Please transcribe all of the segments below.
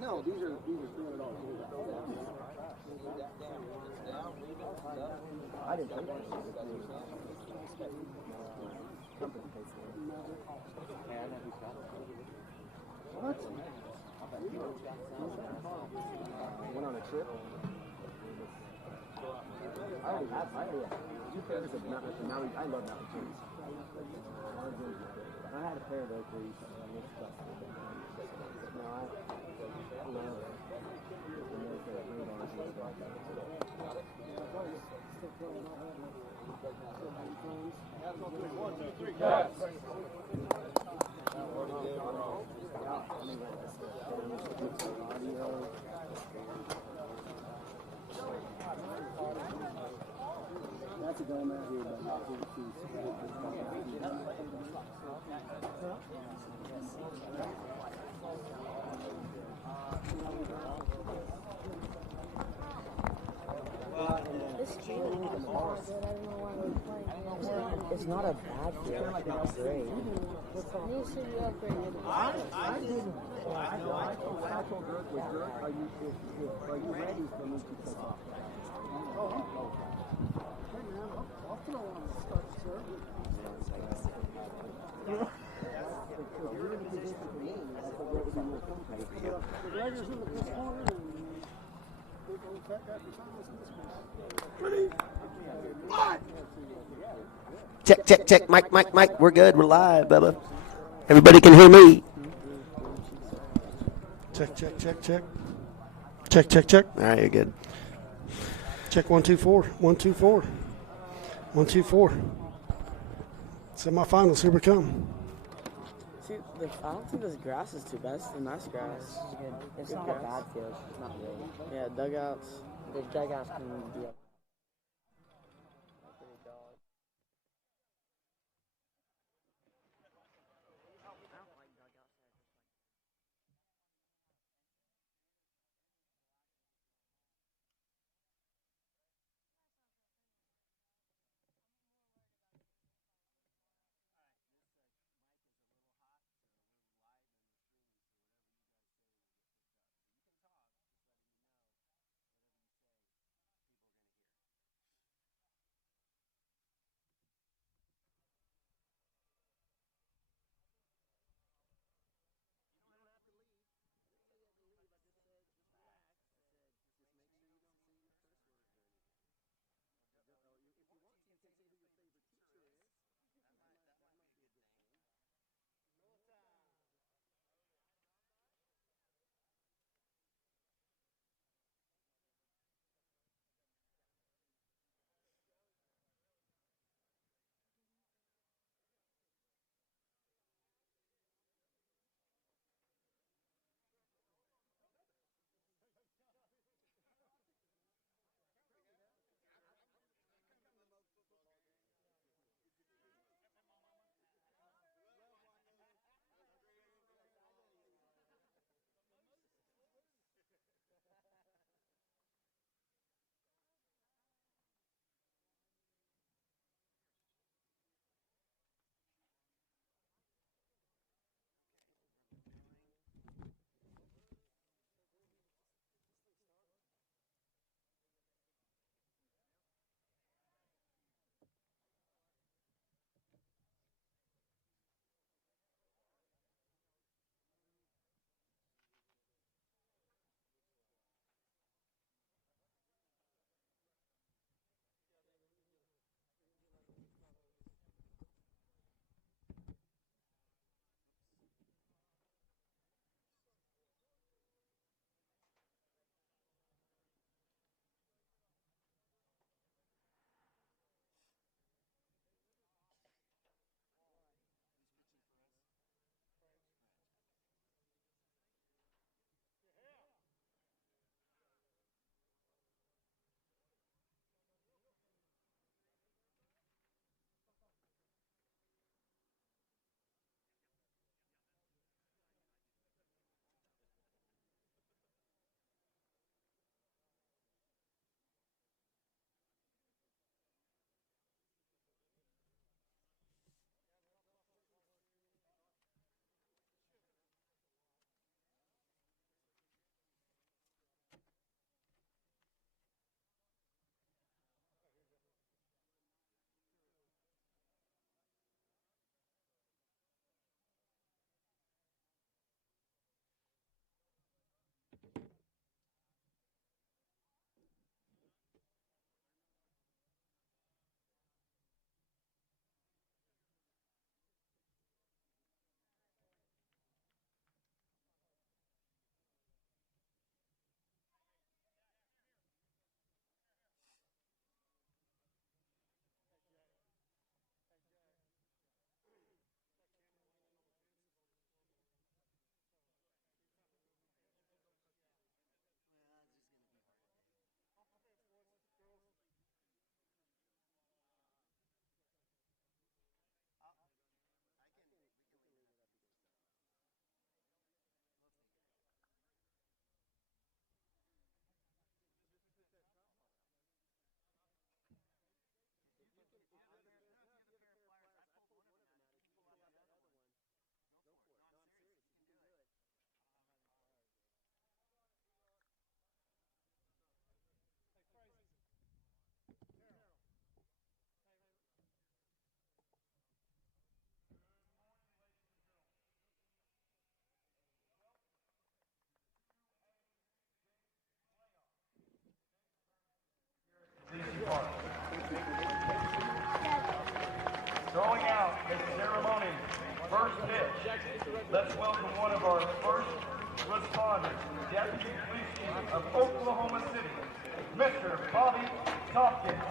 No, these are $300. I didn't think that. Company pays for it. What? Went on a trip. I love mountain trees. I had a pair of those trees. No, I love it. That's a going out here, but not it's not a bad field. It's great. I didn't. I told Dirk, are you ready for me to take off? Oh, hey man, I'll throw on the start, sir. You're in a position for me. I thought that would be more comfortable. The writers in this corner and big old fat guy beside us in this place. Ready? What? Check. Mike. We're good. We're live, Bubba. Everybody can hear me. Check. All right, you're good. Check 1 2 4. 1 2 4. 1 2 4. Semifinals, here we come. See, I don't think this grass is too bad. It's a nice grass. It's Good not grass. a bad field. It's not really. Yeah, dugouts. The dugouts can be up. ceremony. First pitch. Let's welcome one of our first responders, Deputy Police Chief of Oklahoma City, Mr. Bobby Tompkins.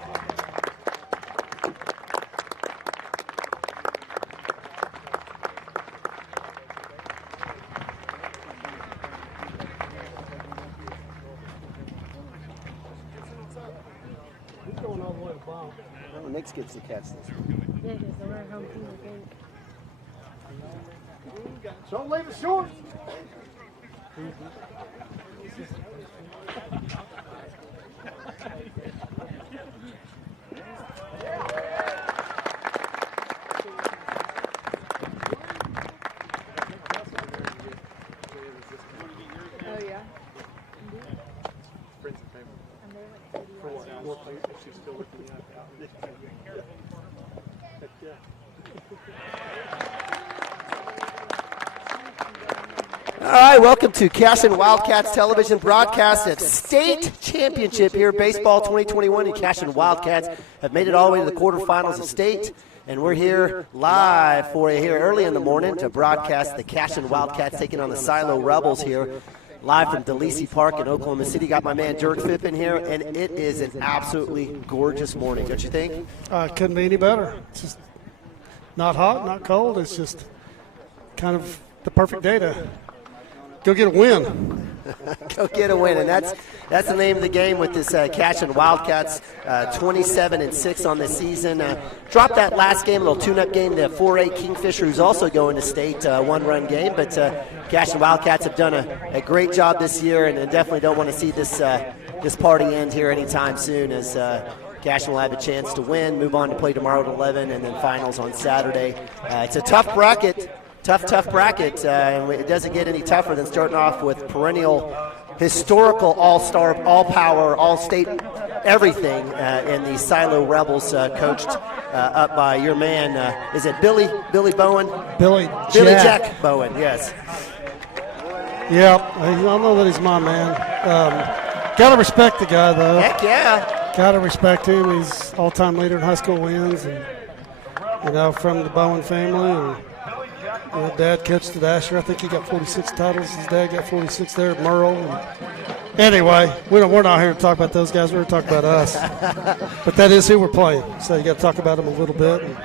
He's going all the way to bomb. Oh, Nick gets to catch this. Yeah, because the right home team again. Don't leave it short. Oh, yeah. All right, welcome to Cashion Wildcats television broadcast at state championship here, baseball 2021. And Cashion Wildcats have made it all the way to the quarterfinals of state. And we're here live for you here early in the morning to broadcast the Cashion Wildcats taking on the Silo Rebels here, live from DeLisi Park in Oklahoma City. Got my man Dirk Phipp in here, and it is an absolutely gorgeous morning, don't you think? Couldn't be any better. It's just not hot, not cold. It's just kind of the perfect day to go get a win. Go get a win, and that's the name of the game with this Cashion Wildcats, 27-6 on the season. Dropped that last game, a little tune-up game, the 4A Kingfisher, who's also going to state, one-run game. But Cashion Wildcats have done a great job this year, and definitely don't want to see this party end here anytime soon, as Cashion will have a chance to win, move on to play tomorrow at 11, and then finals on Saturday. It's a tough bracket. Tough bracket, and it doesn't get any tougher than starting off with perennial, historical all-star, all-power, all-state, everything in the Silo Rebels, coached up by your man, is it Billy Bowen? Billy Jack Bowen, yes. Yeah, I know that he's my man. Got to respect the guy, though. Heck yeah. Got to respect him. He's all-time leader in high school wins, and from the Bowen family. And Dad coached at Asher. I think he got 46 titles. His dad got 46 there at Merle. Anyway, we're not here to talk about those guys. We're here to talk about us. But that is who we're playing, so you got to talk about them a little bit. And,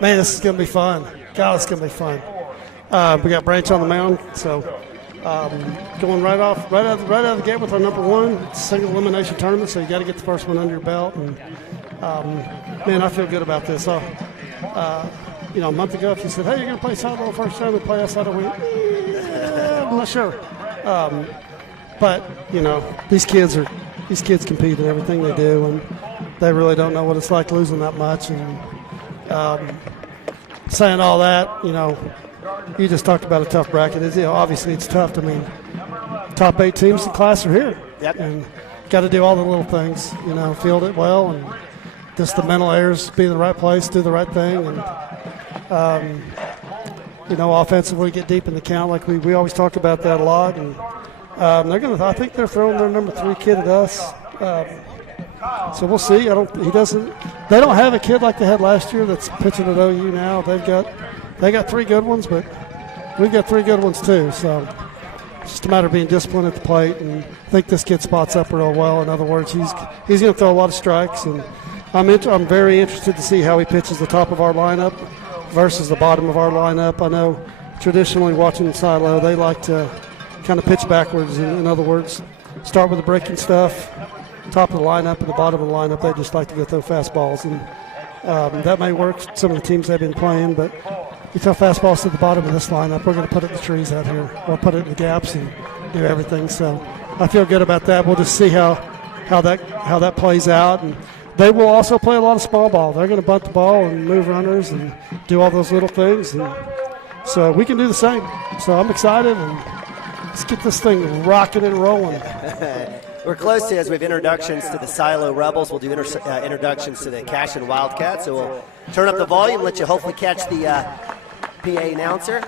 man, this is going to be fun. God, it's going to be fun. We got Branch on the mound, so going right out of the gate with our number one. It's a single elimination tournament, so you got to get the first one under your belt. And man, I feel good about this. A month ago, if you said, "Hey, you're going to play Silo first time and play us," I'd have went, I'm not sure. But these kids compete in everything they do, and they really don't know what it's like losing that much. And saying all that, you just talked about a tough bracket. Obviously, it's tough. I mean, top 8 teams in the class are here, Yep. and got to do all the little things. Field it well, and just the mental errors, be in the right place, do the right thing, and offensively get deep in the count. Like we always talk about that a lot. And I think they're throwing their number 3 kid at us. So we'll see. They don't have a kid like they had last year that's pitching at OU now. They got 3 good ones, but we've got 3 good ones too. So it's just a matter of being disciplined at the plate, and I think this kid spots up real well. In other words, he's going to throw a lot of strikes, and I'm very interested to see how he pitches the top of our lineup versus the bottom of our lineup. I know traditionally watching Silo, they like to kind of pitch backwards. In other words, start with the breaking stuff, top of the lineup, and the bottom of the lineup, they just like to go throw fastballs. And that may work some of the teams they've been playing, but you throw fastballs to the bottom of this lineup, we're going to put it in the trees out here, or put it in the gaps and do everything. So I feel good about that. We'll just see how that plays out. And they will also play a lot of small ball. They're going to bunt the ball and move runners and do all those little things. And so we can do the same. So I'm excited, and let's get this thing rocking and rolling. We're close to, as we have introductions to the Silo Rebels, we'll do introductions to the Cashion Wildcats. So we'll turn up the volume, let you hopefully catch the PA announcer.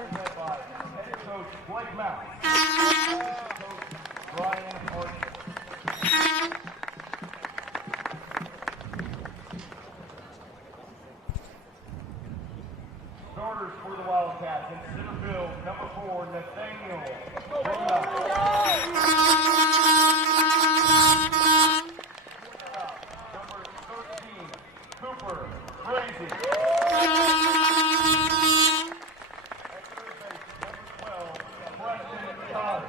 in center field, number 4, Nathaniel. Number 13, Cooper Crazy. At third base, number 12, Preston Todd.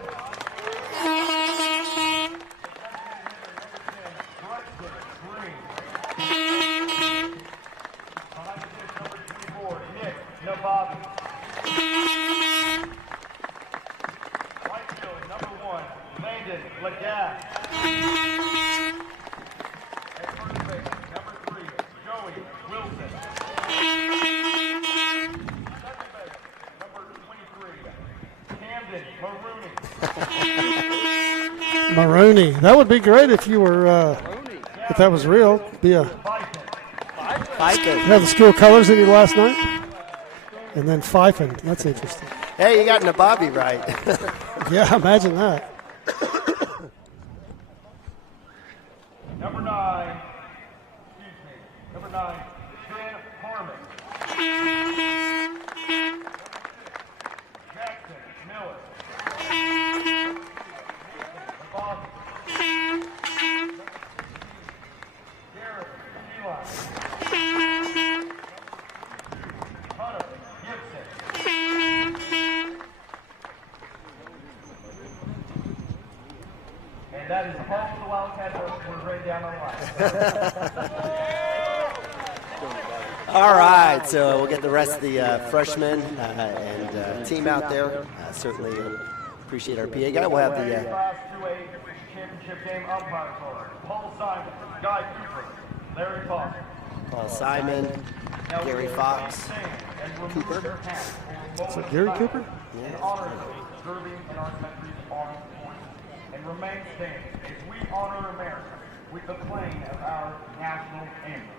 Behind the dish, number 24, Nick Nababi. Right field, number 1, Landon Lagat. At first base, number 3, Joey Wilson. Second base, number 23, Camden Maroney. Maroney. That would be great if you were, if that was real. Be a have the school colors in you last night, and then Pfeiffer. That's interesting. Hey, you got Nababi right. Yeah, imagine that. Number 9, number 9, Ben Harmon. Jackson Miller. Bobby. Garrett Eli. Hunter Gibson. And that is all the Wildcats were right down on the line. All right, so we'll get the rest of the freshmen and team out there. Certainly appreciate our PA guy. We'll have the Class 2A championship game umpire card. Paul Simon, Guy Cooper, Larry Foster. Paul Simon, Gary Fox, Cooper. So Gary Cooper? In honor of serving in our country's armed forces. And remain standing as we honor America with the playing of our national anthem.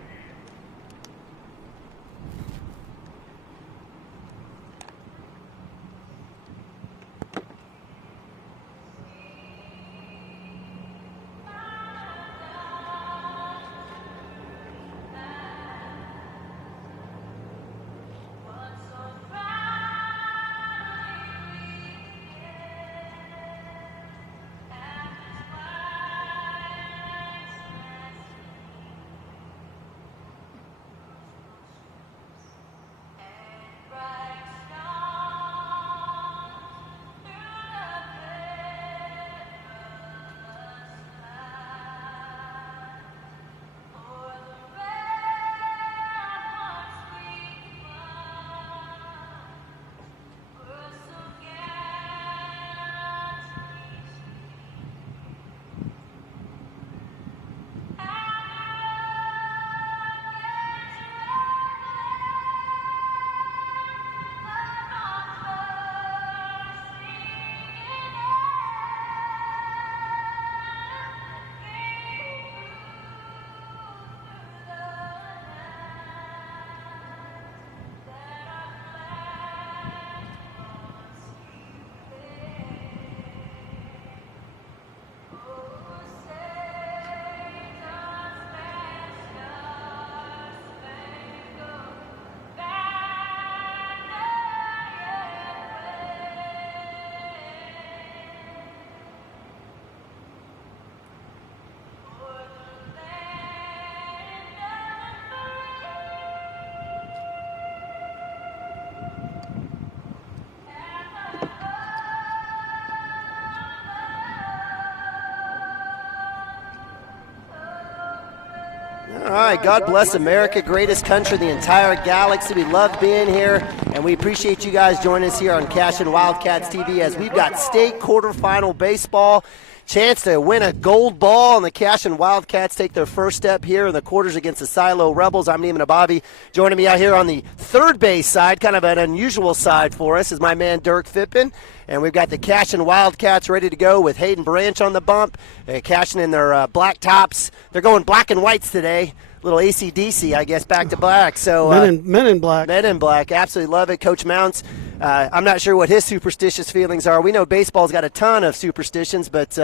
All right, God bless America, greatest country in the entire galaxy. We love being here, and we appreciate you guys joining us here on Cashion Wildcats TV as we've got state quarterfinal baseball. Chance to win a gold ball, and the Cashion Wildcats take their first step here in the quarters against the Silo Rebels. I'm Neiman Ababi. Joining me out here on the third base side, kind of an unusual side for us, is my man Dirk Fippen. And we've got the Cashion Wildcats ready to go with Hayden Branch on the bump. Cashion in their black tops. They're going black and whites today. Little AC/DC, I guess, back to black. So Men in black. Men in black. Absolutely love it. Coach Mounts, I'm not sure what his superstitious feelings are. We know baseball's got a ton of superstitions, but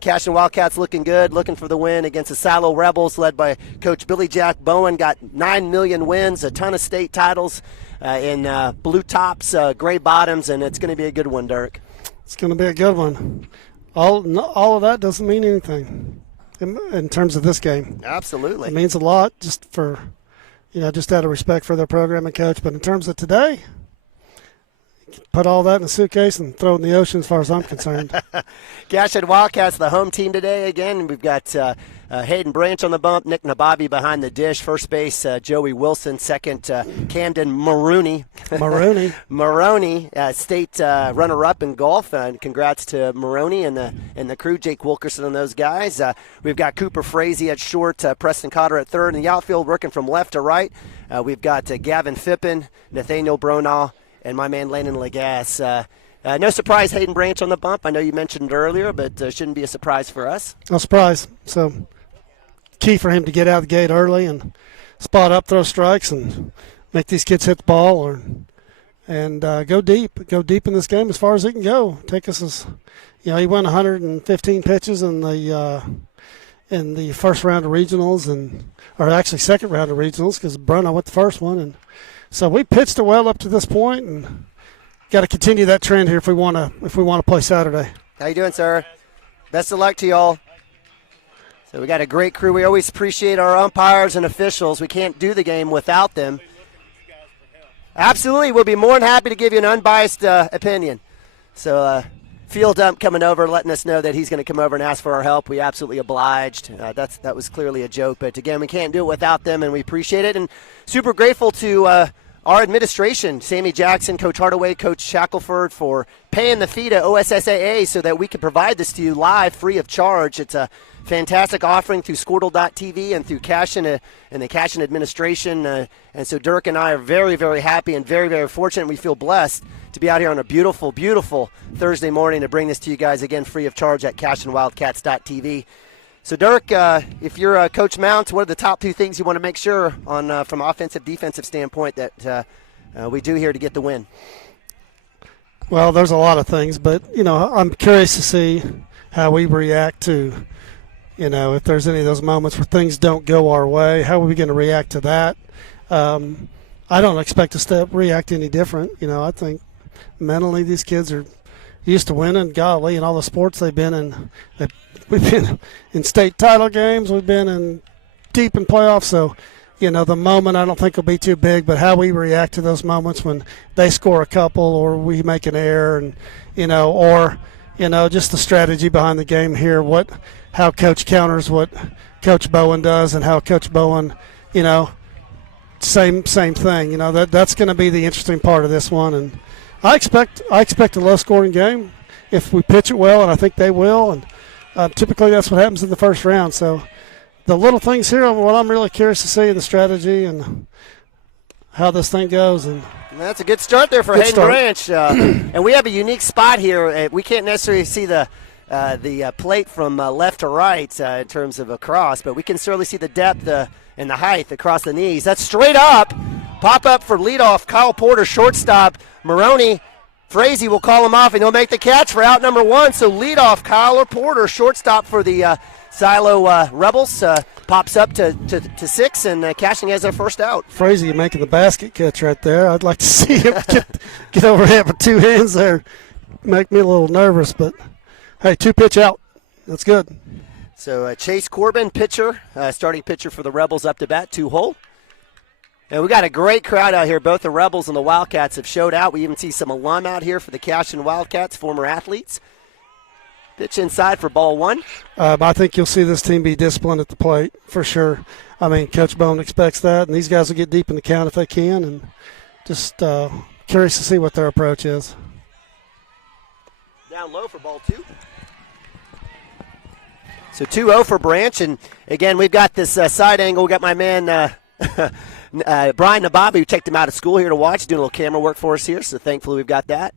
Cashion Wildcats looking good, looking for the win against the Silo Rebels, led by Coach Billy Jack Bowen. Got 9 million wins, a ton of state titles in blue tops, gray bottoms, and it's going to be a good one, Dirk. It's going to be a good one. All of that doesn't mean anything in terms of this game. Absolutely. It means a lot just for, just out of respect for their program and coach. But in terms of today, put all that in a suitcase and throw it in the ocean as far as I'm concerned. Cashion Wildcats, the home team today again. We've got Hayden Branch on the bump, Nick Nababi behind the dish, first base Joey Wilson, second Camden Maroney. Maroney, state runner-up in golf. Congrats to Maroney and the crew, Jake Wilkerson and those guys. We've got Cooper Frazee at short, Preston Cotter at third. In the outfield, working from left to right, we've got Gavin Fippen, Nathaniel Bronaugh, and my man Landon Lagasse. No surprise, Hayden Branch on the bump. I know you mentioned it earlier, but shouldn't be a surprise for us. No surprise. So key for him to get out of the gate early and spot up, throw strikes, and make these kids hit the ball and go deep. Go deep in this game as far as it can go. Take us as he won 115 pitches in the first round of regionals, or actually second round of regionals, because Bruno went the first one, and so we pitched it well up to this point, and got to continue that trend here if we want to play Saturday. How you doing, sir? Best of luck to you all. So we got a great crew. We always appreciate our umpires and officials. We can't do the game without them. Absolutely, we'll be more than happy to give you an unbiased opinion. So Field Ump coming over, letting us know that he's going to come over and ask for our help. We absolutely obliged. That was clearly a joke, but again, we can't do it without them, and we appreciate it. And super grateful to our administration, Sammy Jackson, Coach Hardaway, Coach Shackelford, for paying the fee to OSSAA so that we can provide this to you live, free of charge. It's a fantastic offering through Squirtle.tv and through Cashion and the Cashion administration. And so Dirk and I are very, very happy and very, very fortunate. We feel blessed to be out here on a beautiful, beautiful Thursday morning to bring this to you guys again free of charge at CashionWildcats.tv. So, Dirk, if you're Coach Mounts, what are the top two things you want to make sure on from offensive, defensive standpoint that we do here to get the win? Well, there's a lot of things, but, I'm curious to see how we react to, if there's any of those moments where things don't go our way, how are we going to react to that? I don't expect us to react any different. I think mentally these kids are used to winning, golly, in all the sports they've been in. We've been in state title games. We've been deep in playoffs. So, the moment I don't think will be too big, but how we react to those moments when they score a couple or we make an error and, just the strategy behind the game here, how Coach counters what Coach Bowen does and how Coach Bowen, same thing. That's going to be the interesting part of this one. And I expect a low-scoring game if we pitch it well, and I think they will. And typically that's what happens in the first round. So the little things here are what I'm really curious to see, the strategy and how this thing goes. And that's a good start there for Hayden Branch. And we have a unique spot here. We can't necessarily see the plate from left to right in terms of across, but we can certainly see the depth and the height across the knees. That's straight up. Pop up for leadoff. Kyle Porter, shortstop. Maroney. Frazee will call him off, and he'll make the catch for out number one. So leadoff, Kyle Porter, shortstop for the Silo Rebels, pops up to 6, and Cashion has their first out. Frazee making the basket catch right there. I'd like to see him get overhead with two hands there. Make me a little nervous, but, hey, 2-pitch out. That's good. So Chase Corbin, pitcher, starting pitcher for the Rebels, up to bat, 2-hole. And we got a great crowd out here. Both the Rebels and the Wildcats have showed out. We even see some alum out here for the Cashion Wildcats, former athletes. Pitch inside for ball one. I think you'll see this team be disciplined at the plate for sure. I mean, Coach Bone expects that, and these guys will get deep in the count if they can. And just curious to see what their approach is. Down low for ball two. So 2-0 for Branch. And, again, we've got this side angle. We got my man Brian Nababi, who took him out of school here to watch, doing a little camera work for us here, so thankfully we've got that.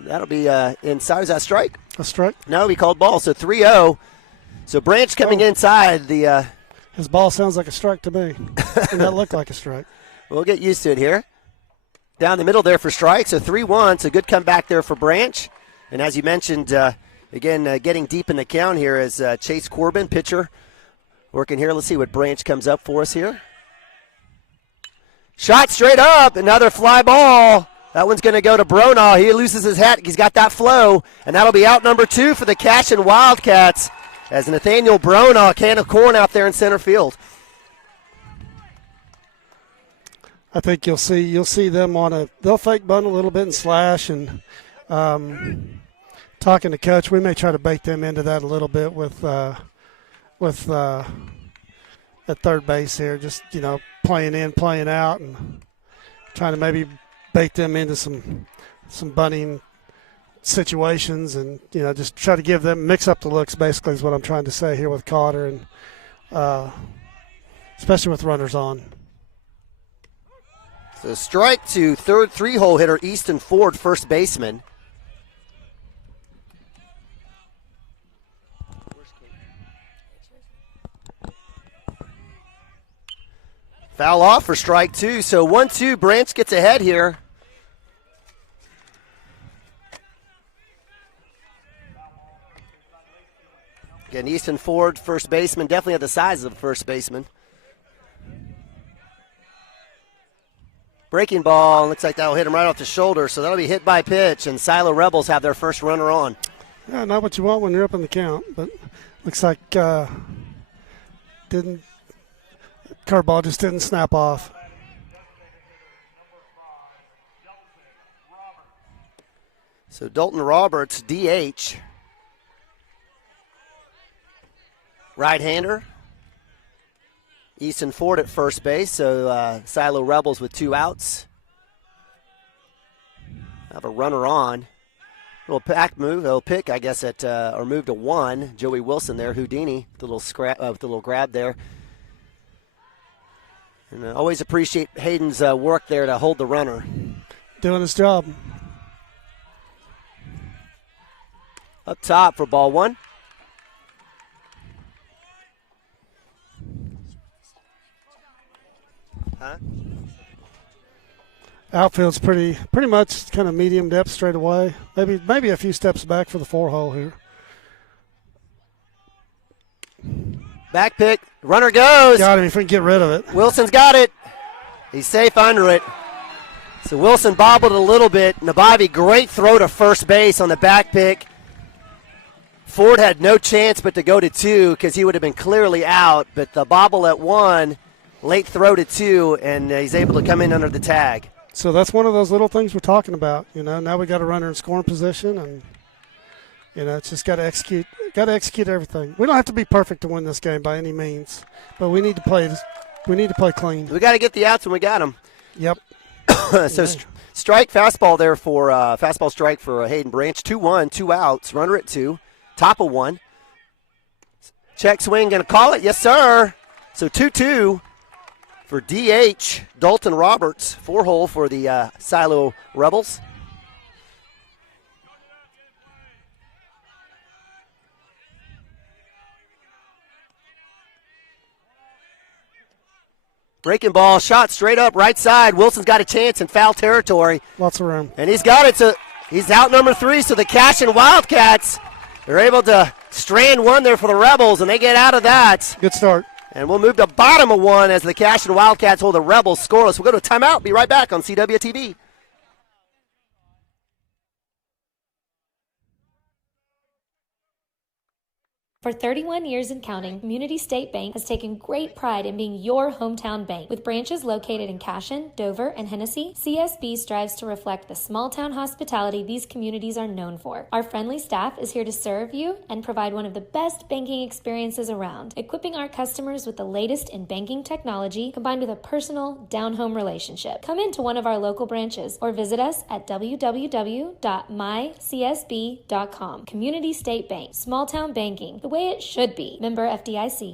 That'll be inside. Is that a strike? A strike? No, he called ball, so 3-0. So Branch coming inside. His ball sounds like a strike to me, and that looked like a strike. We'll get used to it here. Down the middle there for strike, so 3-1, so good comeback there for Branch. And as you mentioned, Again, getting deep in the count here is Chase Corbin, pitcher, working here. Let's see what Branch comes up for us here. Shot straight up, another fly ball. That one's going to go to Bronaugh. He loses his hat. He's got that flow, and that'll be out number 2 for the Cashion Wildcats as Nathaniel Bronaugh, can of corn out there in center field. I think you'll see them they'll fake bunt a little bit and slash, and talking to Coach, we may try to bait them into that a little bit with at third base here, just, playing in, playing out, and trying to maybe bait them into some bunting situations, and just try to give them, mix up the looks, basically is what I'm trying to say here with Cotter, and especially with runners on. So strike to third 3-hole hitter Easton Ford, first baseman. Foul off for strike 2. So 1-2, Branch gets ahead here. Again, Easton Ford, first baseman, definitely at the size of a first baseman. Breaking ball, looks like that'll hit him right off the shoulder, so that'll be hit by pitch, and Silo Rebels have their first runner on. Yeah, not what you want when you're up in the count, but looks like curveball just didn't snap off. So Dalton Roberts, DH. Right-hander. Easton Ford at first base, so Silo Rebels with 2 outs. Have a runner on. Little pack move, they'll pick, I guess, or move to 1. Joey Wilson there, Houdini, with the little grab there. And always appreciate Hayden's work there to hold the runner. Doing his job. Up top for ball 1. Outfield's pretty much kind of medium depth straight away. Maybe a few steps back for the 4-hole here. Back pick, runner goes. Got him if we can get rid of it. Wilson's got it. He's safe under it. So Wilson bobbled a little bit. Nabavi, great throw to first base on the back pick. Ford had no chance but to go to 2 because he would have been clearly out. But the bobble at 1, late throw to 2, and he's able to come in under the tag. So that's one of those little things we're talking about. Now we got a runner in scoring position, and it's just got to execute. Got to execute everything. We don't have to be perfect to win this game by any means, but we need to play. We need to play clean. We got to get the outs when we got them. Yep. So strike fastball there for fastball strike for Hayden Branch. 2-1, 2 outs. Runner at 2. Top of 1. Check swing, going to call it. Yes, sir. So 2-2 for DH Dalton Roberts. 4-hole for the Silo Rebels. Breaking ball, shot straight up, right side. Wilson's got a chance in foul territory. Lots of room. And he's got it. So he's out number 3. So the Cashion Wildcats are able to strand 1 there for the Rebels, and they get out of that. Good start. And we'll move to bottom of 1 as the Cashion Wildcats hold the Rebels scoreless. We'll go to a timeout. Be right back on CWTV. For 31 years and counting, Community State Bank has taken great pride in being your hometown bank. With branches located in Cashion, Dover, and Hennessy, CSB strives to reflect the small-town hospitality these communities are known for. Our friendly staff is here to serve you and provide one of the best banking experiences around, equipping our customers with the latest in banking technology combined with a personal, down-home relationship. Come into one of our local branches or visit us at www.mycsb.com. Community State Bank, small-town banking, the way it should be. Member FDIC.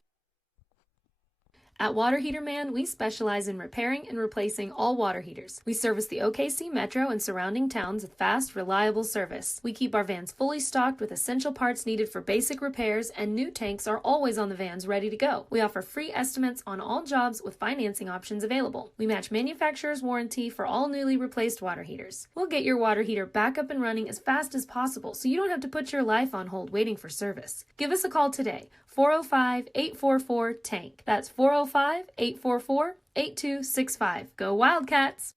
At Water Heater Man, we specialize in repairing and replacing all water heaters. We service the OKC Metro and surrounding towns with fast, reliable service. We keep our vans fully stocked with essential parts needed for basic repairs, and new tanks are always on the vans ready to go. We offer free estimates on all jobs with financing options available. We match manufacturer's warranty for all newly replaced water heaters. We'll get your water heater back up and running as fast as possible so you don't have to put your life on hold waiting for service. Give us a call today. 405-844-TANK. That's 405-844-8265. Go Wildcats!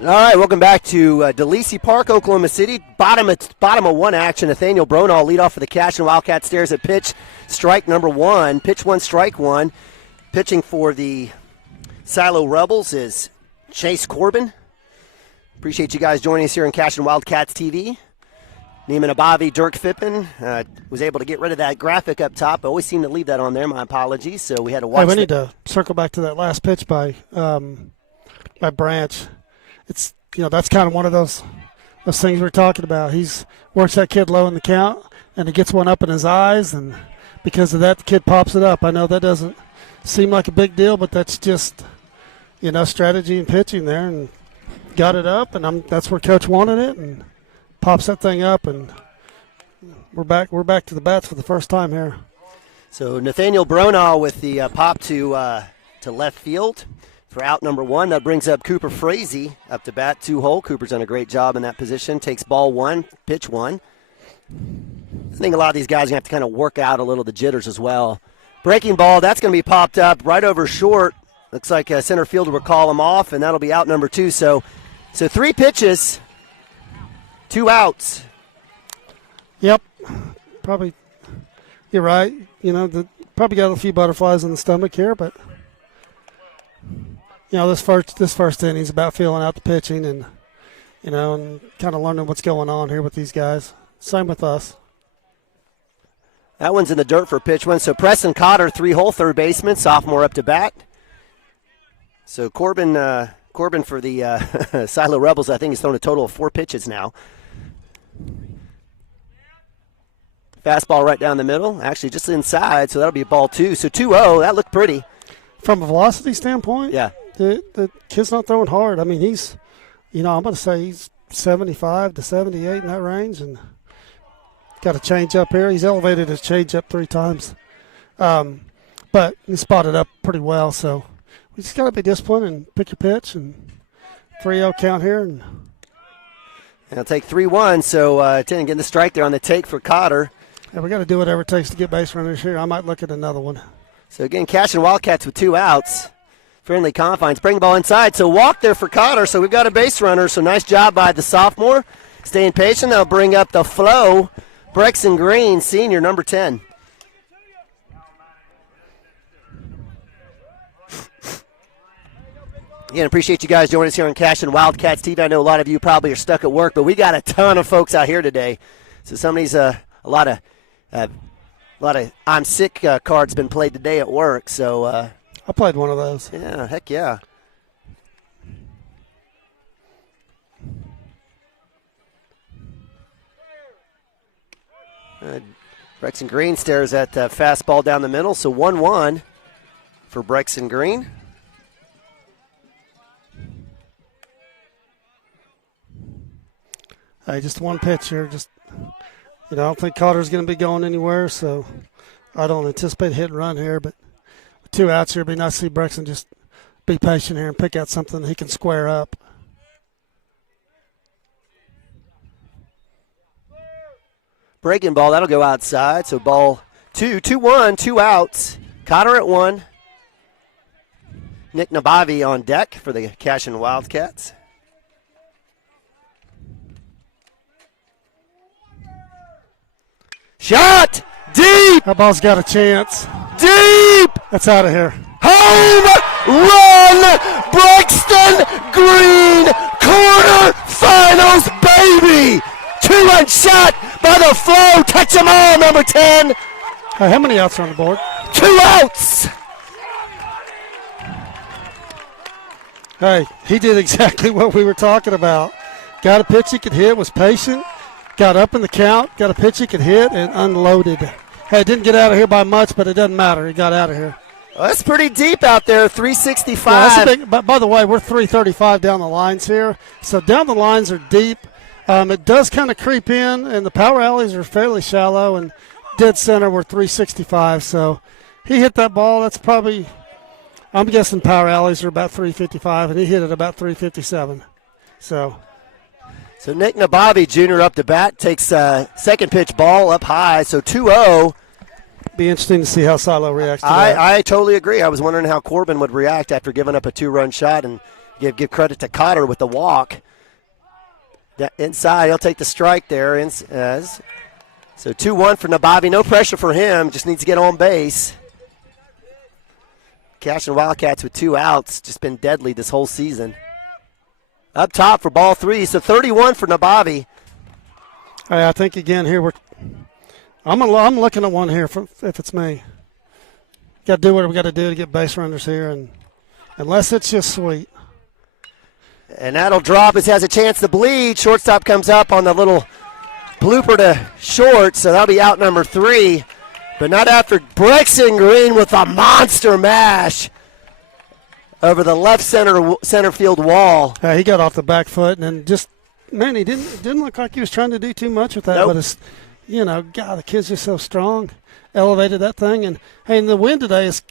All right, welcome back to DeLisi Park, Oklahoma City. Bottom of one action. Nathaniel Bronall lead off for the Cashion Wildcat. Stares at pitch, strike number one. Pitch one, strike one. Pitching for the Silo Rebels is Chase Corbin. Appreciate you guys joining us here on Cashion Wildcats TV. Neiman Abavi, Dirk Fippen was able to get rid of that graphic up top. I always seem to leave that on there. My apologies. So we had to watch. Hey, we need to circle back to that last pitch by Branch. It's that's kind of one of those things we're talking about. He's works that kid low in the count, and he gets one up in his eyes, and because of that, the kid pops it up. I know that doesn't seem like a big deal, but that's just strategy and pitching there, and got it up, and that's where Coach wanted it, and pops that thing up, and we're back to the bats for the first time here. So Nathaniel Bronall with the pop to left field for out number one. That brings up Cooper Frazee up to bat, 2-hole. Cooper's done a great job in that position. Takes ball one, pitch one. I think a lot of these guys are going to have to kind of work out a little the jitters as well. Breaking ball, that's going to be popped up right over short. Looks like a center fielder will call him off, and that'll be out number two. So 3 pitches, 2 outs. Yep, probably. You're right. Probably got a few butterflies in the stomach here, but this first inning is about feeling out the pitching and and kind of learning what's going on here with these guys. Same with us. That one's in the dirt for pitch one. So Preston Cotter, 3-hole, third baseman, sophomore up to bat. So Corbin for the Silo Rebels, I think, has thrown a total of 4 pitches now. Fastball right down the middle, actually just inside, so that'll be ball 2. So 2-0, that looked pretty. From a velocity standpoint, yeah, the kid's not throwing hard. I mean, he's, I'm going to say he's 75 to 78 in that range, and got a change up here. He's elevated his change up 3 times, but he spotted up pretty well. So we just got to be disciplined and pick your pitch, and 3-0 count here. And it'll take 3-1. So 10 getting the strike there on the take for Cotter. Yeah, we got to do whatever it takes to get base runners here. I might look at another one. So again, Cashion Wildcats with 2 outs. Friendly confines. Bring the ball inside. So walk there for Cotter. So we've got a base runner. So nice job by the sophomore. Staying patient. They'll bring up the flow. Brexton Green, senior, number 10. Again, appreciate you guys joining us here on Cashion Wildcats TV. I know a lot of you probably are stuck at work, but we got a ton of folks out here today. So somebody's a lot of I'm sick cards been played today at work. So I played one of those. Yeah, heck yeah. Brexton Green stares at fastball down the middle. So 1-1 for Brexton Green. Hey, just one pitch here. I don't think Cotter's going to be going anywhere, so I don't anticipate a hit and run here. But with 2 outs here, it'd be nice to see Brexton just be patient here and pick out something that he can square up. Breaking ball, that'll go outside. So ball 2-1, 2 outs. Cotter at 1. Nick Nabavi on deck for the Cashion Wildcats. Shot! Deep! That ball's got a chance. Deep! That's out of here. Home Run! Braxton Green quarterfinals, baby! 2-run shot by the Flow. Touch them all, number 10. How many outs are on the board? 2 outs. Hey, he did exactly what we were talking about. Got a pitch he could hit, was patient, got up in the count, got a pitch he could hit, and unloaded. Hey, didn't get out of here by much, but it doesn't matter. He got out of here. Well, that's pretty deep out there, 365. Yeah, that's a big, by the way, we're 335 down the lines here. So down the lines are deep. It does kind of creep in, and the power alleys are fairly shallow, and dead center we're 365. So he hit that ball. That's probably, I'm guessing power alleys are about 355, and he hit it about 357. So Nick Nabavi Jr. up to bat, takes second pitch ball up high, so 2-0. Be interesting to see how Silo reacts to that. that. I totally agree. I was wondering how Corbin would react after giving up a 2-run shot, and give credit to Cotter with the walk. Inside, he'll take the strike there. So 2-1 for Nabavi. No pressure for him, just needs to get on base. Cashion Wildcats with 2 outs, just been deadly this whole season. Up top for ball 3, so 31 for Nabavi. Hey, I think again here I'm looking at one here if it's me. Got to do what we got to do to get base runners here, and unless it's just sweet. And that'll drop as he has a chance to bleed. Shortstop comes up on the little blooper to short, so that'll be out number 3. But not after Braxton Green with a monster mash over the left center field wall. He got off the back foot, and then just, man, he didn't look like he was trying to do too much with that. Nope. But it's, God, the kid's just so strong. Elevated that thing, and the wind today is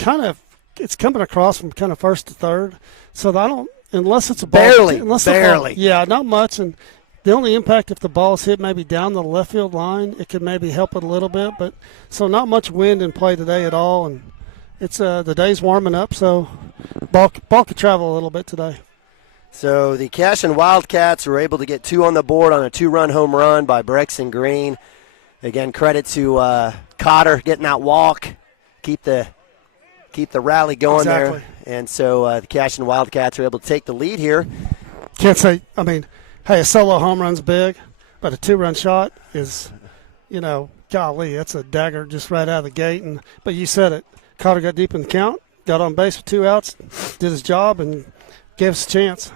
it's coming across from kind of first to third. So I don't, unless it's a ball. Barely. Yeah, not much. And the only impact if the ball's hit maybe down the left field line, it could maybe help it a little bit. But so not much wind in play today at all, and it's the day's warming up, so ball could travel a little bit today. So the Cashion Wildcats were able to get 2 on the board on a 2-run home run by Braxton Green. Again, credit to Cotter getting that walk, keep the rally going there. And so the Cashion Wildcats are able to take the lead here. Can't say, hey, a solo home run's big, but a 2-run shot is, golly, that's a dagger just right out of the gate. But you said it. Cotter got deep in the count, got on base with 2 outs, did his job, and gave us a chance.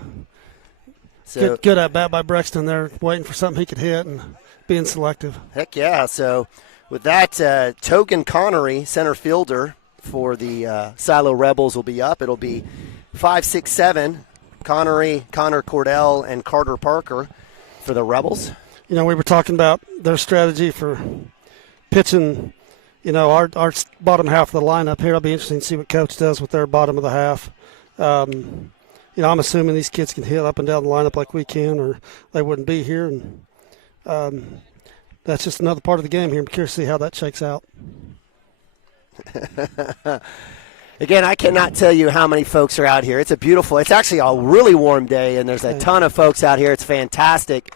So, good at bat by Braxton there, waiting for something he could hit and being selective. Heck yeah. So with that, Token Connery, center fielder for the Silo Rebels, will be up. It'll be 5, 6, 7. Connery, Connor Cordell, and Carter Parker for the Rebels. We were talking about their strategy for pitching, our bottom half of the lineup here. It'll be interesting to see what Coach does with their bottom of the half. I'm assuming these kids can hit up and down the lineup like we can, or they wouldn't be here. And that's just another part of the game here. I'm curious to see how that shakes out. Again, I cannot tell you how many folks are out here. It's actually a really warm day, and there's a ton of folks out here. It's fantastic.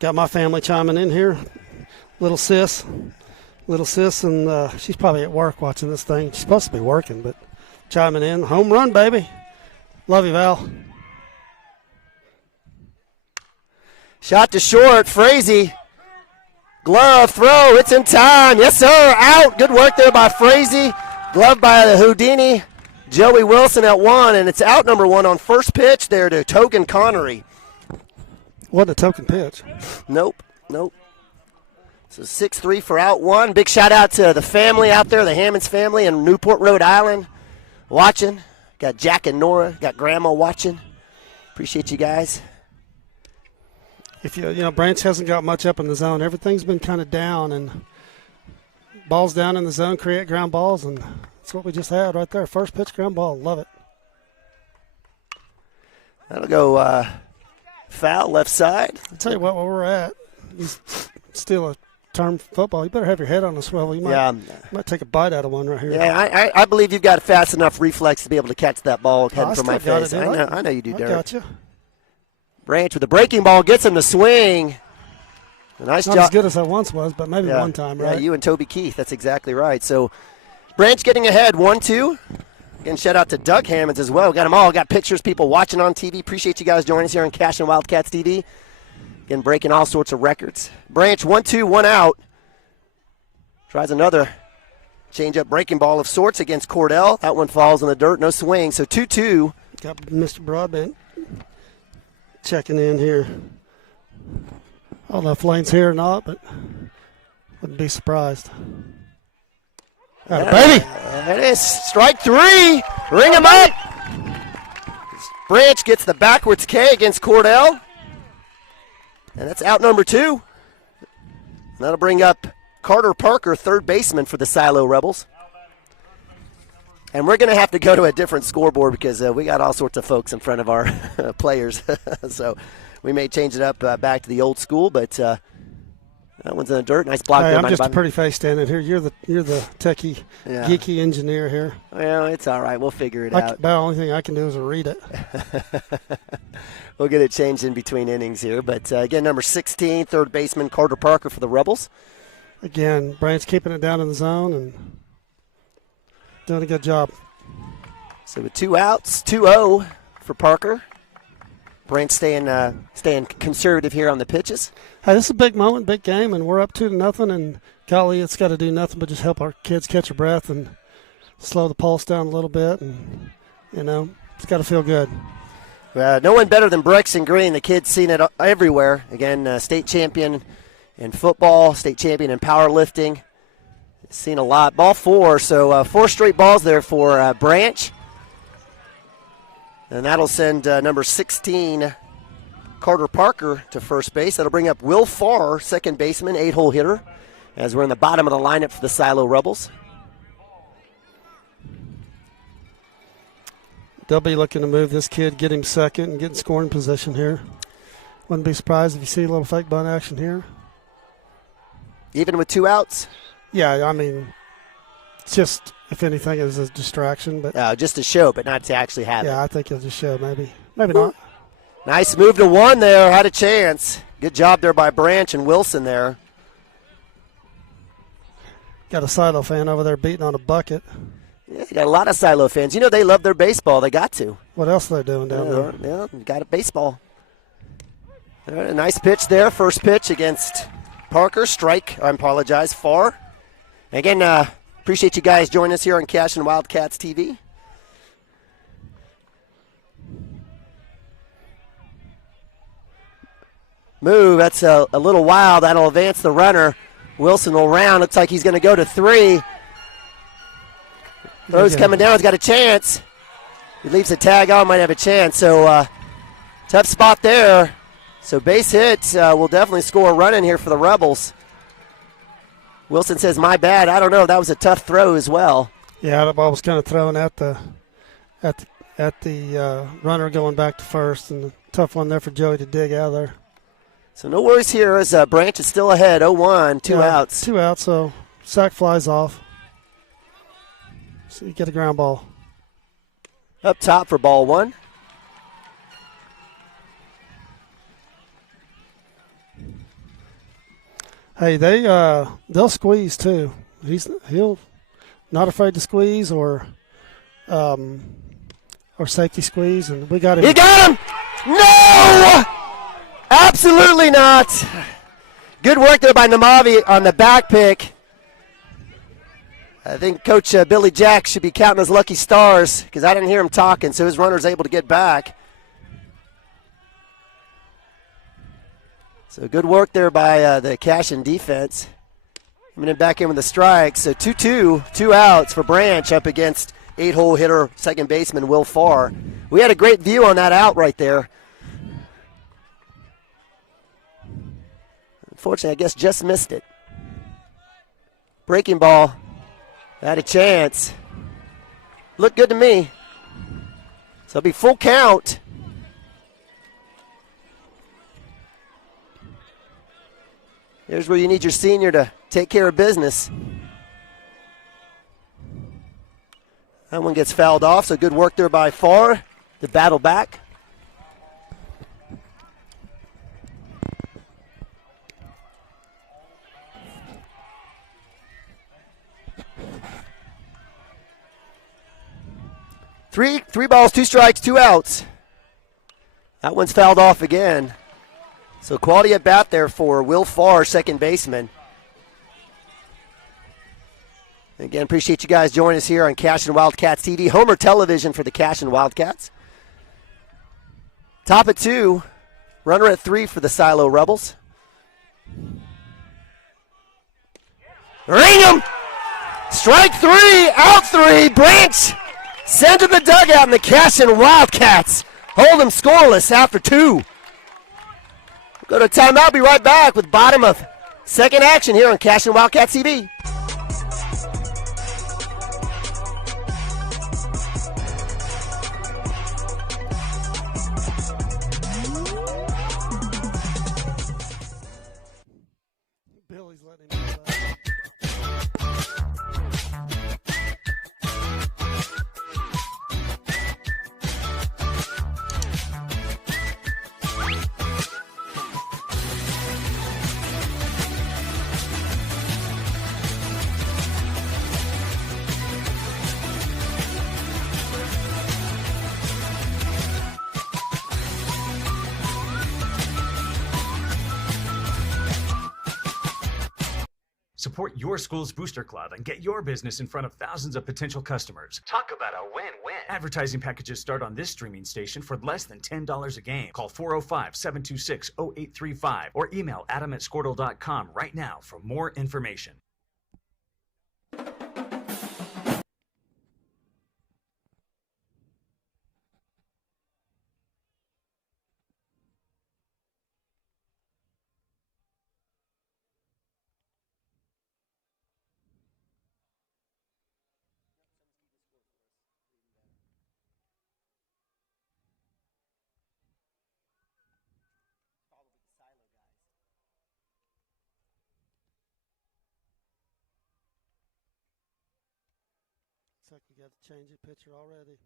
Got my family chiming in here. Little sis, and she's probably at work watching this thing. She's supposed to be working, but chiming in. Home run, baby. Love you, Val. Shot to short, Frazee. Glove, throw, it's in time. Yes, sir, out. Good work there by Frazee. Glove by the Houdini. Joey Wilson at 1, and it's out number 1 on first pitch there to Token Connery. Wasn't a token pitch. Nope. So 6-3 for out 1. Big shout out to the family out there, the Hammonds family in Newport, Rhode Island, watching. Got Jack and Nora, got Grandma watching. Appreciate you guys. If Branch hasn't got much up in the zone. Everything's been kind of down, and balls down in the zone create ground balls, and that's what we just had right there. First pitch ground ball. Love it. That'll go foul left side. I'll tell you what, where we're at, he's still a term football. You better have your head on the swivel. You might take a bite out of one right here. Yeah, I believe you've got a fast enough reflex to be able to catch that ball heading for my face. I know you do, Derek. I got you. Branch with the breaking ball gets him to swing. Nice Not job. as good as I once was, but maybe one time, right? Yeah, you and Toby Keith. That's exactly right. So Branch getting ahead, 1-2. Again, shout out to Doug Hammonds as well. Got them all. Got pictures, people watching on TV. Appreciate you guys joining us here on Cashion Wildcats TV. Again, breaking all sorts of records. Branch 1-2, 1 out. Tries another change-up breaking ball of sorts against Cordell. That one falls in the dirt, no swing. So 2-2. Got Mr. Broadbent checking in here. I don't know if Lane's here or not, but wouldn't be surprised. Baby! That is strike 3. Ring him up. Branch gets the backwards K against Cordell. And that's out number 2. That'll bring up Carter Parker, third baseman for the Silo Rebels. And we're going to have to go to a different scoreboard because we got all sorts of folks in front of our players. So we may change it up back to the old school, but that one's in the dirt. Nice block. Hey, there I'm by just a Button. pretty face standing here. You're the techie, geeky engineer here. Well, it's all right. We'll figure it out. About the only thing I can do is read it. We'll get it changed in between innings here. But, again, number 16, third baseman Carter Parker for the Rebels. Again, Branch keeping it down in the zone and doing a good job. So with 2 outs, 2-0 for Parker. Branch staying conservative here on the pitches. Hey, this is a big moment, big game, and we're up 2-0. And golly, it's got to do nothing but just help our kids catch their breath and slow the pulse down a little bit. And it's got to feel good. No one better than Brexton Green. The kid's seen it everywhere. Again, state champion in football, state champion in powerlifting. Seen a lot. Ball 4, so 4 straight balls there for Branch. And that'll send number 16, Carter Parker, to first base. That'll bring up Will Farr, second baseman, 8-hole hitter, as we're in the bottom of the lineup for the Silo Rebels. They'll be looking to move this kid, get him second, and get in scoring position here. Wouldn't be surprised if you see a little fake bunt action here. Even with 2 outs? Yeah, I mean, it's just, if anything, is a distraction. But Just to show, but not to actually have it. yeah, I think he'll just show maybe. Maybe not. Nice move to 1 there. Had a chance. Good job there by Branch and Wilson there. Got a Silo fan over there beating on a bucket. Yeah, you got a lot of Silo fans. You know they love their baseball. They got to. What else are they doing down there? Yeah, got a baseball. All right, a nice pitch there. First pitch against Parker. Strike, I apologize, Farr. Again, appreciate you guys joining us here on Cashion Wildcats TV. Move, that's a little wild. That'll advance the runner. Wilson will round. Looks like he's going to go to 3. Throws coming down. He's got a chance. He leaves a tag on. Might have a chance. So tough spot there. So base hit will definitely score a run in here for the Rebels. Wilson says, my bad. I don't know. That was a tough throw as well. Yeah, the ball was kind of thrown at the runner going back to first, and a tough one there for Joey to dig out of there. So no worries here as Branch is still ahead. 0-1, 2 outs. 2 outs, so sack flies off. So you get a ground ball. Up top for ball 1. Hey, they'll squeeze too. He'll not afraid to squeeze or safety squeeze, and we got him. He got him! No! Absolutely not. Good work there by Namavi on the back pick. I think Coach Billy Jack should be counting his lucky stars because I didn't hear him talking, so his runner's able to get back. So good work there by the Cashion defense. Coming back in with the strike. So 2-2, 2 outs for Branch up against 8-hole hitter, second baseman Will Farr. We had a great view on that out right there. Unfortunately, I guess just missed it. Breaking ball. Had a chance. Looked good to me. So it'll be full count. Here's where you need your senior to take care of business. That one gets fouled off, so good work there by Farr to battle back. Three balls, 2 strikes, 2 outs. That one's fouled off again. So quality at bat there for Will Farr, second baseman. Again, appreciate you guys joining us here on Cashion Wildcats TV, Homer Television for the Cashion Wildcats. Top at 2, runner at 3 for the Silo Rebels. Ring him! Strike 3, out 3, Branch sent to the dugout, and the Cashion Wildcats hold them scoreless after 2. Go to timeout, be right back with bottom of second action here on Cashion Wildcats TV. Billy's letting him do that. Support your school's booster club and get your business in front of thousands of potential customers. Talk about a win-win. Advertising packages start on this streaming station for less than $10 a game. Call 405-726-0835 or email adam@squirtle.com right now for more information. Looks like we got to change the pitcher already.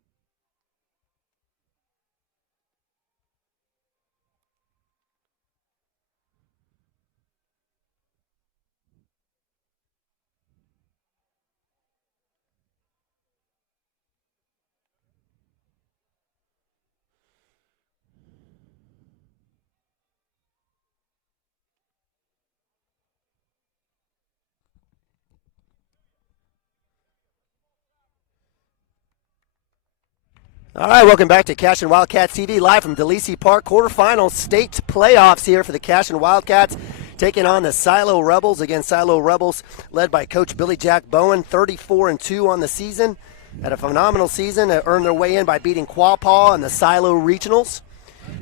All right, welcome back to Cashion Wildcats TV, live from DeLisi Park. Quarterfinal state playoffs here for the Cashion Wildcats, taking on the Silo Rebels. Again, Silo Rebels led by Coach Billy Jack Bowen, 34-2 on the season. Had a phenomenal season, earned their way in by beating Quapaw in the Silo Regionals.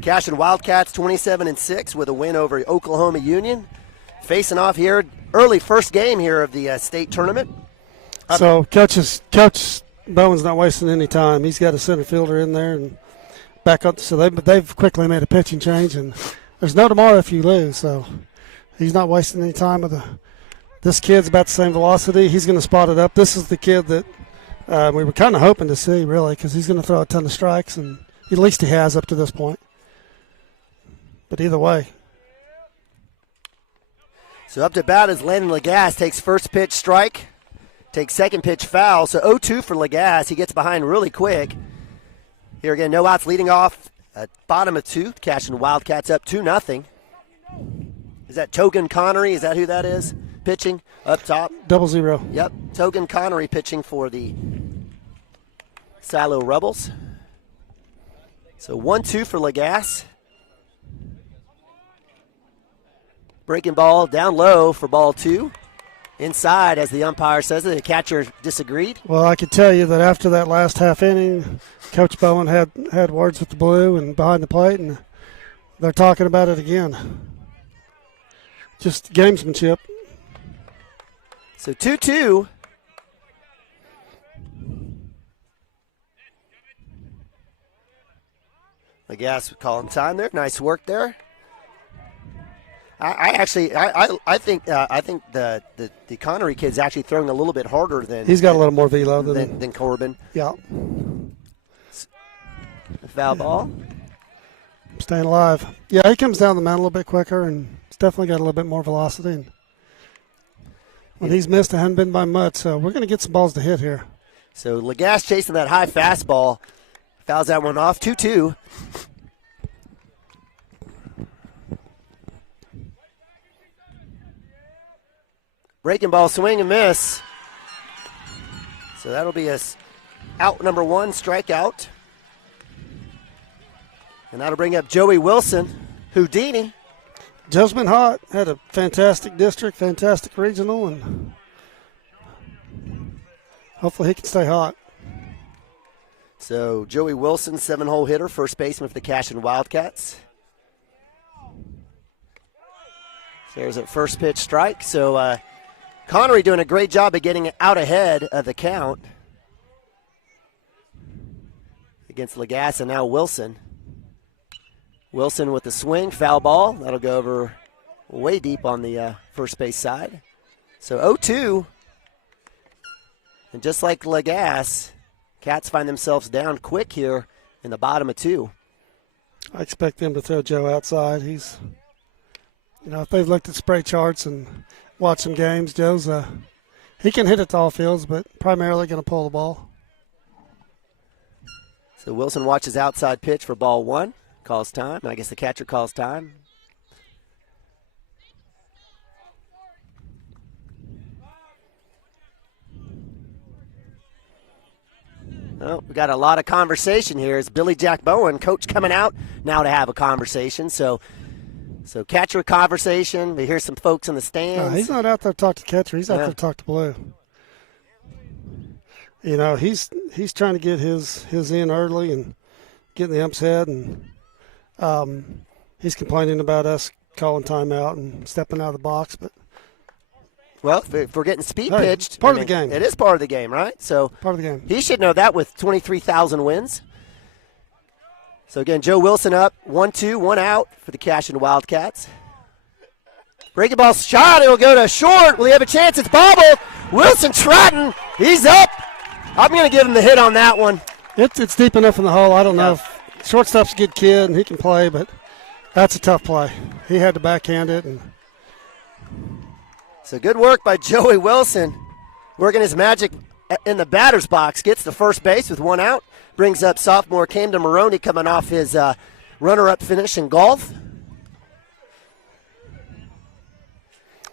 Cashion Wildcats 27-6 with a win over Oklahoma Union. Facing off here, early first game here of the state tournament. So Coach Bowen's not wasting any time. He's got a center fielder in there and back up. So they've quickly made a pitching change, and there's no tomorrow if you lose. So he's not wasting any time with this kid's about the same velocity. He's going to spot it up. This is the kid that we were kind of hoping to see, really, because he's going to throw a ton of strikes, and at least he has up to this point. But either way. So up to bat is Landon Lagasse, takes first pitch strike. Takes second pitch foul, so 0-2 for Lagasse. He gets behind really quick. Here again, no outs leading off at bottom of 2. Cashion Wildcats up 2-0. Is that Togan Connery? Is that who that is? Pitching up top. 0-0. Yep, Togan Connery pitching for the Silo Rebels. So 1-2 for Lagasse. Breaking ball down low for ball 2. Inside, as the umpire says it. The catcher disagreed. Well, I can tell you that after that last half inning, Coach Bowen had words with the Blue and behind the plate, and they're talking about it again. Just gamesmanship. So 2-2. Lagasse calling time there. Nice work there. I think the Connery kid's actually throwing a little bit harder than he's got a little more velo than Corbin. Yeah. Foul ball. Staying alive. Yeah, he comes down the mound a little bit quicker, and it's definitely got a little bit more velocity. And when he's missed, it hasn't been by much, so we're going to get some balls to hit here. So Lagasse chasing that high fastball. Fouls that one off. 2-2. Breaking ball, swing and miss. So that'll be out number 1, strikeout. And that'll bring up Joey Wilson. Houdini. Joe's been hot. Had a fantastic district, fantastic regional, and hopefully he can stay hot. So Joey Wilson, 7-hole hitter, first baseman for the Cashion Wildcats. So there's a first pitch strike. So Connery doing a great job of getting out ahead of the count against Lagasse, and now Wilson. Wilson with the swing, foul ball. That'll go over way deep on the first base side. So 0-2. And just like Lagasse, Cats find themselves down quick here in the bottom of 2. I expect them to throw Joe outside. He's, if they've looked at spray charts and watched some games, Joe's he can hit it to all fields, but primarily going to pull the ball. So Wilson watches outside pitch for ball 1. Calls time. I guess the catcher calls time. Well, we got a lot of conversation here. Is Billy Jack Bowen, coach, coming out now to have a conversation? So catcher conversation. We hear some folks in the stands. No, he's not out there to talk to catcher. He's out there to talk to Blue. He's trying to get his in early and get in the ump's head, and he's complaining about us calling timeout and stepping out of the box. But well, if we're getting speed hey, pitched, it's part of the game. It is part of the game, right? So part of the game. He should know that with 23,000 wins. So again, Joe Wilson up, 1-2, 1 out for the Cashion Wildcats. Breaking ball shot, it'll go to short. Will he have a chance? It's bobbled. Wilson trotting, he's up. I'm going to give him the hit on that one. It's deep enough in the hole. I don't know if shortstop's a good kid and he can play, but that's a tough play. He had to backhand it. So good work by Joey Wilson, working his magic in the batter's box. Gets the first base with 1 out. Brings up sophomore Camden Maroney coming off his runner-up finish in golf.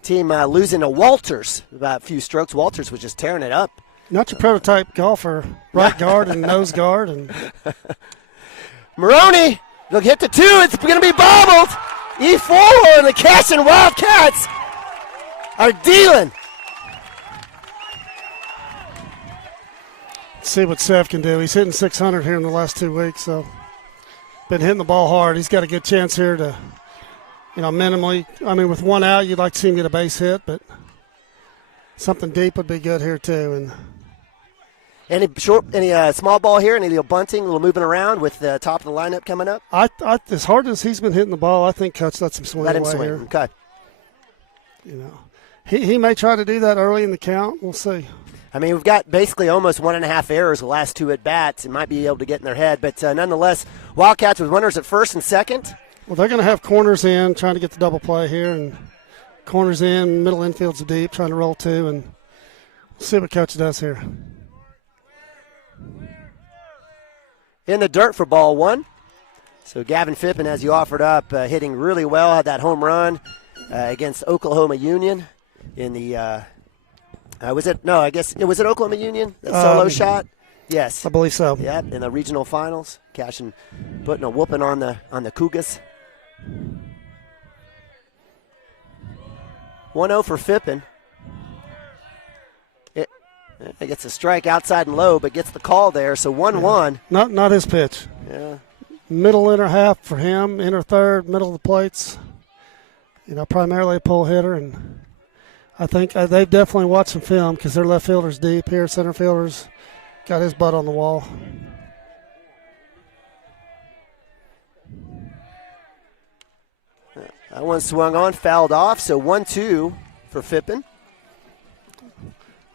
Team losing to Walters about a few strokes. Walters was just tearing it up. Not your prototype golfer, right guard and nose guard. And Maroney, they'll hit the 2. It's going to be bobbled. E4, and the Cashion Wildcats are dealing. See what Sev can do. He's hitting 600 here in the last 2 weeks, so been hitting the ball hard. He's got a good chance here to, minimally. I mean, with 1 out, you'd like to see him get a base hit, but something deep would be good here too. And any small ball here, any little bunting, a little moving around with the top of the lineup coming up? As hard as he's been hitting the ball, I think Coach lets him swing. Let him swing. Here. Okay. He may try to do that early in the count. We'll see. I mean, we've got basically almost 1.5 errors the last 2 at-bats. It might be able to get in their head. But nonetheless, Wildcats with runners at first and second. Well, they're going to have corners in, trying to get the double play here. And corners in, middle infield's deep, trying to roll 2. And we'll see what Coach does here. In the dirt for ball 1. So Gavin Phippen, as you offered up, hitting really well. Had that home run against Oklahoma Union in the was it Oklahoma Union, that solo shot? Yes. I believe so. Yeah, in the regional finals. Cashion putting a whooping on the Cougars. 1-0 for Phippen. It gets a strike outside and low, but gets the call there, so 1-1. Not his pitch. Yeah. Middle inner half for him, inner third, middle of the plates. Primarily a pull hitter, and I think they've definitely watched some film because their left fielder's deep here. Center fielder's got his butt on the wall. That one swung on, fouled off, so 1-2 for Phippen.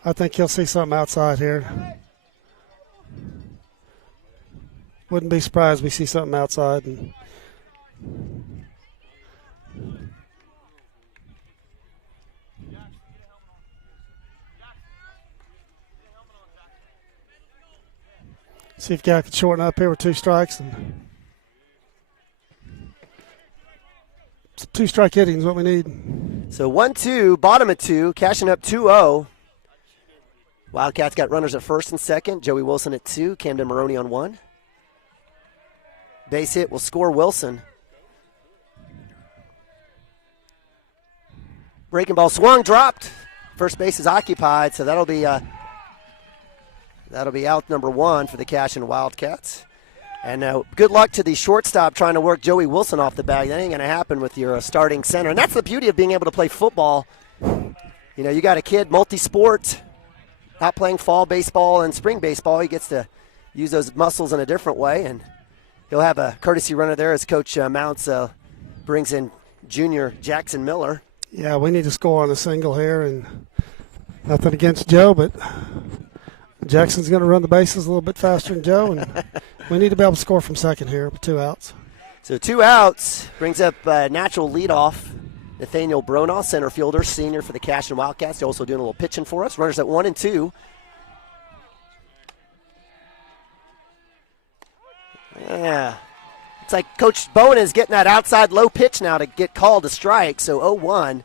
I think he'll see something outside here. Wouldn't be surprised if we see something outside. See if Guy can shorten up here with 2 strikes. And 2-strike hitting is what we need. So 1-2, bottom of 2, Cashion up 2-0. Wildcats got runners at first and second. Joey Wilson at 2, Camden Maroney on 1. Base hit will score Wilson. Breaking ball swung, dropped. First base is occupied, so that'll be out number 1 for the Cashion Wildcats. And good luck to the shortstop trying to work Joey Wilson off the bag. That ain't going to happen with your starting center. And that's the beauty of being able to play football. You know, you got a kid, multi-sport, out playing fall baseball and spring baseball. He gets to use those muscles in a different way. And he'll have a courtesy runner there as Coach Mounts brings in junior Jackson Miller. Yeah, we need to score on a single here, and nothing against Joe, but Jackson's going to run the bases a little bit faster than Joe, and we need to be able to score from second here with 2 outs. So 2 outs brings up natural leadoff Nathaniel Bronaugh, center fielder, senior for the Cashion Wildcats. They're also doing a little pitching for us. Runners at 1 and 2. Yeah. It's like Coach Bowen is getting that outside low pitch now to get called a strike, so 0-1.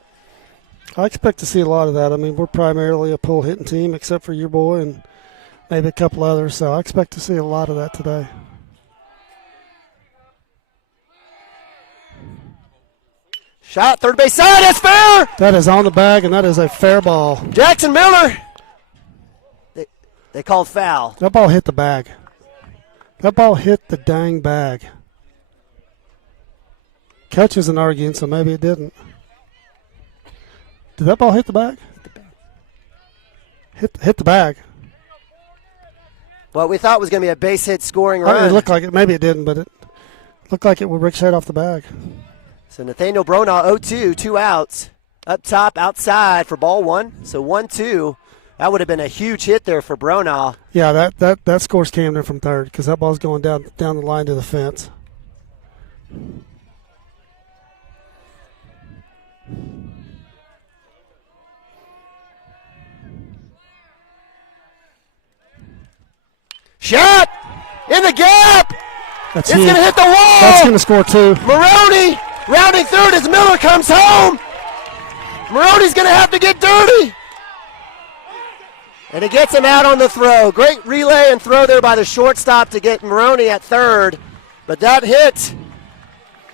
I expect to see a lot of that. I mean, we're primarily a pull hitting team except for your boy and maybe a couple others, so I expect to see a lot of that today. Shot, third base side, that's fair! That is on the bag, and that is a fair ball. Jackson Miller! They called foul. That ball hit the bag. That ball hit the dang bag. Coach isn't arguing, so maybe it didn't. Did that ball hit the bag? Hit the bag. What we thought was going to be a base hit scoring run. It looked like it. Maybe it didn't, but it looked like it would ricochet off the bag. So Nathaniel Bronaugh 0-2, 2 outs. Up top, outside for ball 1. So 1-2. That would have been a huge hit there for Bronaugh. Yeah, that scores Camden from third because that ball's going down the line to the fence. Shot in the gap. It's going to hit the wall. That's going to score 2. Maroney rounding third as Miller comes home. Maroney's going to have to get dirty. And it gets him out on the throw. Great relay and throw there by the shortstop to get Maroney at third. But that hit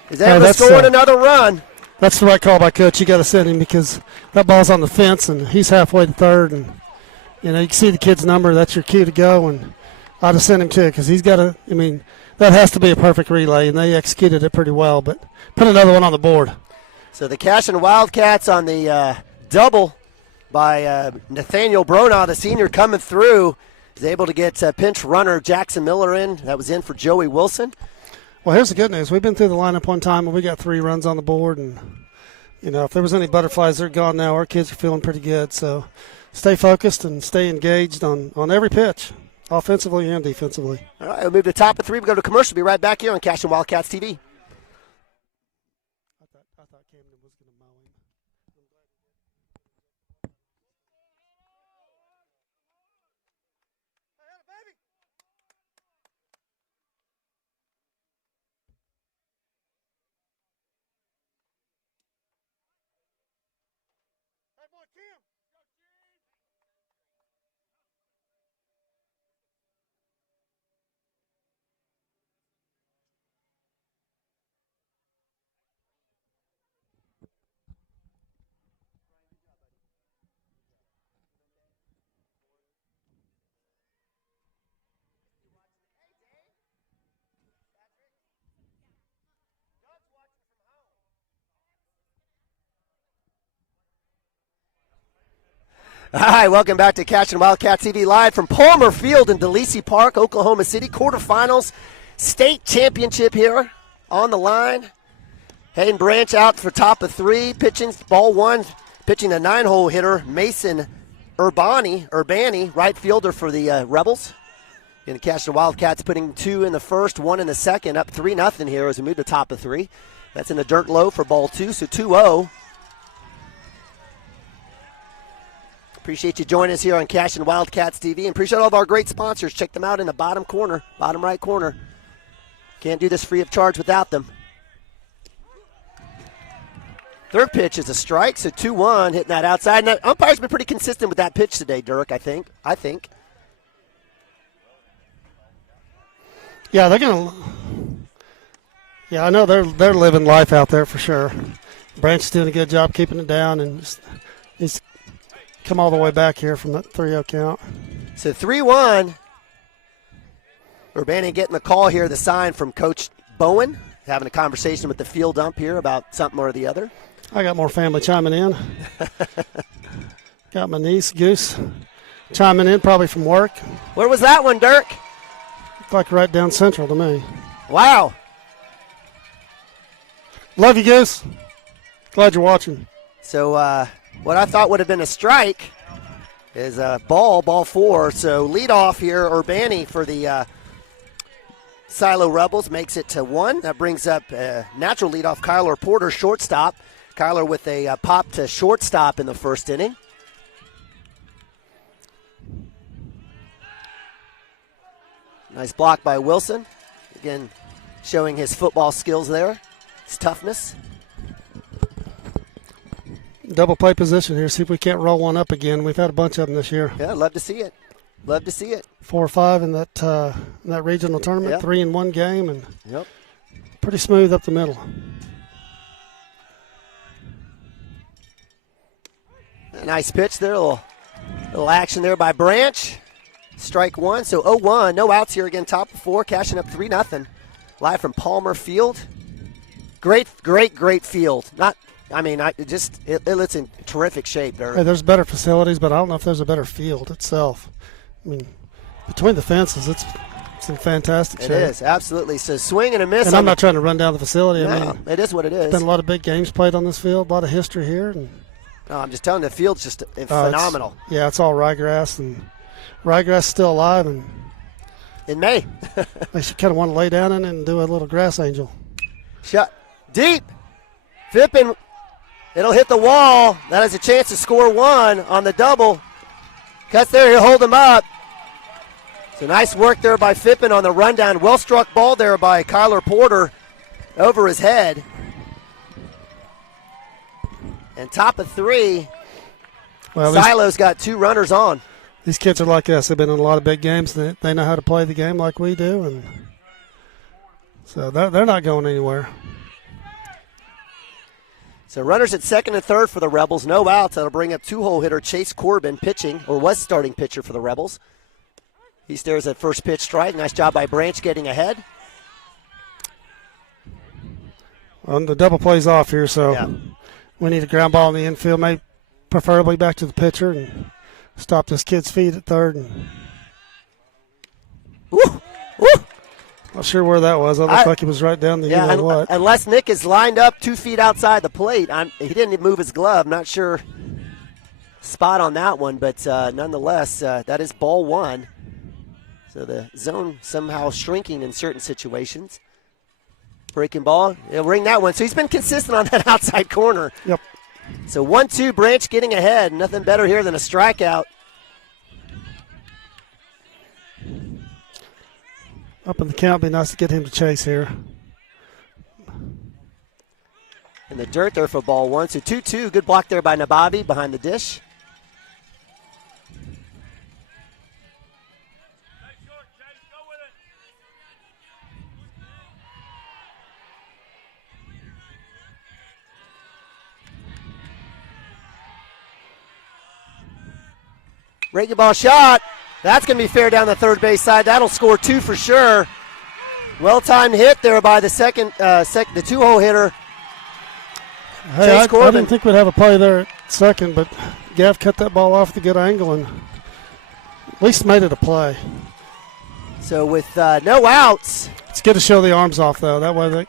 is able to score another run. That's the right call by Coach. You got to send him because that ball's on the fence and he's halfway to third. And you know you can see the kid's number. That's your cue to go. And I'd have sent him too because he's got to. I mean, that has to be a perfect relay, and they executed it pretty well. But put another one on the board. So the Cashion Wildcats on the double by Nathaniel Bronaugh, the senior, coming through, is able to get pinch runner Jackson Miller in. That was in for Joey Wilson. Well, here's the good news. We've been through the lineup one time, and we got 3 runs on the board. And, you know, if there was any butterflies, they're gone now. Our kids are feeling pretty good. So stay focused and stay engaged on every pitch, offensively and defensively. All right, we'll move to top of 3. We'll go to commercial. Be right back here on Cashion Wildcats TV. I thought Camden was going to mow him. All right, welcome back to Cashion Wildcats TV live from Palmer Field in DeLacy Park, Oklahoma City. Quarterfinals, state championship here on the line. Hayden Branch out for top of 3, pitching ball 1, pitching a 9-hole hitter, Mason Urbani, right fielder for the Rebels. And the Cashion Wildcats putting 2 in the first, 1 in the second, up 3-0 here as we move to top of 3. That's in the dirt low for ball 2, so 2-0. Appreciate you joining us here on Cashion Wildcats TV, and appreciate all of our great sponsors. Check them out in the bottom corner, bottom right corner. Can't do this free of charge without them. Third pitch is a strike, so 2-1, hitting that outside. And the umpire's been pretty consistent with that pitch today, Dirk, I think. Yeah, they're going to – yeah, I know they're living life out there for sure. Branch is doing a good job keeping it down, and he's come all the way back here from that 3-0 count. So 3-1. Urbana getting the call here, the sign from Coach Bowen, having a conversation with the field ump here about something or the other. I got more family chiming in. Got my niece, Goose, chiming in probably from work. Where was that one, Dirk? Looked like right down central to me. Wow. Love you, Goose. Glad you're watching. So what I thought would have been a strike is a ball 4. So lead off here, Urbani for the Silo Rebels makes it to 1. That brings up natural leadoff Kyler Porter, shortstop. Kyler with a pop to shortstop in the first inning. Nice block by Wilson. Again, showing his football skills there, his toughness. Double play position here. See if we can't roll one up again. We've had a bunch of them this year. Yeah, love to see it. 4 or 5 in that regional tournament. Yep. 3 in one game, and Yep. pretty smooth up the middle. A nice pitch there. A little action there by Branch. Strike 1. So 0-1. No outs here again. Top of 4. Cashing up 3-0. Live from Palmer Field. Great field. It's in terrific shape there. Hey, there's better facilities, but I don't know if there's a better field itself. I mean, between the fences, it's in fantastic shape. It is, absolutely. So swing and a miss. And I'm not trying to run down the facility. No, I mean, it is what it is. Been a lot of big games played on this field, a lot of history here. And no, I'm just telling you, the field's just phenomenal. It's all ryegrass, and ryegrass is still alive. And in May. they should kind of want to lay down in it and do a little grass angel. Shot deep. Fippen. It'll hit the wall. That has a chance to score 1 on the double. Cuts there. He'll hold him up. So nice work there by Fippen on the rundown. Well struck ball there by Kyler Porter over his head. And top of 3. Well, Silo's got 2 runners on. These kids are like us. They've been in a lot of big games. They know how to play the game like we do, and so they're not going anywhere. So runners at second and third for the Rebels. No outs. That'll bring up 2-hole hitter Chase Corbin pitching, or was starting pitcher for the Rebels. He stares at first pitch strike. Nice job by Branch getting ahead. Well, the double play's off here, so we need a ground ball in the infield, maybe preferably back to the pitcher, and stop this kid's feet at third. And not sure where that was. It looked like he was right down the what. Unless Nick is lined up 2 feet outside the plate. He didn't move his glove. Not sure spot on that one, but nonetheless, that is ball 1. So the zone somehow shrinking in certain situations. Breaking ball. He'll ring that one. So he's been consistent on that outside corner. Yep. So 1-2, Branch getting ahead. Nothing better here than a strikeout. Up in the count, be nice to get him to chase here. In the dirt there for ball 1. So 2-2. Good block there by Nababi behind the dish. Breaking ball shot. That's going to be fair down the third base side. That'll score 2 for sure. Well-timed hit there by the the 2-hole hitter. Hey, Chase Corbin. I didn't think we'd have a play there at second, but Gav cut that ball off the good angle and at least made it a play. So with no outs. It's good to show the arms off, though. That way,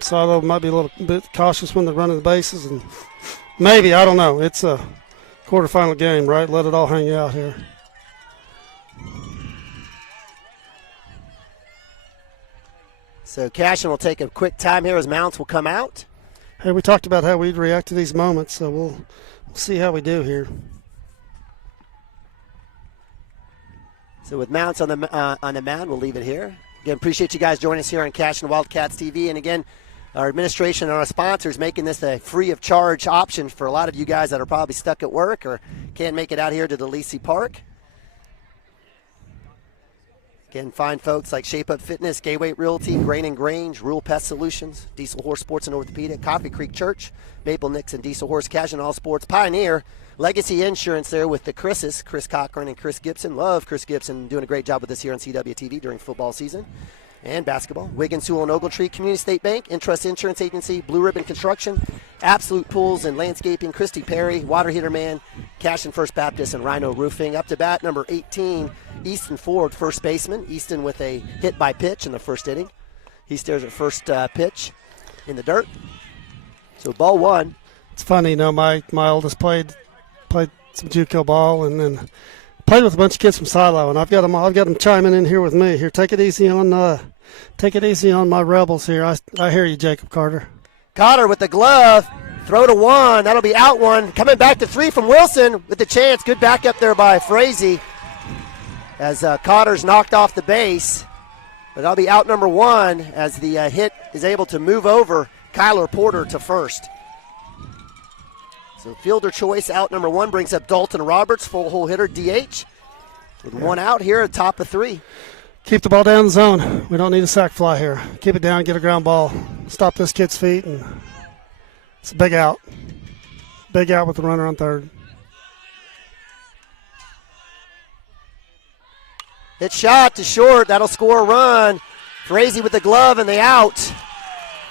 Silo might be a little bit cautious when they're running the bases. And maybe, I don't know. It's a quarterfinal game, right? Let it all hang out here. So Cashion will take a quick time here as mounts will come out. Hey, we talked about how we'd react to these moments, so we'll see how we do here. So with Mounts on the mound, we'll leave it here. Again, appreciate you guys joining us here on Cashion Wildcats TV. And again, our administration and our sponsors making this a free of charge option for a lot of you guys that are probably stuck at work or can't make it out here to the Lacey Park. Again, find folks like Shape Up Fitness, Gateway Realty, Grain and Grange, Rural Pest Solutions, Diesel Horse Sports and Orthopedic, Coffee Creek Church, Maple Nix and Diesel Horse, Cashion All Sports, Pioneer, Legacy Insurance there with the Chris's, Chris Cochran and Chris Gibson. Love Chris Gibson doing a great job with us here on CWTV during football season and basketball. Wiggins, Sewell, and Ogletree, Community State Bank, Intrust Insurance Agency, Blue Ribbon Construction, Absolute Pools and Landscaping, Christy Perry, Water Heater Man, Cashion First Baptist, and Rhino Roofing. Up to bat, number 18, Easton Ford, first baseman. Easton with a hit by pitch in the first inning. He stares at first pitch in the dirt. So ball one. It's funny, you know, my oldest played some JUCO ball and then played with a bunch of kids from Silo, and I've got them chiming in here with me. Here, take it easy on my Rebels here. I hear you, Jacob Carter. Cotter with the glove, throw to one. That'll be out one. Coming back to three from Wilson with the chance. Good backup there by Frazee as Cotter's knocked off the base. But that'll be out number one as the hit is able to move over Kyler Porter to first. So fielder choice out number one brings up Dalton Roberts, full hole hitter, DH. With one out here at top of three. Keep the ball down the zone. We don't need a sac fly here. Keep it down, get a ground ball. Stop this kid's feet, and it's a big out. Big out with the runner on third. Hit shot to short. That'll score a run. Frazee with the glove and the out.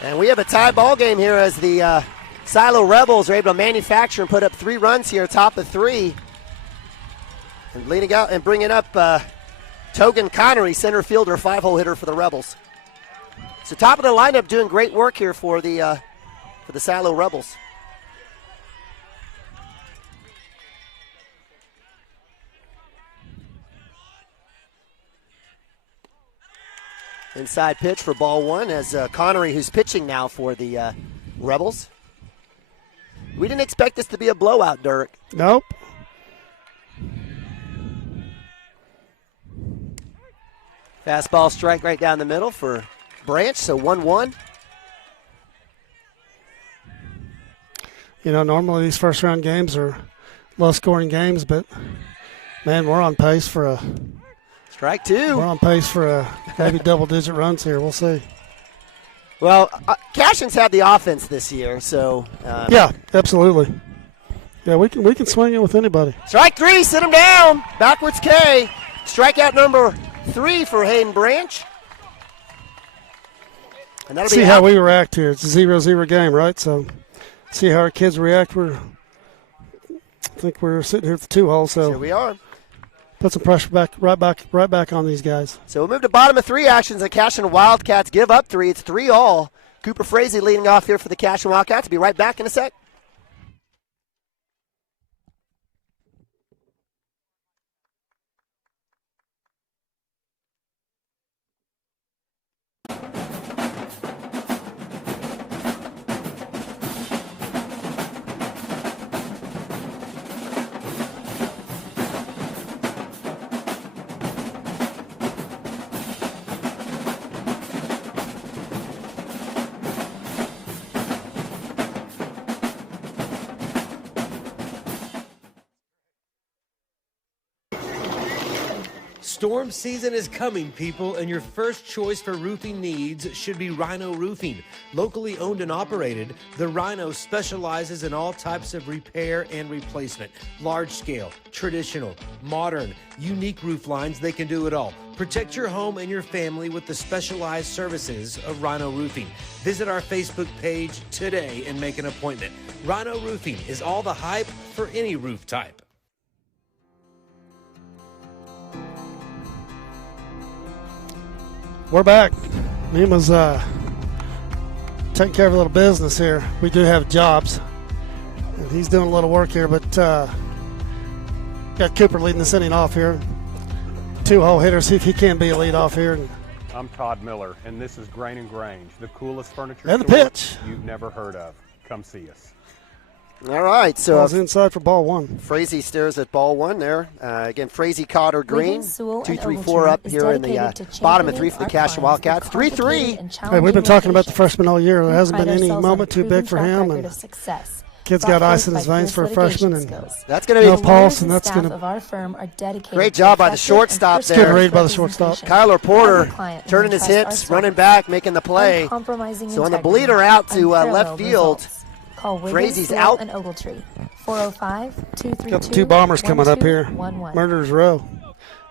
And we have a tie ball game here as the Silo Rebels are able to manufacture and put up 3 runs here, top of 3. And leading out and bringing up Togan Connery, center fielder, 5-hole hitter for the Rebels. So top of the lineup doing great work here for the Silo Rebels. Inside pitch for ball one as Connery, who's pitching now for the Rebels. We didn't expect this to be a blowout, Dirk. Nope. Fastball strike right down the middle for Branch, so 1-1. You know, normally these first-round games are low-scoring games, but, man, we're on pace for a strike two. We're on pace for maybe double-digit runs here. We'll see. Well, Cashion's had the offense this year, so. Yeah, absolutely. Yeah, we can swing it with anybody. Strike three, sit him down. Backwards K. Strikeout number 3 for Hayden Branch. And that'll see how we react here. It's a 0-0 game, right? So see how our kids react. I think we're sitting here at the 2-hole, so here we are. Put some pressure right back on these guys. So we'll move to bottom of 3 actions. The Cashion Wildcats give up 3. It's 3-all. Cooper Frazee leading off here for the Cashion Wildcats. Be right back in a sec. Storm season is coming, people, and your first choice for roofing needs should be Rhino Roofing. Locally owned and operated, the Rhino specializes in all types of repair and replacement. Large scale, traditional, modern, unique roof lines, they can do it all. Protect your home and your family with the specialized services of Rhino Roofing. Visit our Facebook page today and make an appointment. Rhino Roofing is all the hype for any roof type. We're back. Nima's taking care of a little business here. We do have jobs. And he's doing a little work here, but got Cooper leading this inning off here. 2-hole hitter, see if he can be a lead off here. I'm Todd Miller, and this is Grain and Grange, the coolest furniture and the store pitch you've never heard of. Come see us. All right, so Ball's inside for ball one. Frazee stares at ball one there. Again, Frazee, Cotter, Green. Wiggins, Sewell, 2, and 3, 4 up Ogletree here in is the dedicated to bottom of 3 championing for the our Cashion clients Wildcats. with 3-3. complicated and Hey, we've been challenging talking about the locations. freshman all year. There We hasn't been pride any ourselves on a moment too proven big for track him. record And of success, kid's brought got forth ice in by his veins fierce for a freshman. litigation And skills. That's going to no be The pulse, lawyers and that's staff going to. of our firm are dedicated Great to job by the effective shortstop and there. Good read by the shortstop. representation. Kyler Porter Every client turning his entrusts our hips, service. running back, making the play. Uncompromising So on the integrity, bleeder out to left unparalleled field. results. Call Wiggins, Frazee's Sewell, out. and Ogletree. 405-232-1211. Got the two bombers coming up here. Murderers Row.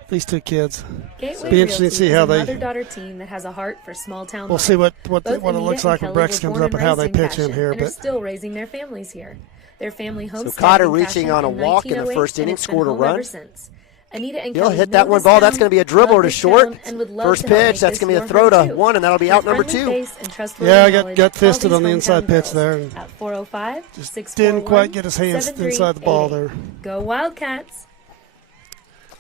These two kids. Gateway Be interesting to see Realty how is a they. mother-daughter team that has a heart for small-town We'll life. see what Both it Anita looks and like when Kelly Brex were comes born up and how raised they in pitch in Cashion here. and are But still raising their families here. Their family homesteaded Cotter in reaching Cashion on a in walk in the 1908 first and inning, it's been scored a home run. ever since. Anita and He'll Kelly hit know that one this ball. town, That's going to be a dribble love to this short. town, and would love First to help make pitch, that's this going to be a your throw home to too. one, and that'll be For out number friendly 2. face and trustworthy yeah, I knowledge, got call fisted these on the hometown inside pitch girls there. And at 405 didn't quite get his hands inside the ball there. Go Wildcats!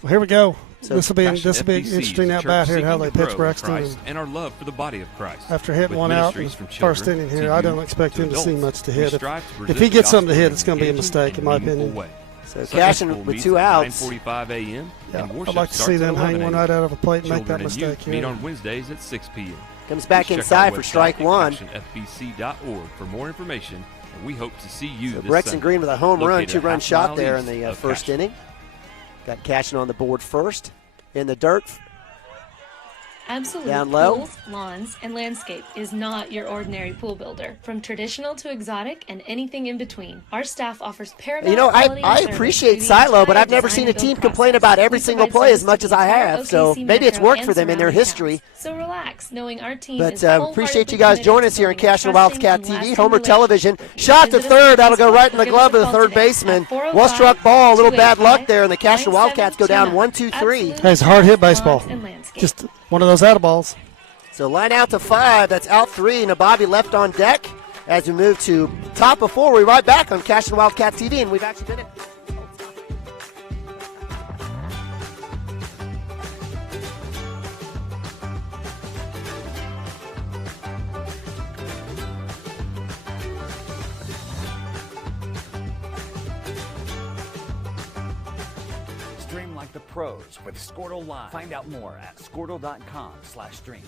Well, here we go. So This will be Passion interesting FBC's at bat here, church how they seeking to pitch grow in Braxton. Christ and our love for the body of Christ. After hitting With one out in ministries the from first children inning to here, I don't youth expect to him to see adults, much to we hit. strive to If present he the gets something to gospel hit, it's going to be a in an mistake, in engaging my and meaningful opinion. way. So Sunday Cashion school with meets 2 at outs. 9:45 a.m. Yeah, and I'd worship like to see starts them at hang 11 one a.m. right out of a plate and make that Children and mistake youth meet here. on Wednesdays at 6 p.m. Comes back Check our inside for website strike at one. CashionFBC.org for more information, and we hope to see you So this Braxton Sunday. Green with a home run, Located a 2-run half shot mile there in east the of first Cashion. inning. Got Cashion on the board first. In the dirt. Absolute Down low. Pools, Lawns, and Landscape is not your ordinary pool builder. From traditional to exotic and anything in between, our staff offers paramount You know, quality and I service appreciate through the Silo, but entire I've never design seen a and build team complain process. about every We single provide play as service much to as the I entire have. So OKC maybe it's metro worked and for them in their surrounding history. towns. So relax, knowing our team But is appreciate you guys joining us here in Cashion Wildcat TV. TV. Homer Television. Shot to third. That'll go right in the glove of the third baseman. Well struck ball. A little bad luck there, and the Cashion Wildcats go down 1-2-3. Hey, it's a hard hit baseball. Just one of those attaballs. So line out to 5. That's out 3. And Bobby left on deck as we move to top of 4. We're right back on Cashion Wildcat TV, and we've actually been in. Stream like the pros with Squirtle Live. Find out more at squirtle.com/stream.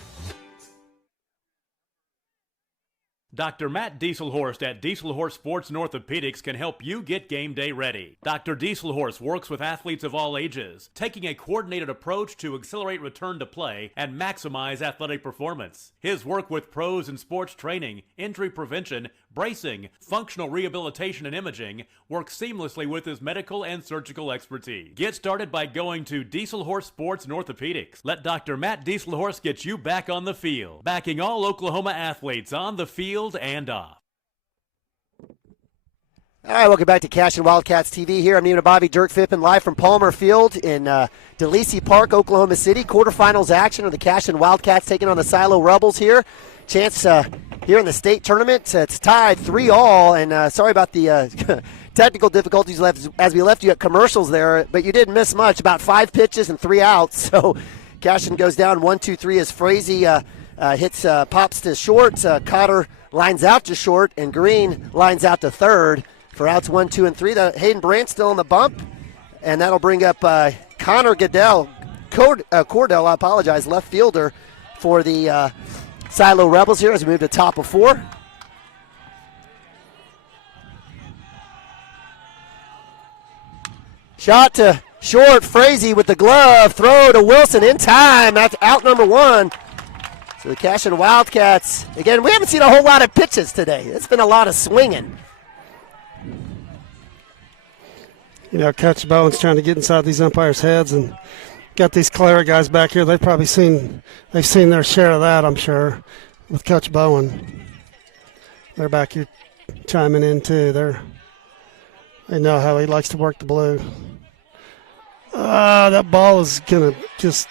Dr. Matt Dieselhorst at Dieselhorst Sports and Orthopedics can help you get game day ready. Dr. Dieselhorst works with athletes of all ages, taking a coordinated approach to accelerate return to play and maximize athletic performance. His work with pros in sports training, injury prevention, bracing, functional rehabilitation, and imaging works seamlessly with his medical and surgical expertise. Get started by going to Dieselhorst Sports and Orthopedics. Let Dr. Matt Dieselhorst get you back on the field, backing all Oklahoma athletes on the field and off. All right, welcome back to Cashion Wildcats TV here. I'm Nina Bobby, Dirk Fippen, live from Palmer Field in DeLacy Park, Oklahoma City. Quarterfinals action of the Cashion Wildcats taking on the Silo Rebels here. Chance here in the state tournament. It's tied 3-all, and sorry about the technical difficulties as we left you at commercials there, but you didn't miss much. About 5 pitches and 3 outs. So Cashion goes down 1-2-3 as Frazee hits pops to short. Cotter lines out to short, and Green lines out to third for outs 1, 2, and 3. Hayden Brandt still on the bump, and that'll bring up Connor Cordell, I apologize, left fielder for the Silo Rebels here as we move to top of 4. Shot to short, Frazee with the glove, throw to Wilson in time. That's out number 1. So the Cashion Wildcats, again, we haven't seen a whole lot of pitches today. It's been a lot of swinging. You know, Coach Bowen's trying to get inside these umpires' heads, and got these Clara guys back here. They've probably seen their share of that, I'm sure, with Coach Bowen. They're back here chiming in too. They know how he likes to work the blue. That ball is gonna just.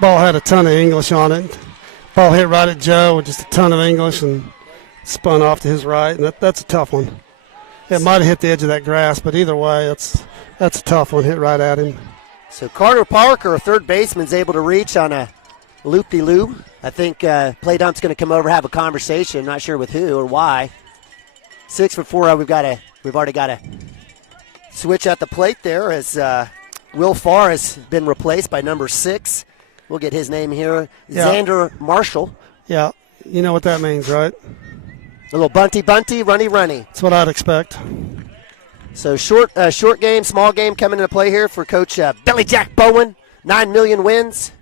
Ball had a ton of English on it. Ball hit right at Joe with just a ton of English and spun off to his right, and that's a tough one. It might have hit the edge of that grass, but either way, that's a tough one, hit right at him. So Carter Parker, third baseman, is able to reach on a loop-de-loop. I think Play Dump's going to come over, have a conversation. Not sure with who or why. 6'4". We've already got a switch at the plate there as Will Farr has been replaced by number 6. We'll get his name here, Yeah. Xander Marshall. Yeah, you know what that means, right? A little bunty, runny. That's what I'd expect. So short game, small game coming into play here for Coach Billy Jack Bowen. 9 million wins.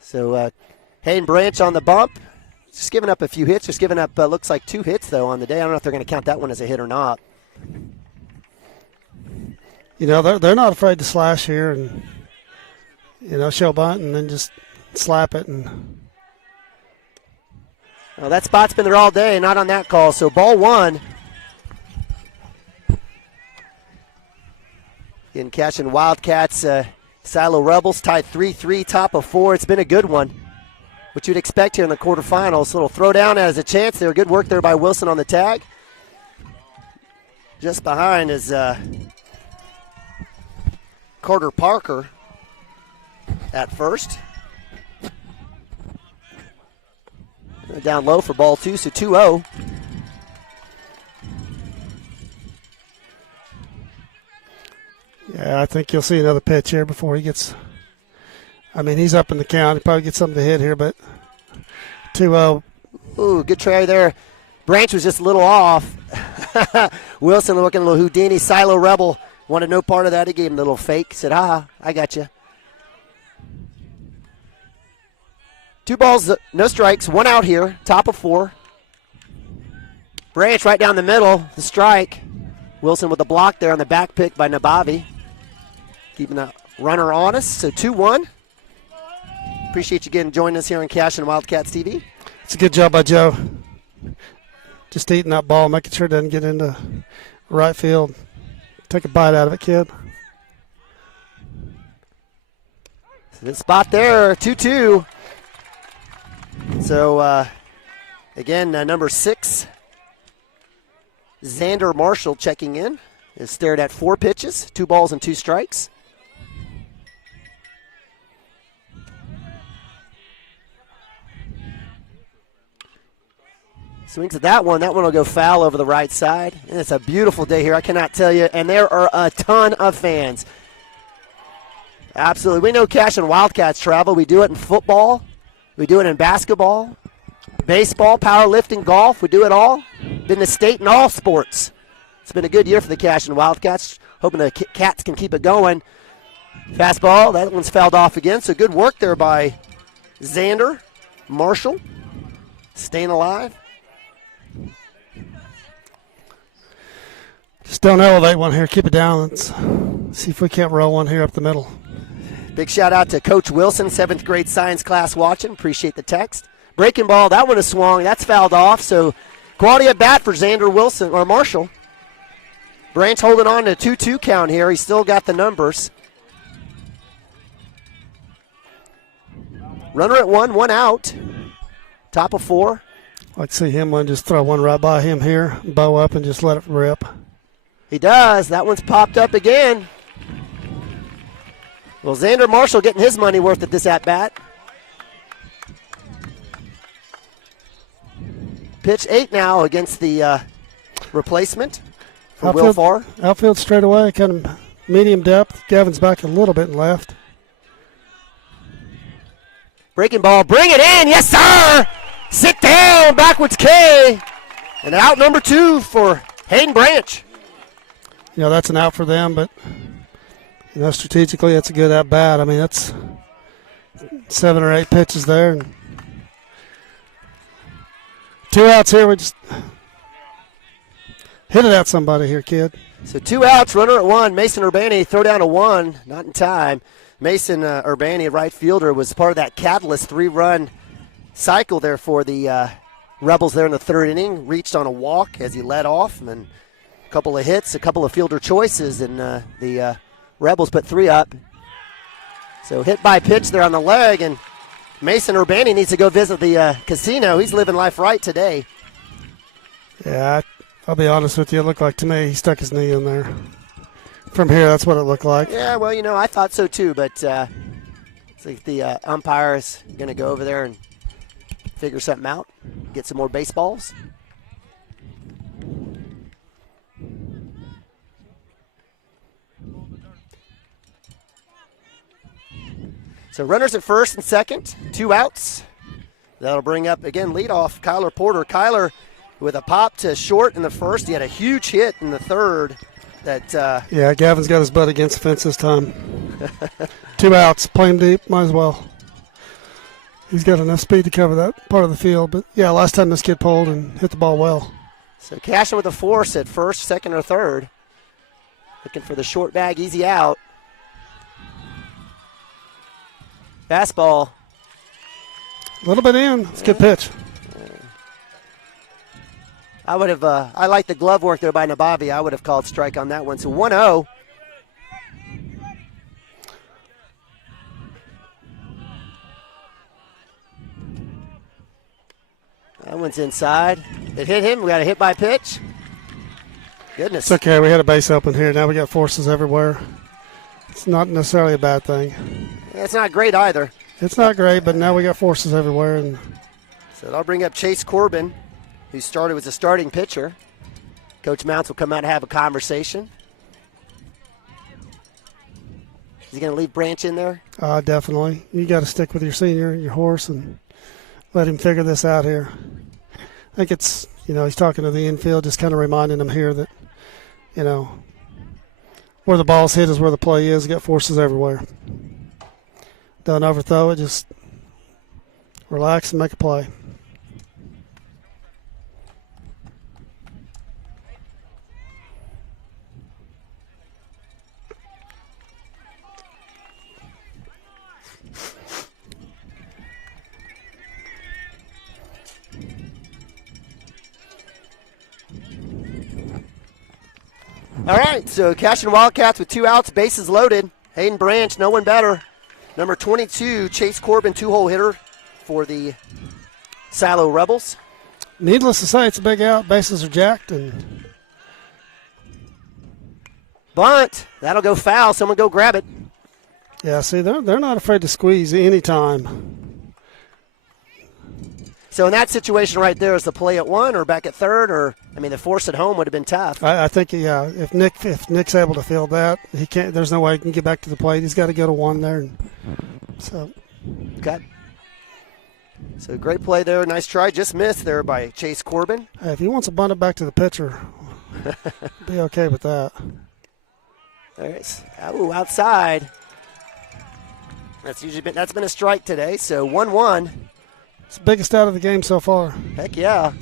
So Hayden Branch on the bump. Just giving up a few hits. Just giving up, looks like 2 hits, though, on the day. I don't know if they're going to count that one as a hit or not. You know, they're not afraid to slash here and, you know, show bunt and then just slap it. And well, that spot's been there all day, not on that call. So ball 1. In Cashion Wildcats, Silo Rebels tied 3-3, top of 4. It's been a good one. What you'd expect here in the quarterfinals. Little throwdown has a chance there. Good work there by Wilson on the tag. Just behind is Carter Parker at first. Down low for ball 2, so 2-0. yeah, I think you'll see another pitch here before he gets. I mean, he's up in the count. He probably gets something to hit here, but 2-0. Ooh, good try there. Branch was just a little off. Wilson looking a little Houdini. Silo Rebel wanted no part of that. He gave him a little fake. Said, I got you. 2 balls, no strikes. 1 out here. Top of 4. Branch right down the middle. The strike. Wilson with the block there on the back pick by Nabavi. Keeping the runner honest. So 2-1. Appreciate you again joining us here on Cashion Wildcats TV. It's a good job by Joe. Just eating that ball, making sure it doesn't get into right field. Take a bite out of it, kid. So good spot there, 2-2. So, again, number 6, Xander Marshall checking in. Is stared at 4 pitches, 2 balls and 2 strikes. Swings at that one. That one will go foul over the right side. And it's a beautiful day here, I cannot tell you. And there are a ton of fans. Absolutely. We know Cashion Wildcats travel. We do it in football. We do it in basketball, baseball, powerlifting, golf. We do it all. Been to state in all sports. It's been a good year for the Cashion Wildcats. Hoping the Cats can keep it going. Fastball. That one's fouled off again. So good work there by Xander Marshall. Staying alive. Just don't elevate one here. Keep it down. Let's see if we can't roll one here up the middle. Big shout out to Coach Wilson, 7th grade science class watching. Appreciate the text. Breaking ball, that one is swung. That's fouled off. So quality at bat for Xander Wilson or Marshall. Branch holding on to a 2-2 count here. He's still got the numbers. Runner at 1, 1 out. Top of 4. I'd like to see him one just throw one right by him here, bow up, and just let it rip. He does. That one's popped up again. Well, Xander Marshall getting his money worth at this at-bat. Pitch 8 now against the replacement for Will Farr. Outfield straight away, kind of medium depth. Gavin's back a little bit and left. Breaking ball, bring it in, yes sir! Sit down, backwards K. And out number 2 for Hayden Branch. You know, that's an out for them, but, you know, strategically that's a good at-bat. I mean, that's 7 or 8 pitches there. And 2 outs here. We just hit it at somebody here, kid. So 2 outs, runner at 1. Mason Urbani throw down a 1, not in time. Mason Urbani, right fielder, was part of that catalyst 3-run cycle there for the Rebels there in the 3rd inning. Reached on a walk as he led off, and then a couple of hits, a couple of fielder choices, and the Rebels put 3 up. So hit by pitch there on the leg, and Mason Urbani needs to go visit the casino. He's living life right today. Yeah, I'll be honest with you. It looked like to me he stuck his knee in there. From here, that's what it looked like. Yeah, well, you know, I thought so too, but Looks like the umpire is going to go over there and figure something out, get some more baseballs. So runners at first and second, 2 outs. That'll bring up, again, leadoff Kyler Porter. Kyler with a pop to short in the first. He had a huge hit in the third. Yeah, Gavin's got his butt against the fence this time. 2 outs, play him deep, might as well. He's got enough speed to cover that part of the field. But, yeah, last time this kid pulled and hit the ball well. So Cashion with a force at first, second, or third. Looking for the short bag, easy out. Fastball. A little bit in. It's a good pitch. I would have, I like the glove work there by Nabavi. I would have called strike on that one. So 1-0. That one's inside. It hit him. We got a hit by pitch. Goodness. It's okay. We had a base open here. Now we got forces everywhere. It's not necessarily a bad thing. It's not great either. It's not great, but now we got forces everywhere. And so that'll bring up Chase Corbin, who started as a starting pitcher. Coach Mounts will come out and have a conversation. Is he going to leave Branch in there? Definitely. You got to stick with your senior, your horse, and let him figure this out here. I think it's, he's talking to the infield, just kind of reminding him here that, where the ball's hit is where the play is. You got forces everywhere. Don't overthrow it. Just relax and make a play. All right, so Cashion Wildcats with 2 outs, bases loaded. Hayden Branch, no one better. Number 22, Chase Corbin, 2-hole hitter for the Silo Rebels. Needless to say, it's a big out. Bases are jacked. And bunt. That'll go foul. Someone go grab it. Yeah, see, they're not afraid to squeeze any time. So in that situation right there, is the play at 1 or back at third, or the force at home would have been tough. I think, yeah, if Nick's able to field that, he can't. There's no way he can get back to the plate. He's got to go to 1 there. Okay. So great play there. Nice try. Just missed there by Chase Corbin. Hey, if he wants to bunt it back to the pitcher, be okay with that. All right. Oh, outside. That's been a strike today. So 1-1. It's the biggest out of the game so far. Heck yeah.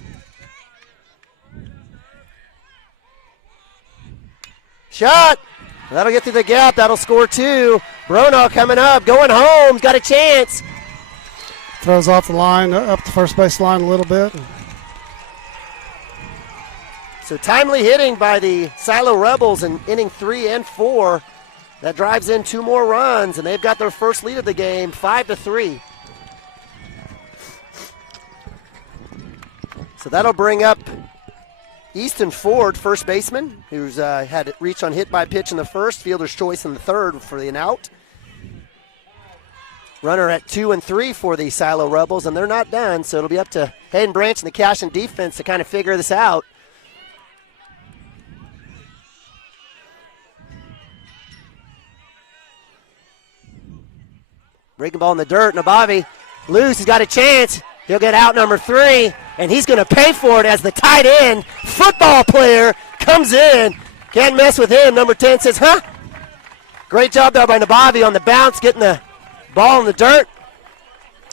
Shot. That'll get through the gap. That'll score 2. Bronaugh coming up, going home. Got a chance. Throws off the line, up the first base line a little bit. So timely hitting by the Silo Rebels in inning 3 and 4. That drives in 2 more runs, and they've got their first lead of the game, 5-3. So that'll bring up Easton Ford, first baseman, who's had it reach on hit by pitch in the first, fielder's choice in the third for the out. Runner at 2 and 3 for the Silo Rebels, and they're not done, so it'll be up to Hayden Branch and the Cashion defense to kind of figure this out. Breaking ball in the dirt, Nabavi loose, he's got a chance. He'll get out number 3, and he's going to pay for it as the tight end football player comes in. Can't mess with him. Number 10 says, huh? Great job there by Nabavi on the bounce, getting the ball in the dirt.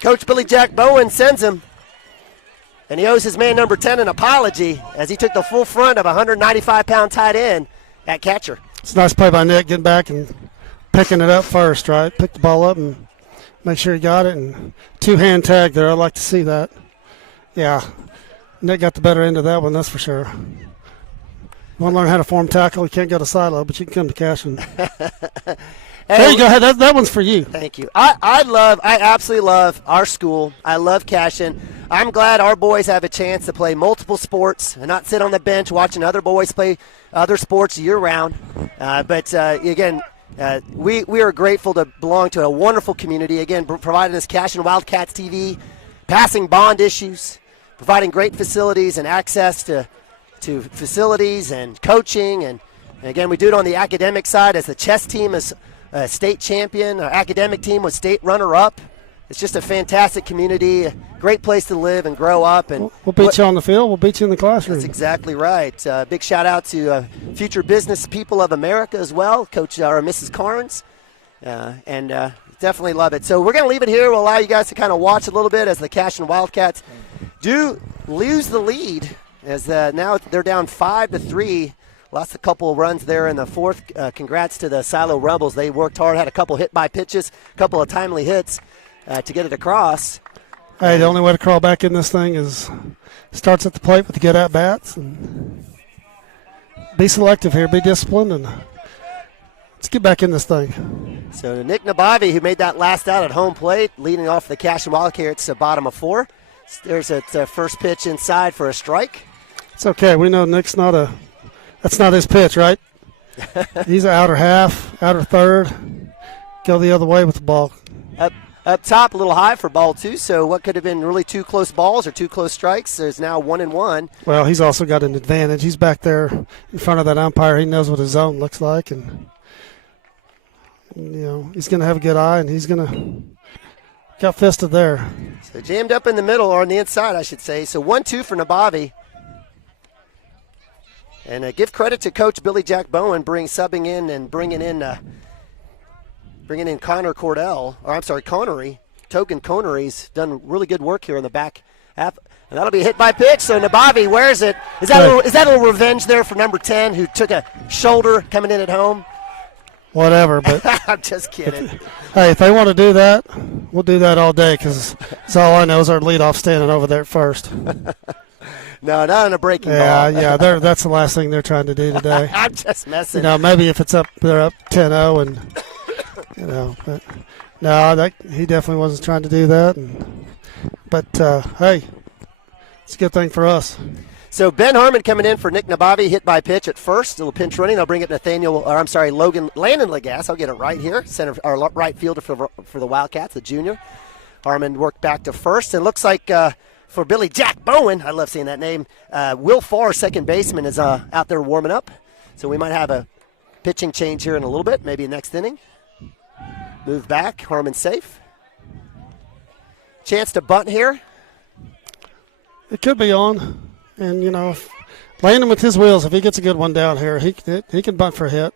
Coach Billy Jack Bowen sends him, and he owes his man number 10 an apology as he took the full front of a 195-pound tight end at catcher. It's a nice play by Nick, getting back and picking it up first, right? Pick the ball up and make sure he got it, and 2-hand tag there. I'd like to see that. Yeah, Nick got the better end of that one, that's for sure. You want to learn how to form tackle? You can't go to Silo, but you can come to Cashion. There you go. That one's for you. Thank you. I absolutely love our school. I love Cashion. I'm glad our boys have a chance to play multiple sports and not sit on the bench watching other boys play other sports year-round. But again, We are grateful to belong to a wonderful community. Again, providing us Cashion Wildcats TV, passing bond issues, providing great facilities and access to facilities and coaching. And again, we do it on the academic side as the chess team is a state champion. Our academic team was state runner-up. It's just a fantastic community, a great place to live and grow up. And we'll beat you on the field. We'll beat you in the classroom. That's exactly right. Big shout out to future business people of America as well, Coach or Mrs. Carnes, and definitely love it. So we're going to leave it here. We'll allow you guys to kind of watch a little bit as the Cashion Wildcats do lose the lead, as now they're down 5-3. Lost a couple of runs there in the fourth. Congrats to the Silo Rebels. They worked hard, had a couple hit-by pitches, a couple of timely hits to get it across. Hey, the only way to crawl back in this thing is starts at the plate with the good at-bats. And be selective here, be disciplined, and let's get back in this thing. So Nick Nabavi, who made that last out at home plate, leading off the Cashion Wildcats, bottom of 4. There's that first pitch inside for a strike. It's okay. We know Nick's that's not his pitch, right? He's an outer half, outer third. Go the other way with the ball. Up top, a little high for ball 2, so what could have been really 2 close balls or 2 close strikes is now 1-1. Well, he's also got an advantage. He's back there in front of that umpire. He knows what his zone looks like, and he's going to have a good eye, and he's going to got fisted there. So jammed up in the middle, or on the inside, I should say. So 1-2 for Nabavi. And give credit to Coach Billy Jack Bowen subbing in and bringing in Connor Cordell, or I'm sorry, Connery. Token Connery's done really good work here in the back half. And that'll be a hit by pitch, so Nabavi wears it. Is that a little revenge there for number 10 who took a shoulder coming in at home? Whatever, but I'm just kidding. If they want to do that, we'll do that all day, because all I know is our leadoff standing over there at first. No, not on a breaking ball. Yeah, that's the last thing they're trying to do today. I'm just messing. Maybe if they're up 10-0 and but no, he definitely wasn't trying to do that. But hey, it's a good thing for us. So Ben Harmon coming in for Nick Nabavi, hit by pitch at first. A little pinch running. They'll bring it Landon Lagasse. I'll get it right here. Center or right fielder for the Wildcats, the junior. Harmon worked back to first, and looks like for Billy Jack Bowen, I love seeing that name, Will Farr, second baseman, is out there warming up. So we might have a pitching change here in a little bit, maybe next inning. Move back, Harmon safe. Chance to bunt here. It could be on. And, if Landon with his wheels, if he gets a good one down here, he can bunt for a hit.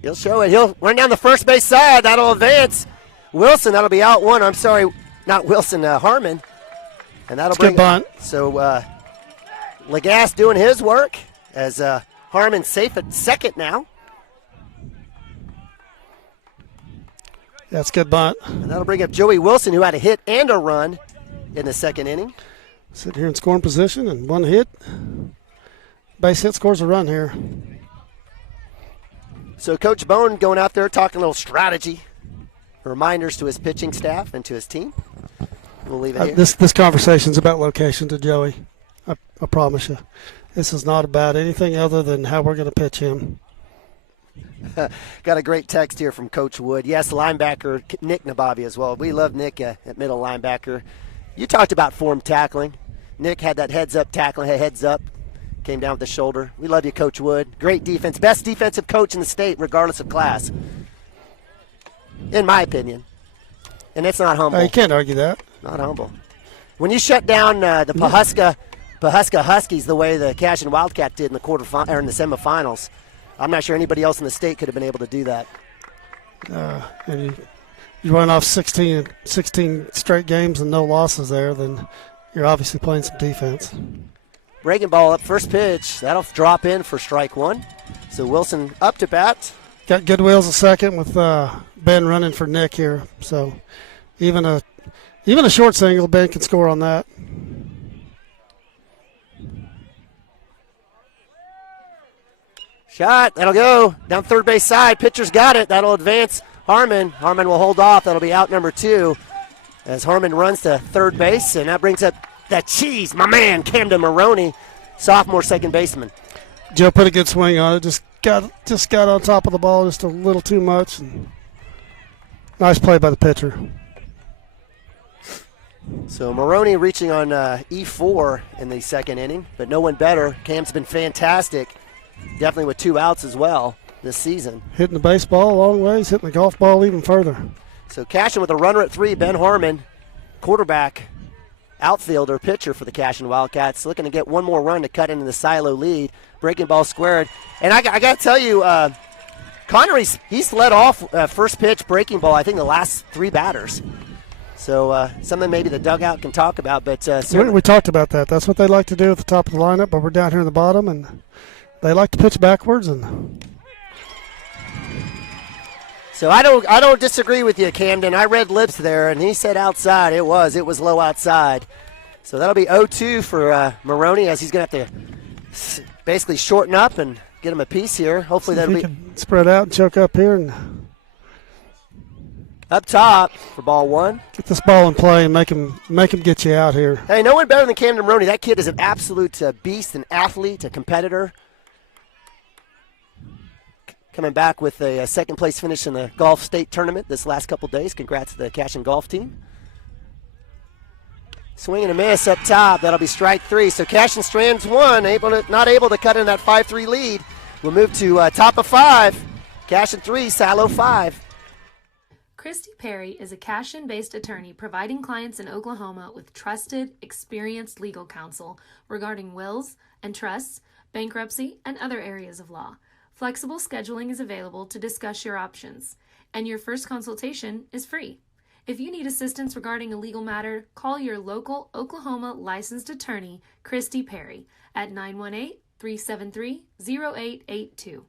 He'll show it. He'll run down the first base side. That'll advance. Wilson, that'll be out one. I'm sorry, not Wilson, Harmon. And that'll bring good bunt. So Lagasse doing his work as Harmon's safe at second now. That's good bunt. And that'll bring up Joey Wilson, who had a hit and a run in the second inning. Sit here in scoring position and one hit. Base hit scores a run here. So Coach Bone going out there talking a little strategy, reminders to his pitching staff and to his team. We'll leave it here. This conversation's about location to Joey. I promise you. This is not about anything other than how we're going to pitch him. Got a great text here from Coach Wood. Yes, linebacker Nick Nabavi as well. We love Nick at middle linebacker. You talked about form tackling. Nick had that heads-up tackling, heads up, came down with the shoulder. We love you, Coach Wood. Great defense. Best defensive coach in the state, regardless of class, in my opinion. And it's not humble. You can't argue that. Not humble. When you shut down the Pawhuska Huskies the way the Cashion Wildcat did in the in the semifinals, I'm not sure anybody else in the state could have been able to do that. And you run off 16 straight games and no losses there, then you're obviously playing some defense. Breaking ball up, first pitch. That'll drop in for strike one. So Wilson up to bat. Got good wheels a second with Ben running for Nick here. So even a short single, Ben can score on that. Shot. That'll go down third base side. Pitcher's got it. That'll advance Harmon. Harmon will hold off. That'll be out number 2 as Harmon runs to third base, and that brings up that cheese, my man, Camden Maroney, sophomore second baseman. Joe put a good swing on it. Just got on top of the ball just a little too much. And nice play by the pitcher. So Maroney reaching on E4 in the second inning, but no one better. Cam's been fantastic, definitely with 2 outs as well this season. Hitting the baseball a long ways, hitting the golf ball even further. So Cashion with a runner at 3, Ben Harmon, quarterback, outfielder, pitcher for the Cashion Wildcats, looking to get one more run to cut into the Silo lead. Breaking ball squared. And I got to tell you, Connery's he's led off first pitch breaking ball, I think, the last 3 batters. So something maybe the dugout can talk about. But we talked about that. That's what they like to do at the top of the lineup, but we're down here in the bottom, and they like to pitch backwards. And so I don't disagree with you, Camden. I read lips there, and he said outside. It was low outside. So that'll be 0-2 for Maroney, as he's going to have to basically shorten up and get him a piece here. Hopefully that'll be can spread out and choke up here and up top for ball 1. Get this ball in play and make him get you out here. Hey, no one better than Camden Maroney. That kid is an absolute beast, an athlete, a competitor. Coming back with a second place finish in the golf state tournament this last couple days. Congrats to the Cashion golf team. Swing and a miss up top. That'll be strike 3. So Cashion strands 1, not able to cut in that 5-3 lead. We'll move to top of 5. Cashion 3, Silo 5. Christy Perry is a Cashion-based attorney providing clients in Oklahoma with trusted, experienced legal counsel regarding wills and trusts, bankruptcy, and other areas of law. Flexible scheduling is available to discuss your options, and your first consultation is free. If you need assistance regarding a legal matter, call your local Oklahoma licensed attorney, Christy Perry, at 918-373-0882.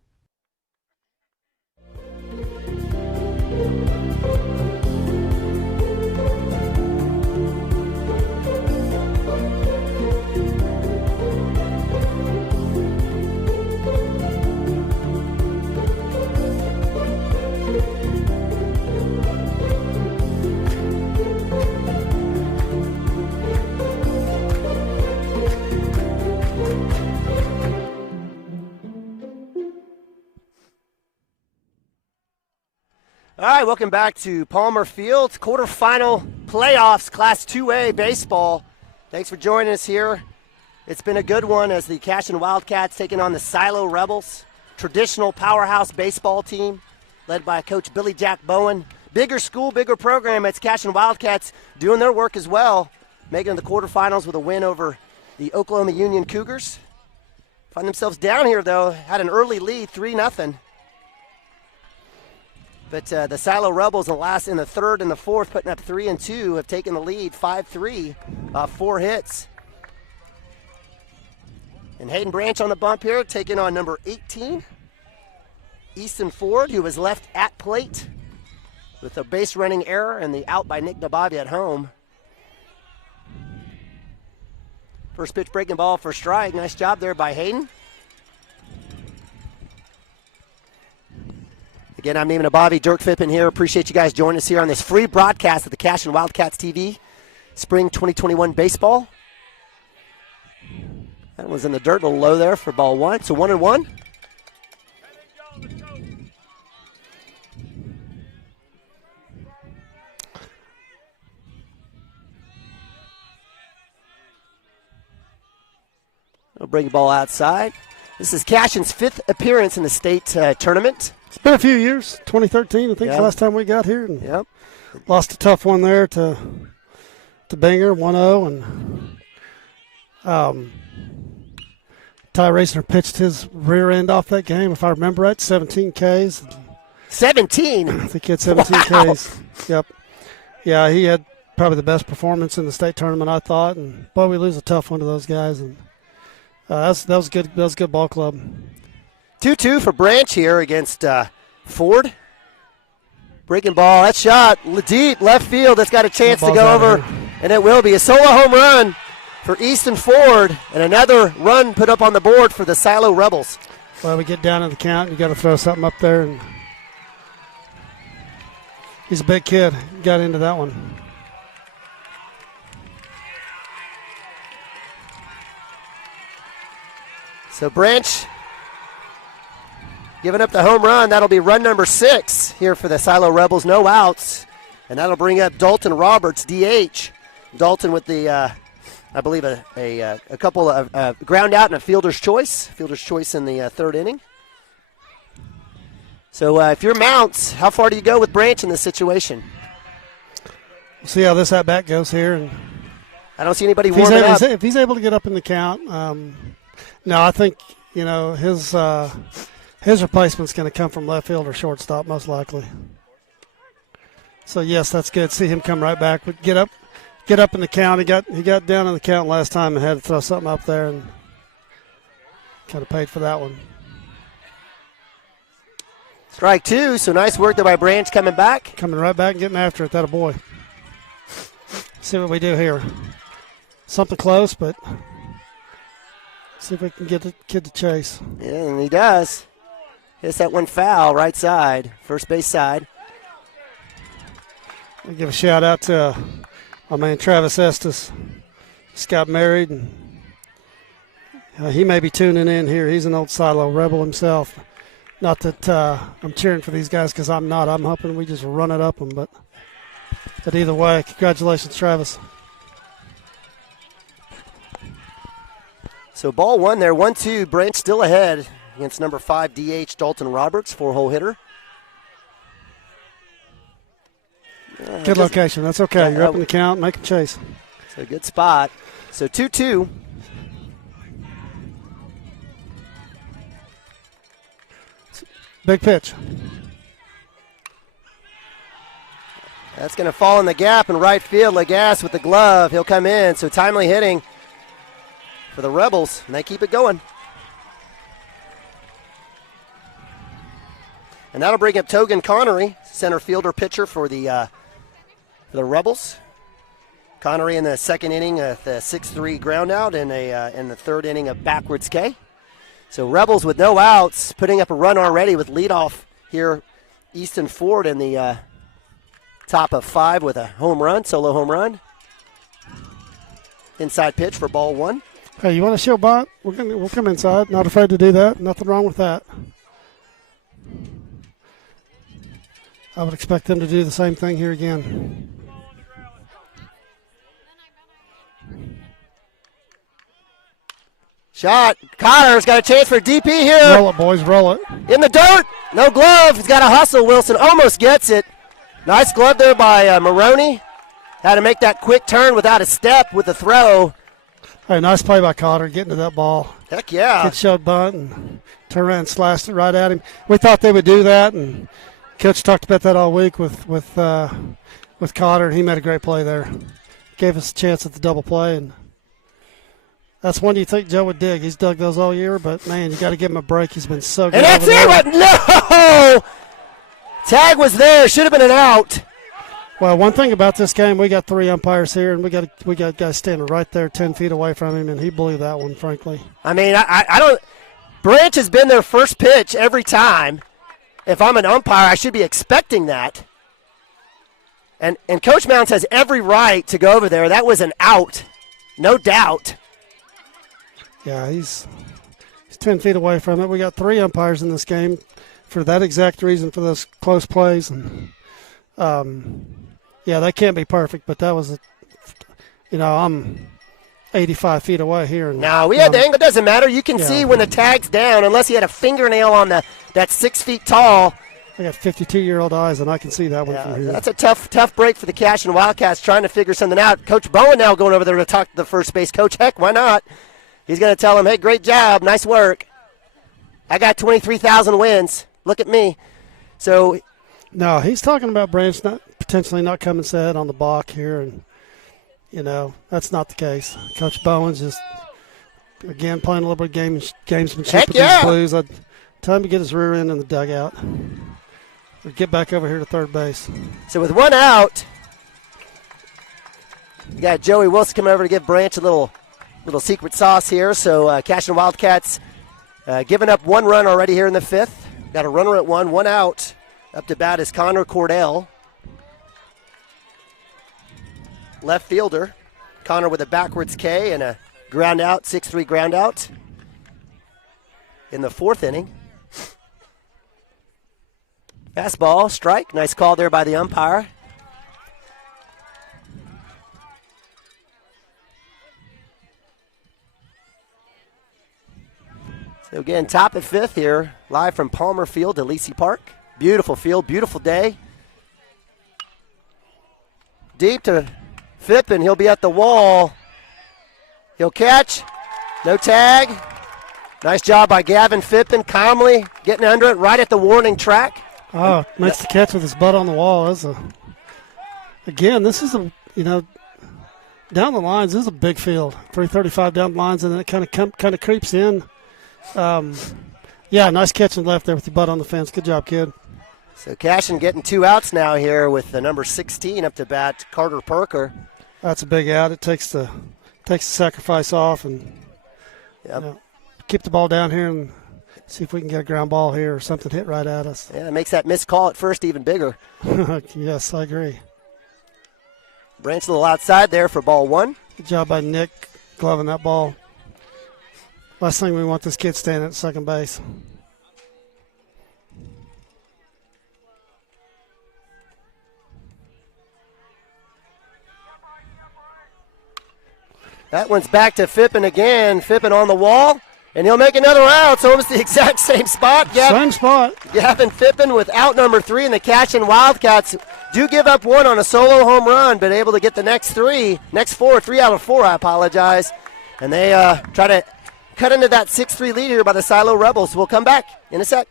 All right, welcome back to Palmer Field, quarterfinal playoffs, Class 2A baseball. Thanks for joining us here. It's been a good one as the Cashion Wildcats taking on the Silo Rebels, traditional powerhouse baseball team led by Coach Billy Jack Bowen. Bigger school, bigger program. It's Cashion Wildcats doing their work as well, making the quarterfinals with a win over the Oklahoma Union Cougars. Find themselves down here, though. Had an early lead, 3-0. But the Silo Rebels in the third and the fourth, putting up 3 and 2, have taken the lead 5-3, 4 hits. And Hayden Branch on the bump here, taking on number 18, Easton Ford, who was left at plate with a base running error and the out by Nick Nabavi at home. First pitch breaking ball for strike. Nice job there by Hayden. Again, I'm Neiman Nabavi, Dirk Fippen here. Appreciate you guys joining us here on this free broadcast of the Cashion Wildcats TV Spring 2021 Baseball. That was in the dirt, a little low there for ball 1. So 1-1. We'll bring the ball outside. This is Cashion's 5th appearance in the state tournament. It's been a few years. 2013, I think, is the last time we got here. And yep. Lost a tough one there to Binger, 1-0. And Ty Raciner pitched his rear end off that game, if I remember right, 17 Ks. 17? I think he had 17 Ks. Yep. Yeah, he had probably the best performance in the state tournament, I thought. And, boy, we lose a tough one to those guys. And that was good. That was a good ball club. 2-2 for Branch here against Ford. Breaking ball, that shot deep left field. That's got a chance to go over, and it will be a solo home run for Easton Ford, and another run put up on the board for the Silo Rebels. Well, we get down to the count. You got to throw something up there, and he's a big kid. He got into that one. So Branch giving up the home run. That'll be run number 6 here for the Silo Rebels. No outs. And that'll bring up Dalton Roberts, DH. Dalton with the, I believe, a couple of ground out and a fielder's choice. Fielder's choice in the third inning. So if you're Mounts, how far do you go with Branch in this situation? We'll see how this at-bat goes here. And I don't see anybody warming up. If he's able to get up in the count, no, I think, his replacement's going to come from left field or shortstop most likely. So, yes, that's good. See him come right back. Get up in the count. He got down in the count last time and had to throw something up there and kind of paid for that one. Strike 2, so nice work there by Branch coming back. Coming right back and getting after it. That a boy. See what we do here. Something close, but see if we can get the kid to chase. Yeah, and he does. Hits that one foul, right side, first base side. I'll give a shout out to my man Travis Estes. Just got married, and he may be tuning in here. He's an old Silo Rebel himself. Not that I'm cheering for these guys because I'm not. I'm hoping we just run it up them. But either way, congratulations, Travis. So ball 1 there, 1-2. Branch still ahead against number 5 DH Dalton Roberts, 4-hole hitter. Good location. That's okay. You're up in the count. Make a chase. It's a good spot. So 2-2. Big pitch. That's going to fall in the gap in right field. Lagasse with the glove. He'll come in. So timely hitting for the Rebels, and they keep it going. And that'll bring up Togan Connery, center fielder pitcher for the Rebels. Connery in the second inning, the 6-3 ground out, and in the third inning, a backwards K. So Rebels with no outs, putting up a run already with leadoff here. Easton Ford in the top of 5 with a home run, solo home run. Inside pitch for ball 1. Hey, you want to show bunt? We'll come inside. Not afraid to do that. Nothing wrong with that. I would expect them to do the same thing here again. Shot. Connor's got a chance for DP here. Roll it, boys. Roll it. In the dirt. No glove. He's got to hustle. Wilson almost gets it. Nice glove there by Maroney. Had to make that quick turn without a step with the throw. Hey, nice play by Cotter getting to that ball. Heck yeah. Kid showed bunt and turned around and slashed it right at him. We thought they would do that, and Coach talked about that all week with Cotter, and he made a great play there. Gave us a chance at the double play, and that's one you think Joe would dig. He's dug those all year, but, man, you got to give him a break. He's been so good. And that's it, but no! Tag was there. Should have been an out. Well, one thing about this game, we got 3 umpires here, and we got guys standing right there 10 feet away from him, and he blew that one, frankly. I mean, I don't – Branch has been their first pitch every time. If I'm an umpire, I should be expecting that. And Coach Mounts has every right to go over there. That was an out, no doubt. Yeah, he's 10 feet away from it. We got 3 umpires in this game for that exact reason, for those close plays. And, yeah, that can't be perfect, but that was, I'm 85 feet away here. No, we had the angle. Doesn't matter. You can see when the tag's down, unless he had a fingernail on that 6 feet tall. I got 52-year-old eyes, and I can see that one from here. That's a tough break for the Cashion Wildcats, trying to figure something out. Coach Bowen now going over there to talk to the first base coach. Heck, why not? He's going to tell him, hey, great job, nice work. I got 23,000 wins. Look at me. So, no, he's talking about Branch potentially not coming set on the block here, and that's not the case. Coach Bowen's just again playing a little bit of gamesmanship with these Blues. I'd tell him to get his rear end in the dugout or get back over here to third base. So with 1 out, you got Joey Wilson coming over to give Branch a little secret sauce here. So Cashion Wildcats giving up 1 run already here in the 5th. Got a runner at 1 out. Up to bat is Connor Cordell. Left fielder. Connor with a backwards K and a ground out, 6-3 ground out in the 4th inning. Fastball, strike. Nice call there by the umpire. So again, top of fifth here, live from Palmer Field to Lacey Park. Beautiful field, beautiful day. Deep to Phippen. He'll be at the wall. He'll catch. No tag. Nice job by Gavin Phippen, calmly getting under it right at the warning track. Oh, makes the catch with his butt on the wall. Again, this is down the lines. This is a big field. 335 down the lines, and then it kind of creeps in. Nice catch and left there with your butt on the fence. Good job, kid. So Cashion getting 2 outs now here with the number 16 up to bat, Carter Parker. That's a big out. It takes the sacrifice off and keep the ball down here and see if we can get a ground ball here or something hit right at us. Yeah, it makes that missed call at first even bigger. Yes, I agree. Branch a little outside there for ball 1. Good job by Nick gloving that ball. Last thing we want this kid standing at second base. That one's back to Phippen again. Phippen on the wall, and he'll make another out. It's almost the exact same spot. Same spot. Gavin Phippen with out number 3, and the Cashion Wildcats do give up 1 on a solo home run, but able to get the next 4, 3 out of 4, I apologize. And they try to cut into that 6-3 lead here by the Silo Rebels. We'll come back in a sec.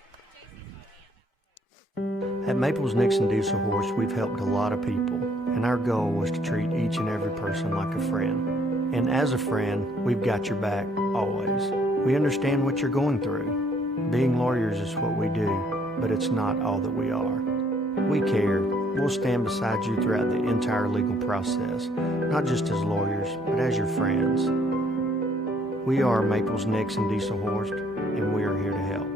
At Maples Nixon Diesel Horse, we've helped a lot of people, and our goal was to treat each and every person like a friend. And as a friend, we've got your back always. We understand what you're going through. Being lawyers is what we do, but it's not all that we are. We care. We'll stand beside you throughout the entire legal process, not just as lawyers, but as your friends. We are Maples Nixon Diesel Horse, and we are here to help.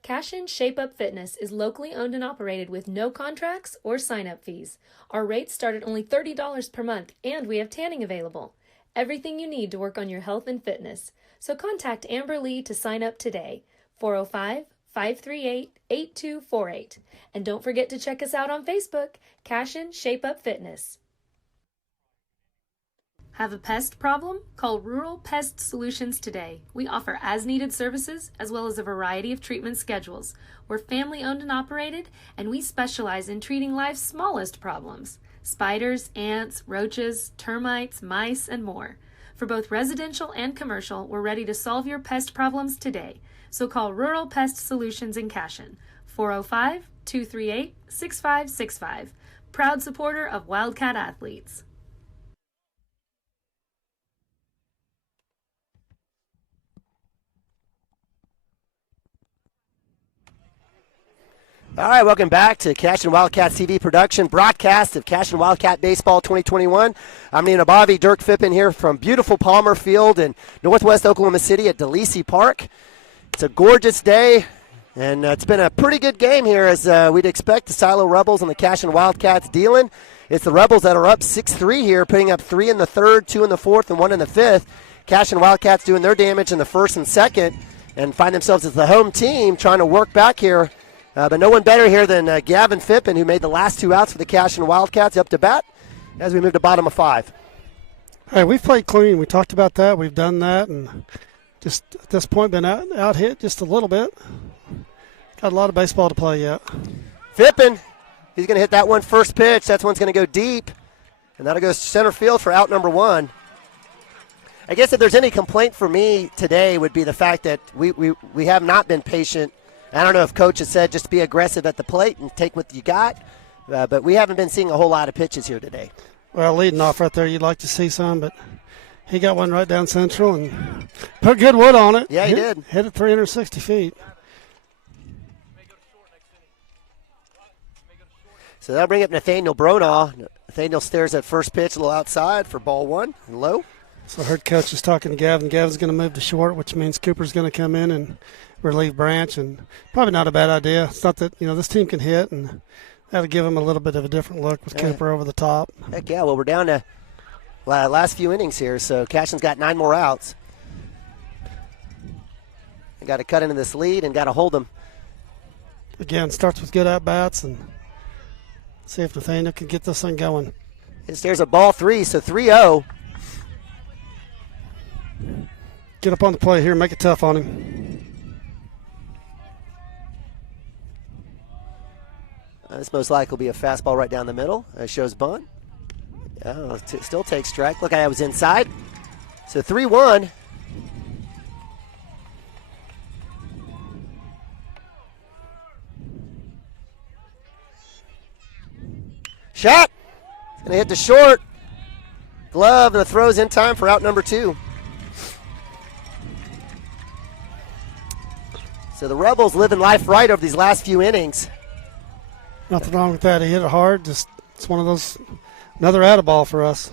Cashion Shape Up Fitness is locally owned and operated with no contracts or sign-up fees. Our rates start at only $30 per month, and we have tanning available. Everything you need to work on your health and fitness. So contact Amber Lee to sign up today, 405-538-8248. And don't forget to check us out on Facebook, Cashion Shape Up Fitness. Have a pest problem? Call Rural Pest Solutions today. We offer as-needed services as well as a variety of treatment schedules. We're family-owned and operated, and we specialize in treating life's smallest problems: spiders, ants, roaches, termites, mice, and more. For both residential and commercial, we're ready to solve your pest problems today. So call Rural Pest Solutions in Cashion, 405-238-6565. Proud supporter of Wildcat athletes. All right, welcome back to Cashion Wildcats TV production broadcast of Cashion Wildcat Baseball 2021. I'm Nina Bobby, Dirk Phippen here from beautiful Palmer Field in northwest Oklahoma City at DeLisi Park. It's a gorgeous day, and it's been a pretty good game here as we'd expect. The Silo Rebels and the Cashion Wildcats dealing. It's the Rebels that are up 6-3 here, putting up 3 in the third, 2 in the fourth, and 1 in the fifth. Cashion Wildcats doing their damage in the first and second and find themselves as the home team trying to work back here. But no one better here than Gavin Phippen, who made the last 2 outs for the Cashion Wildcats, up to bat as we move to bottom of 5. Hey, we've played clean. We talked about that. We've done that, and just at this point been out hit just a little bit. Got a lot of baseball to play yet. Phippen, he's going to hit that one first pitch. That one's going to go deep, and that'll go center field for out number 1. I guess if there's any complaint for me today would be the fact that we have not been patient. I don't know if Coach has said just be aggressive at the plate and take what you got, but we haven't been seeing a whole lot of pitches here today. Well, leading off right there, you'd like to see some, but he got one right down central and put good wood on it. Yeah, he did. Hit it 360 feet. So that'll bring up Nathaniel Bronaugh. Nathaniel stares at first pitch, a little outside for ball 1 and low. So I heard Coach is talking to Gavin. Gavin's going to move to short, which means Cooper's going to come in and relieve Branch, and probably not a bad idea. It's not that, this team can hit, and that'll give him a little bit of a different look with Cooper over the top. Heck yeah, well, we're down to last few innings here, so Cashion's got 9 more outs. They got to cut into this lead and got to hold them. Again, starts with good at-bats and see if Nathaniel can get this thing going. There's a ball 3, so 3-0. Get up on the plate here, make it tough on him. This most likely will be a fastball right down the middle. Shows bunt. Still takes strike. Look, I was inside. So 3-1. Shot. It's going to hit the short. Glove, and the throw's in time for out number 2. So the Rebels living life right over these last few innings. Nothing wrong with that. He hit it hard. Just it's one of those, another atta-ball for us.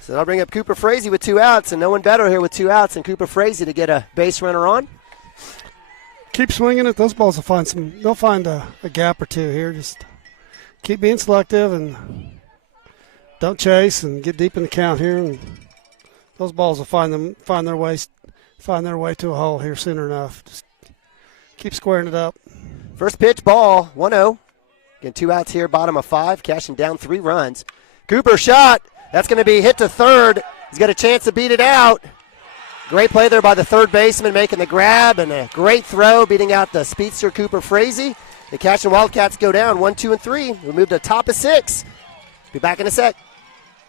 So that'll bring up Cooper Frazee with 2 outs, and no one better here with 2 outs than Cooper Frazee to get a base runner on. Keep swinging it. Those balls will find they'll find a gap or two here. Just keep being selective and don't chase and get deep in the count here. And those balls will find their way to a hole here soon enough. Just keep squaring it up. First pitch, ball, 1-0. Again, 2 outs here, bottom of 5. Cashion down 3 runs. Cooper shot. That's going to be hit to third. He's got a chance to beat it out. Great play there by the third baseman making the grab, and a great throw beating out the speedster Cooper Frazee. The Cashion Wildcats go down 1, 2, and 3. We move to top of 6. Be back in a sec.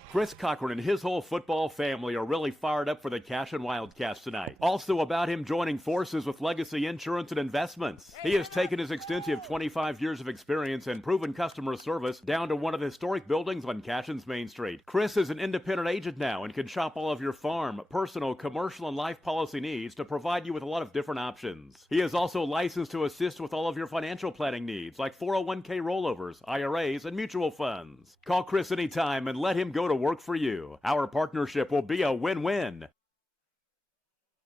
Chris Cochran and his whole football family are really fired up for the Cashion Wildcats tonight. Also about him joining forces with Legacy Insurance and Investments. He has taken his extensive 25 years of experience and proven customer service down to one of the historic buildings on Cashion's Main Street. Chris is an independent agent now and can shop all of your farm, personal, commercial, and life policy needs to provide you with a lot of different options. He is also licensed to assist with all of your financial planning needs like 401k rollovers, IRAs, and mutual funds. Call Chris anytime and let him go to work for you. Our partnership will be a win-win.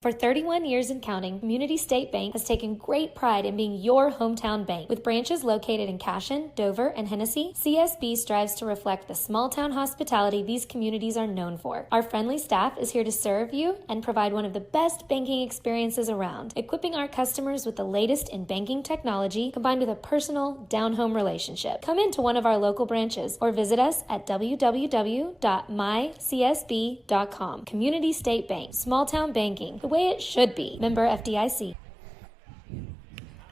For 31 years and counting, Community State Bank has taken great pride in being your hometown bank. With branches located in Cashion, Dover, and Hennessy, CSB strives to reflect the small-town hospitality these communities are known for. Our friendly staff is here to serve you and provide one of the best banking experiences around, equipping our customers with the latest in banking technology combined with a personal, down-home relationship. Come into one of our local branches or visit us at www.mycsb.com. Community State Bank, small-town banking, the way it should be. Member FDIC.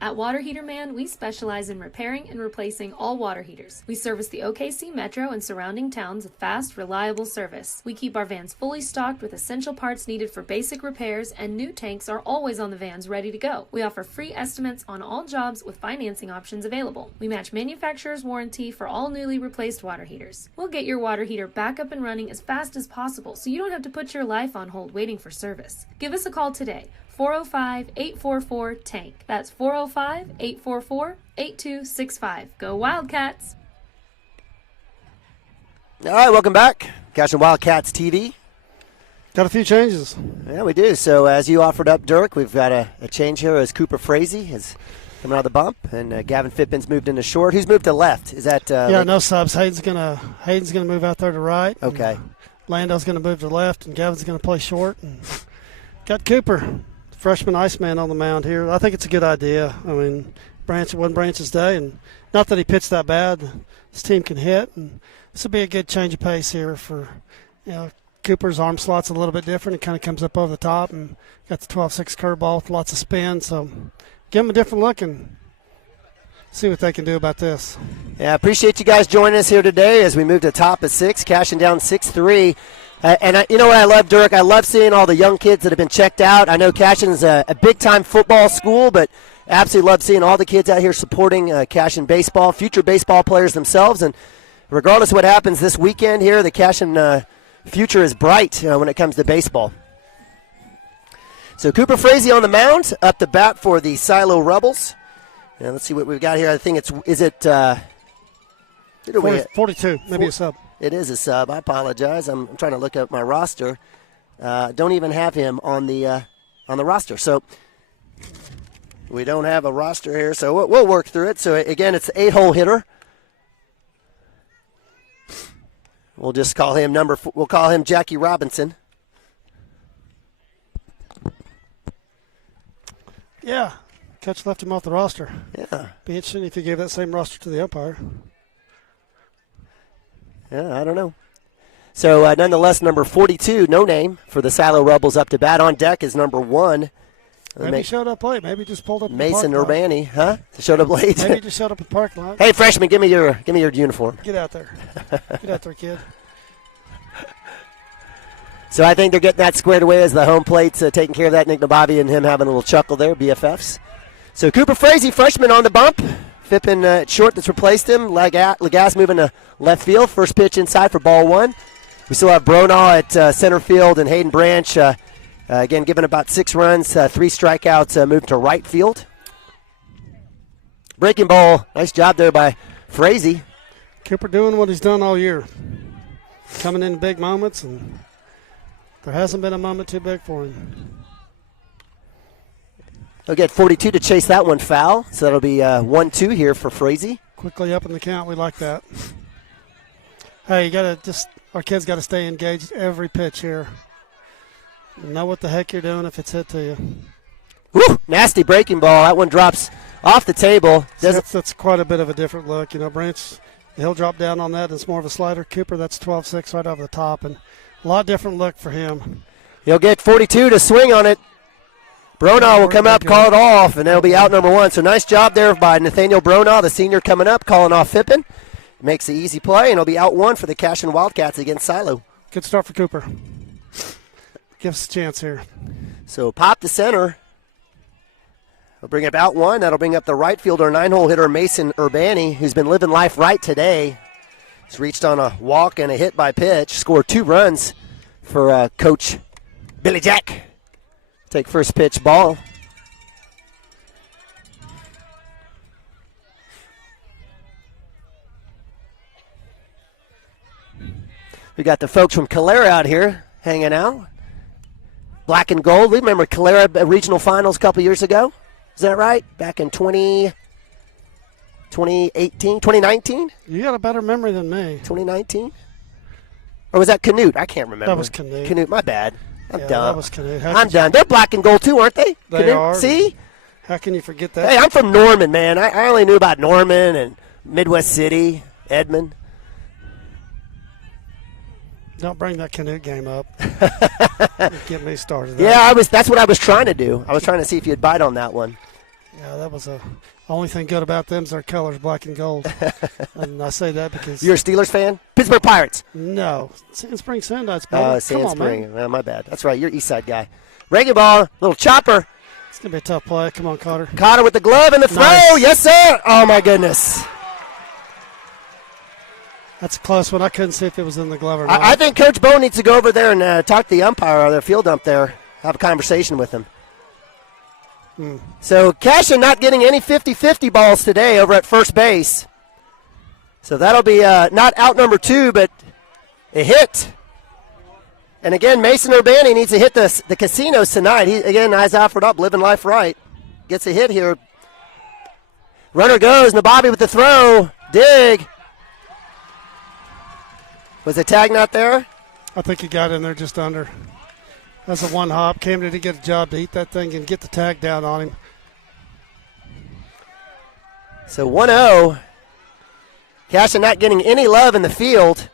At Water Heater Man, we specialize in repairing and replacing all water heaters. We service the OKC Metro and surrounding towns with fast, reliable service. We keep our vans fully stocked with essential parts needed for basic repairs, and new tanks are always on the vans ready to go. We offer free estimates on all jobs with financing options available. We match manufacturer's warranty for all newly replaced water heaters. We'll get your water heater back up and running as fast as possible so you don't have to put your life on hold waiting for service. Give us a call today. 405-844-TANK. That's 405-844-8265. Go Wildcats! All right, welcome back. Cashion Wildcats TV. Got a few changes. Yeah, we do. So as you offered up, Dirk, we've got a change here as Cooper Frazee is coming out of the bump, and Gavin Fitbin's moved into short. Who's moved to left? Is that no subs. Hayden's gonna move out there to right. Okay. Lando's gonna move to left, and Gavin's gonna play short. And got Cooper, freshman Iceman, on the mound here. I think it's a good idea. I mean, it wasn't Branch's day, and not that he pitched that bad. His team can hit, and this will be a good change of pace here for, Cooper's arm slot's a little bit different. It kind of comes up over the top, and got the 12-6 curveball with lots of spin. So give him a different look and see what they can do about this. Yeah, I appreciate you guys joining us here today as we move to top of 6. Cashion down 6-3. You know what I love, Dirk? I love seeing all the young kids that have been checked out. I know Cashion is a big-time football school, but absolutely love seeing all the kids out here supporting Cashion baseball, future baseball players themselves. And regardless of what happens this weekend here, the Cashion future is bright when it comes to baseball. So Cooper Frazee on the mound, up to bat for the Silo Rebels. Now let's see what we've got here. I think 42, maybe a sub. It is a sub. I apologize. I'm trying to look up my roster. Don't even have him on the roster. So we don't have a roster here. So we'll work through it. So again, it's the 8-hole hitter. We'll just call him we'll call him Jackie Robinson. Yeah. Catch left him off the roster. Yeah. Be interesting if he gave that same roster to the umpire. Yeah, I don't know. So, nonetheless, number 42, no name for the Silo Rebels up to bat. On deck is number 1. Maybe he showed up late. Maybe he just pulled up Mason in the parking lot. Urbani, huh? Showed up late. Maybe he just showed up at the parking lot. Hey, freshman, give me your uniform. Get out there. Get out there, kid. So I think they're getting that squared away as the home plate's taking care of that. Nick Nabavi and him having a little chuckle there, BFFs. So Cooper Frazee, freshman on the bump. Fippen short that's replaced him. Lagasse moving to left field. First pitch inside for ball 1. We still have Bronaugh at center field and Hayden Branch, again, given about 6 runs, 3 strikeouts, moved to right field. Breaking ball. Nice job there by Frazee. Cooper doing what he's done all year. Coming in big moments, and there hasn't been a moment too big for him. He'll get 42 to chase that one foul, so that'll be 1-2 here for Frazee. Quickly up in the count. We like that. Hey, you got to our kids got to stay engaged every pitch here. Know what the heck you're doing if it's hit to you. Woo! Nasty breaking ball. That one drops off the table. That's quite a bit of a different look. You know, Branch, he'll drop down on that. It's more of a slider. Cooper, that's 12-6 right over the top, and a lot different look for him. He'll get 42 to swing on it. Bronaugh will come up, call it off, and that'll be out number 1. So nice job there by Nathaniel Bronaugh, the senior, coming up, calling off Fippen. Makes the easy play, and it'll be out 1 for the Cashion Wildcats against Silo. Good start for Cooper. Give us a chance here. So pop to center. We'll bring up out 1. That'll bring up the right fielder, 9-hole hitter Mason Urbani, who's been living life right today. He's reached on a walk and a hit by pitch. Scored 2 runs for Coach Billy Jack. Take first pitch ball. We got the folks from Calera out here hanging out. Black and gold. We remember Calera regional finals a couple years ago. Is that right? Back in 2019? You got a better memory than me. 2019? Or was that Canute? I can't remember. That was Canute. Canute, my bad. I'm done. That was Canute. I'm done. They're black and gold too, aren't they? They Canute? are. See? How can you forget that? Hey, I'm from Norman, man. I only knew about Norman and Midwest City, Edmond. Don't bring that Canute game up. Get me started. Yeah, that's what I was trying to do. I was trying to see if you'd bite on that one. Yeah, that was the only thing good about them is their colors, black and gold. And I say that because you're a Steelers fan? Pittsburgh Pirates? No, Sand Spring Sandlights. Sand Spring. Well, my bad. That's right. You're East Side guy. Regular ball, little chopper. It's gonna be a tough play. Come on, Cotter. Cotter with the glove and the throw. Nice. Yes, sir. Oh my goodness. That's a close one. I couldn't see if it was in the glove or not. I think Coach Bo needs to go over there and talk to the umpire or the field ump there. Have a conversation with him. So Cashion not getting any 50-50 balls today over at first base. So that'll be not out number 2, but a hit. And again, Mason Urbani needs to hit the casinos tonight. He, again, eyes offered up, living life right. Gets a hit here. Runner goes. Nababi with the throw. Dig. Was the tag not there? I think he got in there just under. That's a one hop. Camden did get a job to eat that thing and get the tag down on him. So 1-0. Cashion not getting any love in the field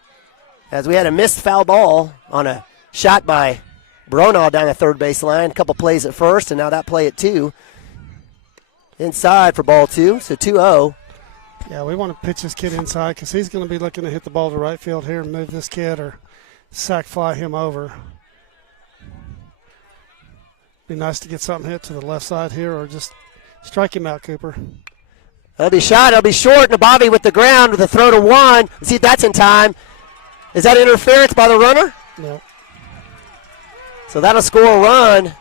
as we had a missed foul ball on a shot by Bronaugh down the third base line. A couple plays at first, and now that play at 2. Inside for ball 2, so 2-0. Yeah, we want to pitch this kid inside because he's going to be looking to hit the ball to right field here and move this kid or sack fly him over. Be nice to get something hit to the left side here or just strike him out, Cooper. That'll be shot. It'll be short. Nabavi with the ground with a throw to 1. Let's see if that's in time. Is that interference by the runner? No. So that'll score a run.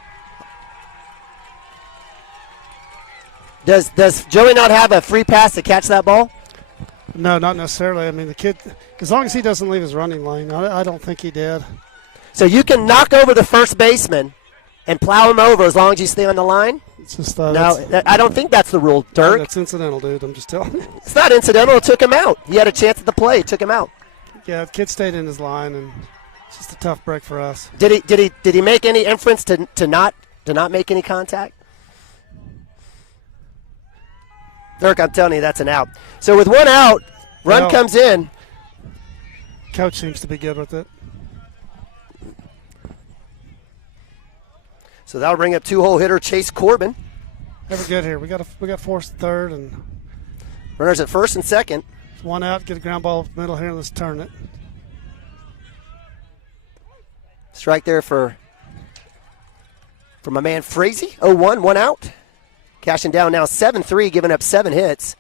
Does Joey not have a free pass to catch that ball? No, not necessarily. I mean, the kid, as long as he doesn't leave his running lane, I don't think he did. So you can knock over the first baseman and plow him over as long as you stay on the line? It's just, no, I don't think that's the rule, Dirk. That's incidental, dude. I'm just telling you. It's not incidental. It took him out. He had a chance at the play. It took him out. Yeah, the kid stayed in his line, and it's just a tough break for us. Did he make any inference to not make any contact? Dirk, I'm telling you, that's an out. So with one out, run comes in. Coach seems to be good with it. So that'll bring up two-hole hitter Chase Corbin. Never good here. We got force third and runners at first and second. One out, get a ground ball middle here, and let's turn it. Strike there for my man Frazee. 0-1, one out. Cashion down now 7-3, giving up 7 hits.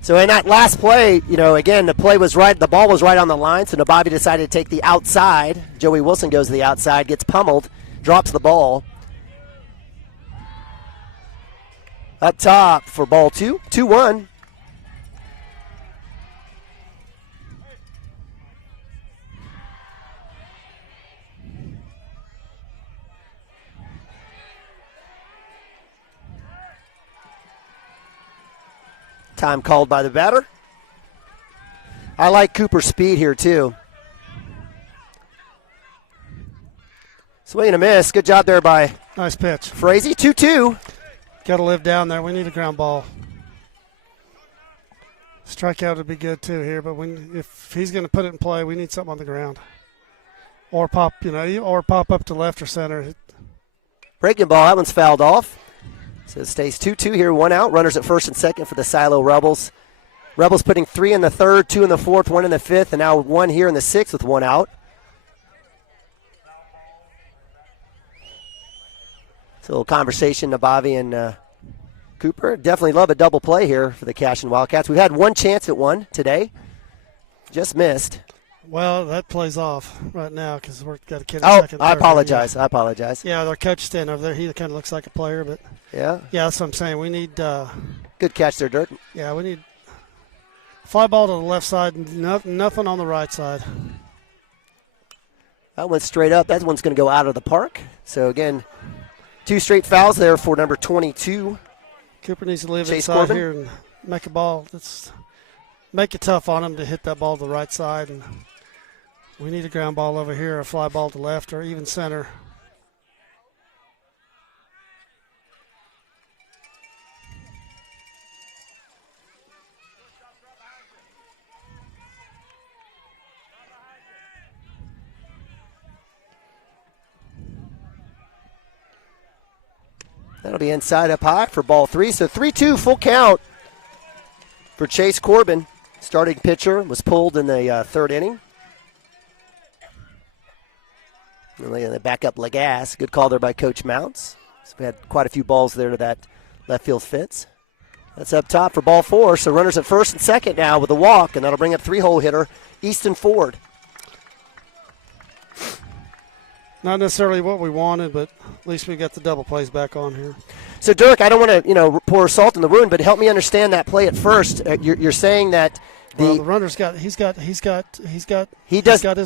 So in that last play, again, the ball was right on the line, so Nabavi decided to take the outside. Joey Wilson goes to the outside, gets pummeled, drops the ball. Up top for ball 2, 2-1. Time called by the batter. I like Cooper's speed here, too. Swing and a miss. Good job there by nice pitch. Frazee. 2-2. Got to live down there. We need a ground ball. Strikeout would be good, too, here. But if he's going to put it in play, we need something on the ground. Or pop up to left or center. Breaking ball. That one's fouled off. So it stays 2-2 here, one out. Runners at first and second for the Silo Rebels. Rebels putting 3 in the third, 2 in the fourth, 1 in the fifth, and now 1 here in the sixth with 1 out. It's a little conversation, Nabavi and Cooper. Definitely love a double play here for the Cashion Wildcats. We've had one chance at one today. Just missed. Well, that plays off right now because we've got a kid in second. I apologize. I apologize. Yeah, our coach standing over there. He kind of looks like a player, but yeah, that's what I'm saying. We need good catch there, Dirk. Yeah, we need fly ball to the left side, nothing on the right side. That one's straight up. That one's going to go out of the park. So again, 2 straight fouls there for number 22. Cooper needs to live Chase inside Corbin. here and make a ball. Make it tough on him to hit that ball to the right side. And we need a ground ball over here, a fly ball to left, or even center. That'll be inside up high for ball 3. So 3-2, full count for Chase Corbin. Starting pitcher was pulled in the third inning. And they back up Lagasse. Good call there by Coach Mounts. So we had quite a few balls there to that left field fence. That's up top for ball 4. So runners at first and second now with a walk, and that'll bring up 3-hole hitter Easton Ford. Not necessarily what we wanted, but at least we got the double plays back on here. So Dirk, I don't want to pour salt in the wound, but help me understand that play at first. You're saying that the runner's got his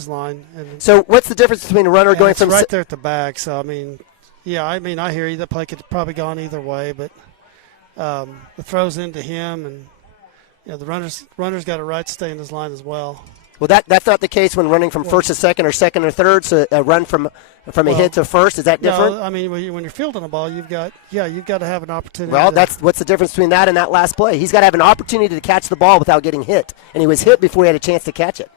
line. And so what's the difference between a runner going from right there at the back? So I hear you. That play could have probably gone either way, but the throws into him, and the runner's got a right to stay in his line as well. Well, that's not the case when running from first to second or second or third. So a run from a hit to first, is that different? No, I mean, when you're fielding a ball, you've got to have an opportunity. Well, what's the difference between that and that last play? He's got to have an opportunity to catch the ball without getting hit, and he was hit before he had a chance to catch it.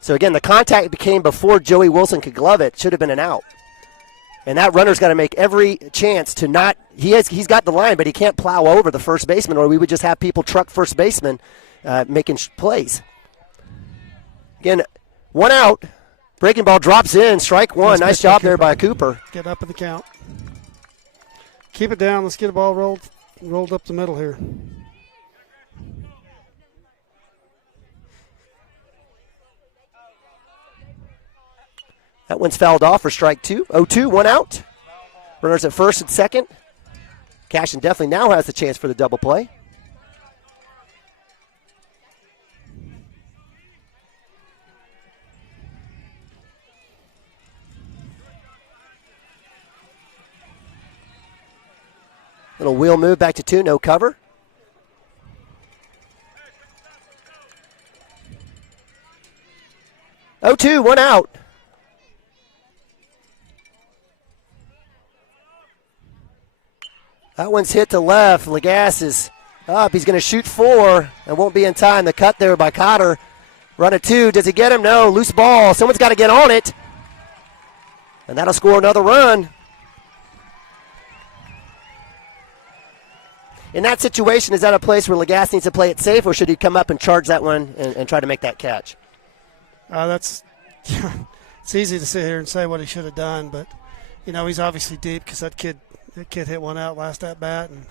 So again, the contact became before Joey Wilson could glove it. Should have been an out. And that runner's got to make every chance to not. He's got the line, but he can't plow over the first baseman, or we would just have people truck first baseman. Making plays. Again, 1 out. Breaking ball drops in. Strike 1. Nice job there by Cooper. Get up in the count. Keep it down. Let's get a ball rolled up the middle here. That one's fouled off for strike 2. 0-2, 1 out. Runners at first and second. Cashion definitely now has the chance for the double play. Little wheel move back to 2, no cover. Oh, 2, 1 out. That one's hit to left. Lagasse is up. He's going to shoot 4 and won't be in time. The cut there by Cotter. Run a 2. Does he get him? No. Loose ball. Someone's got to get on it. And that'll score another run. In that situation, is that a place where Lagasse needs to play it safe, or should he come up and charge that one and try to make that catch? That's it's easy to sit here and say what he should have done, but he's obviously deep because that kid hit one out last at bat, and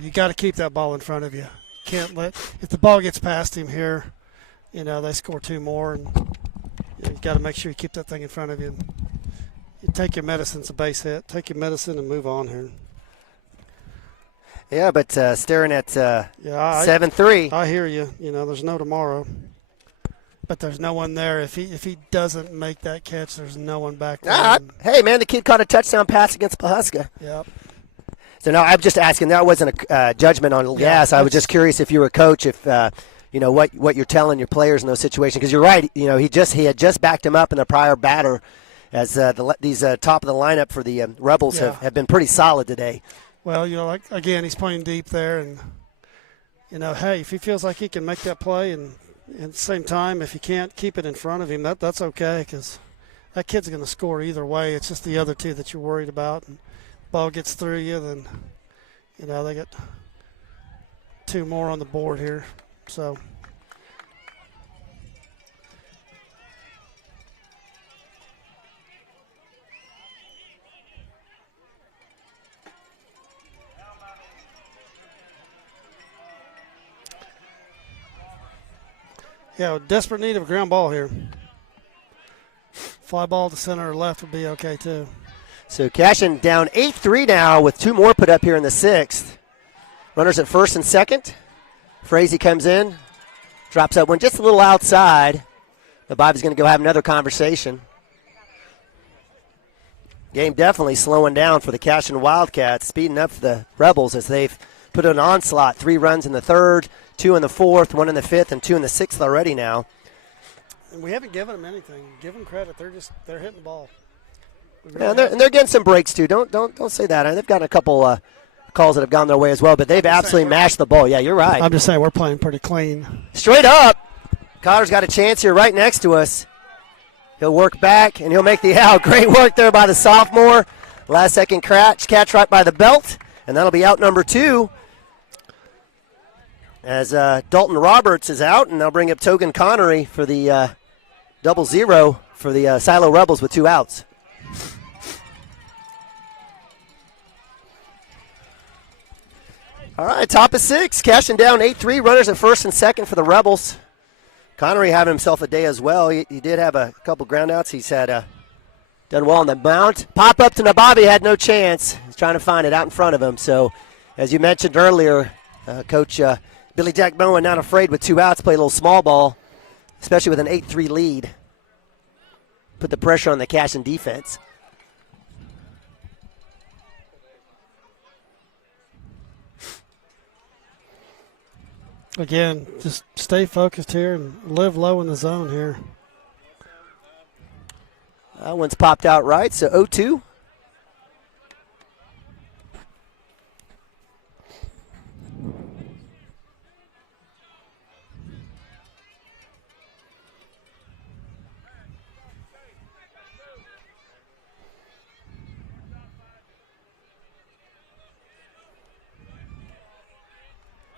you got to keep that ball in front of you. Can't let if the ball gets past him here, they score 2 more, and you got to make sure you keep that thing in front of you. You take your medicine, it's a base hit. Take your medicine and move on here. Yeah, but staring at 7-3. I hear you. There's no tomorrow. But there's no one there. If he doesn't make that catch, there's no one back there. Hey, man, the kid caught a touchdown pass against Pahuska. Yep. So, no, I'm just asking. That wasn't a judgment on Lagasse. I was just curious if you were a coach, if what you're telling your players in those situations. Because you're right. He had just backed him up in a prior batter, as these top of the lineup for the Rebels have been pretty solid today. Well, again, he's playing deep there, and hey, if he feels like he can make that play, and at the same time, if he can't keep it in front of him, that's okay, because that kid's going to score either way. It's just the other 2 that you're worried about. And ball gets through you, then they get 2 more on the board here. So. Yeah, desperate need of a ground ball here. Fly ball to center or left would be okay, too. So Cashion down 8-3 now with 2 more put up here in the 6th. Runners at first and second. Frazee comes in, drops that one just a little outside. The Bobby's going to go have another conversation. Game definitely slowing down for the Cashion Wildcats, speeding up for the Rebels as they've put an onslaught. 3 runs in the 3rd. 2 in the 4th, 1 in the 5th, and 2 in the 6th already now. And we haven't given them anything. Give them credit. They're hitting the ball. Really and they're getting some breaks too. Don't say that. They've gotten a couple calls that have gone their way as well, but they've absolutely mashed the ball. Yeah, you're right. I'm just saying we're playing pretty clean. Straight up. Cotter's got a chance here right next to us. He'll work back and he'll make the out. Great work there by the sophomore. Last second catch right by the belt, and that'll be out number 2. As Dalton Roberts is out, and they'll bring up Togan Connery for the 0-0 for the Silo Rebels with 2 outs. All right, top of 6. Cashion down 8-3. Runners at first and second for the Rebels. Connery having himself a day as well. He did have a couple ground outs. He's had done well on the mount. Pop up to Nababi, had no chance. He's trying to find it out in front of him. So, as you mentioned earlier, Coach Billy Jack Bowen not afraid with 2 outs, play a little small ball, especially with an 8-3 lead. Put the pressure on the Cashion defense. Again, just stay focused here and live low in the zone here. That one's popped out right, so 0-2.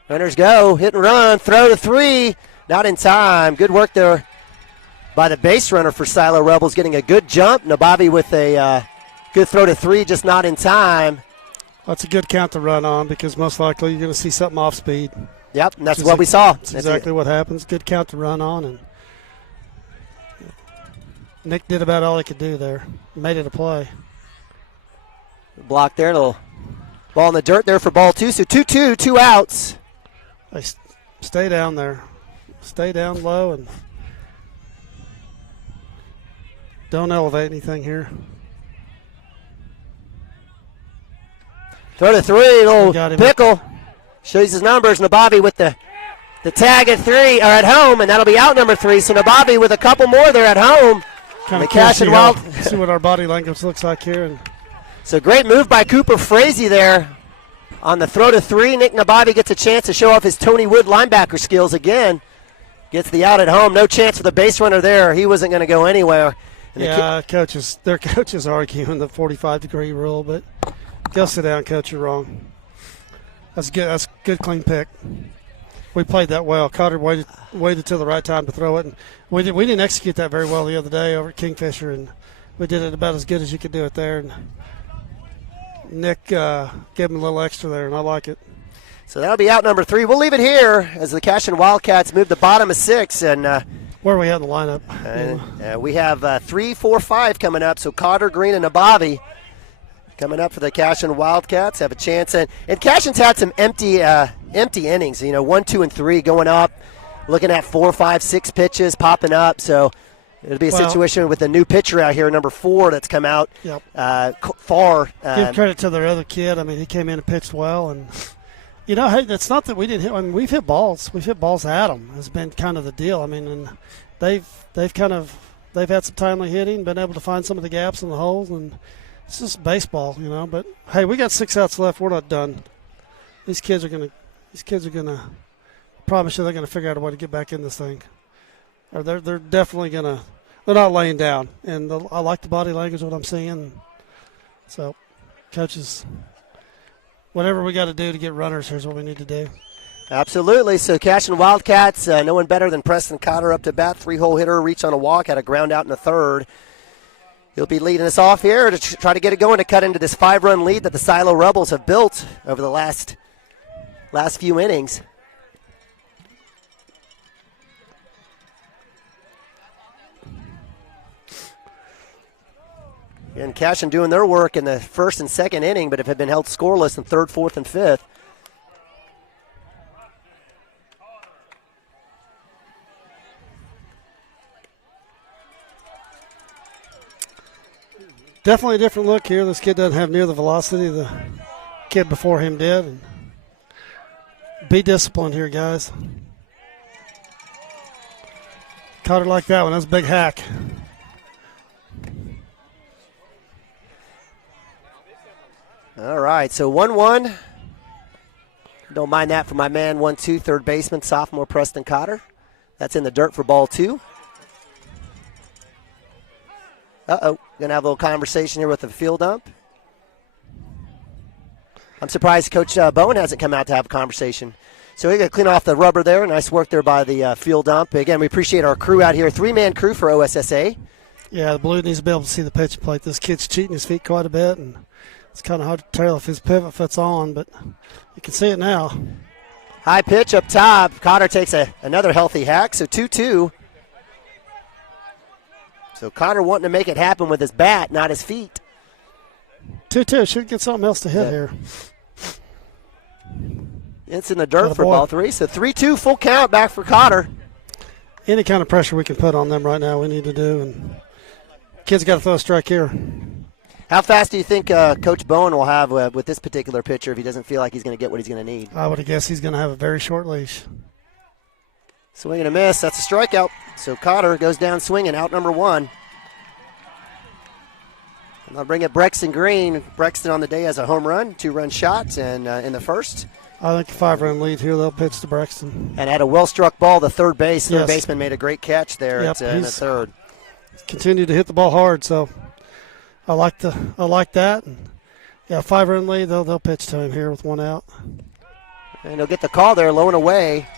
Runners go, hit and run, throw to 3, not in time. Good work there by the base runner for Silo Rebels, getting a good jump. Nababi with a good throw to 3, just not in time. That's a good count to run on because most likely you're going to see something off speed. Yep, and that's what we saw. That's exactly what happens. Good count to run on, and Nick did about all he could do there. Made it a play. Block there, little ball in the dirt there for ball 2. So 2-2, 2 outs. Hey, stay down there. Stay down low and don't elevate anything here. Throw to 3, little pickle. Shows his numbers. Nababi with the tag at 3, or at home, and that'll be out number 3. So Nababi with a couple more there at home. Kind of Cashion Wild. See what our body language looks like here. And so great move by Cooper Frazee there. On the throw to 3, Nick Nabavi gets a chance to show off his Tony Wood linebacker skills again. Gets the out at home. No chance for the base runner there. He wasn't going to go anywhere. And their coaches arguing the 45-degree rule, but go sit down, coach. You're wrong. That's good. That's a good, clean pick. We played that well. Cotter waited till the right time to throw it, and we didn't execute that very well the other day over at Kingfisher, and we did it about as good as you could do it there. And Nick gave him a little extra there, and I like it. So that'll be out number 3. We'll leave it here as the Cashion Wildcats move the bottom of 6. And where are we at in the lineup? We have 3, 4, 5 coming up. So Cotter, Green, and Nabavi coming up for the Cashion Wildcats have a chance. And Cashion's had some empty innings. 1, 2, and 3 going up, looking at 4, 5, 6 pitches popping up. So it'll be a situation with a new pitcher out here, number 4, that's come out far. Give credit to their other kid. I mean, he came in and pitched well, and hey, it's not that we didn't hit. I mean, we've hit balls. We've hit balls at them. Has been kind of the deal. I mean, and they've had some timely hitting, been able to find some of the gaps in the holes, and it's just baseball, But hey, we got 6 outs left. We're not done. These kids are gonna promise you they're gonna figure out a way to get back in this thing. Or they're definitely gonna. They're not laying down, and I like the body language what I'm seeing. So, coaches, whatever we got to do to get runners, here's what we need to do. Absolutely. So Cashion Wildcats, no one better than Preston Cotter up to bat. 3-hole hitter, reach on a walk, had a ground out in the 3rd. He'll be leading us off here to try to get it going to cut into this 5-run lead that the Silo Rebels have built over the last few innings. And Cashion doing their work in the 1st and 2nd inning, but have been held scoreless in 3rd, 4th, and 5th. Definitely a different look here. This kid doesn't have near the velocity the kid before him did. And be disciplined here, guys. Caught her like that one. That's a big hack. All right, so 1-1. Don't mind that for my man, 1-2, third baseman, sophomore Preston Cotter. That's in the dirt for ball 2. Uh-oh, going to have a little conversation here with the field ump. I'm surprised Coach Bowen hasn't come out to have a conversation. So we're going to clean off the rubber there. Nice work there by the field ump. Again, we appreciate our crew out here. 3-man crew for OSSA. Yeah, the Blue needs to be able to see the pitch plate. This kid's cheating his feet quite a bit, and it's kind of hard to tell if his pivot foot's on, but you can see it now. High pitch up top. Cotter takes another healthy hack, so 2-2. So Cotter wanting to make it happen with his bat, not his feet. 2-2. Should get something else to hit here. It's in the dirt for ball 3. So 3-2, full count back for Cotter. Any kind of pressure we can put on them right now we need to do. And kid's got to throw a strike here. How fast do you think Coach Bowen will have with this particular pitcher if he doesn't feel like he's going to get what he's going to need? I would have guessed he's going to have a very short leash. Swing and a miss. That's a strikeout. So Cotter goes down swinging, out number 1. And I'll bring it Brexton Green. Brexton on the day has a home run, 2-run shot, and in the 1st. I think a 5-run lead here. They'll pitch to Brexton. And had a well-struck ball to third base. Third baseman made a great catch there in the 3rd. Continued to hit the ball hard, so I like that. And 5-run lead. They'll pitch to him here with 1 out. And he'll get the call there, low and away.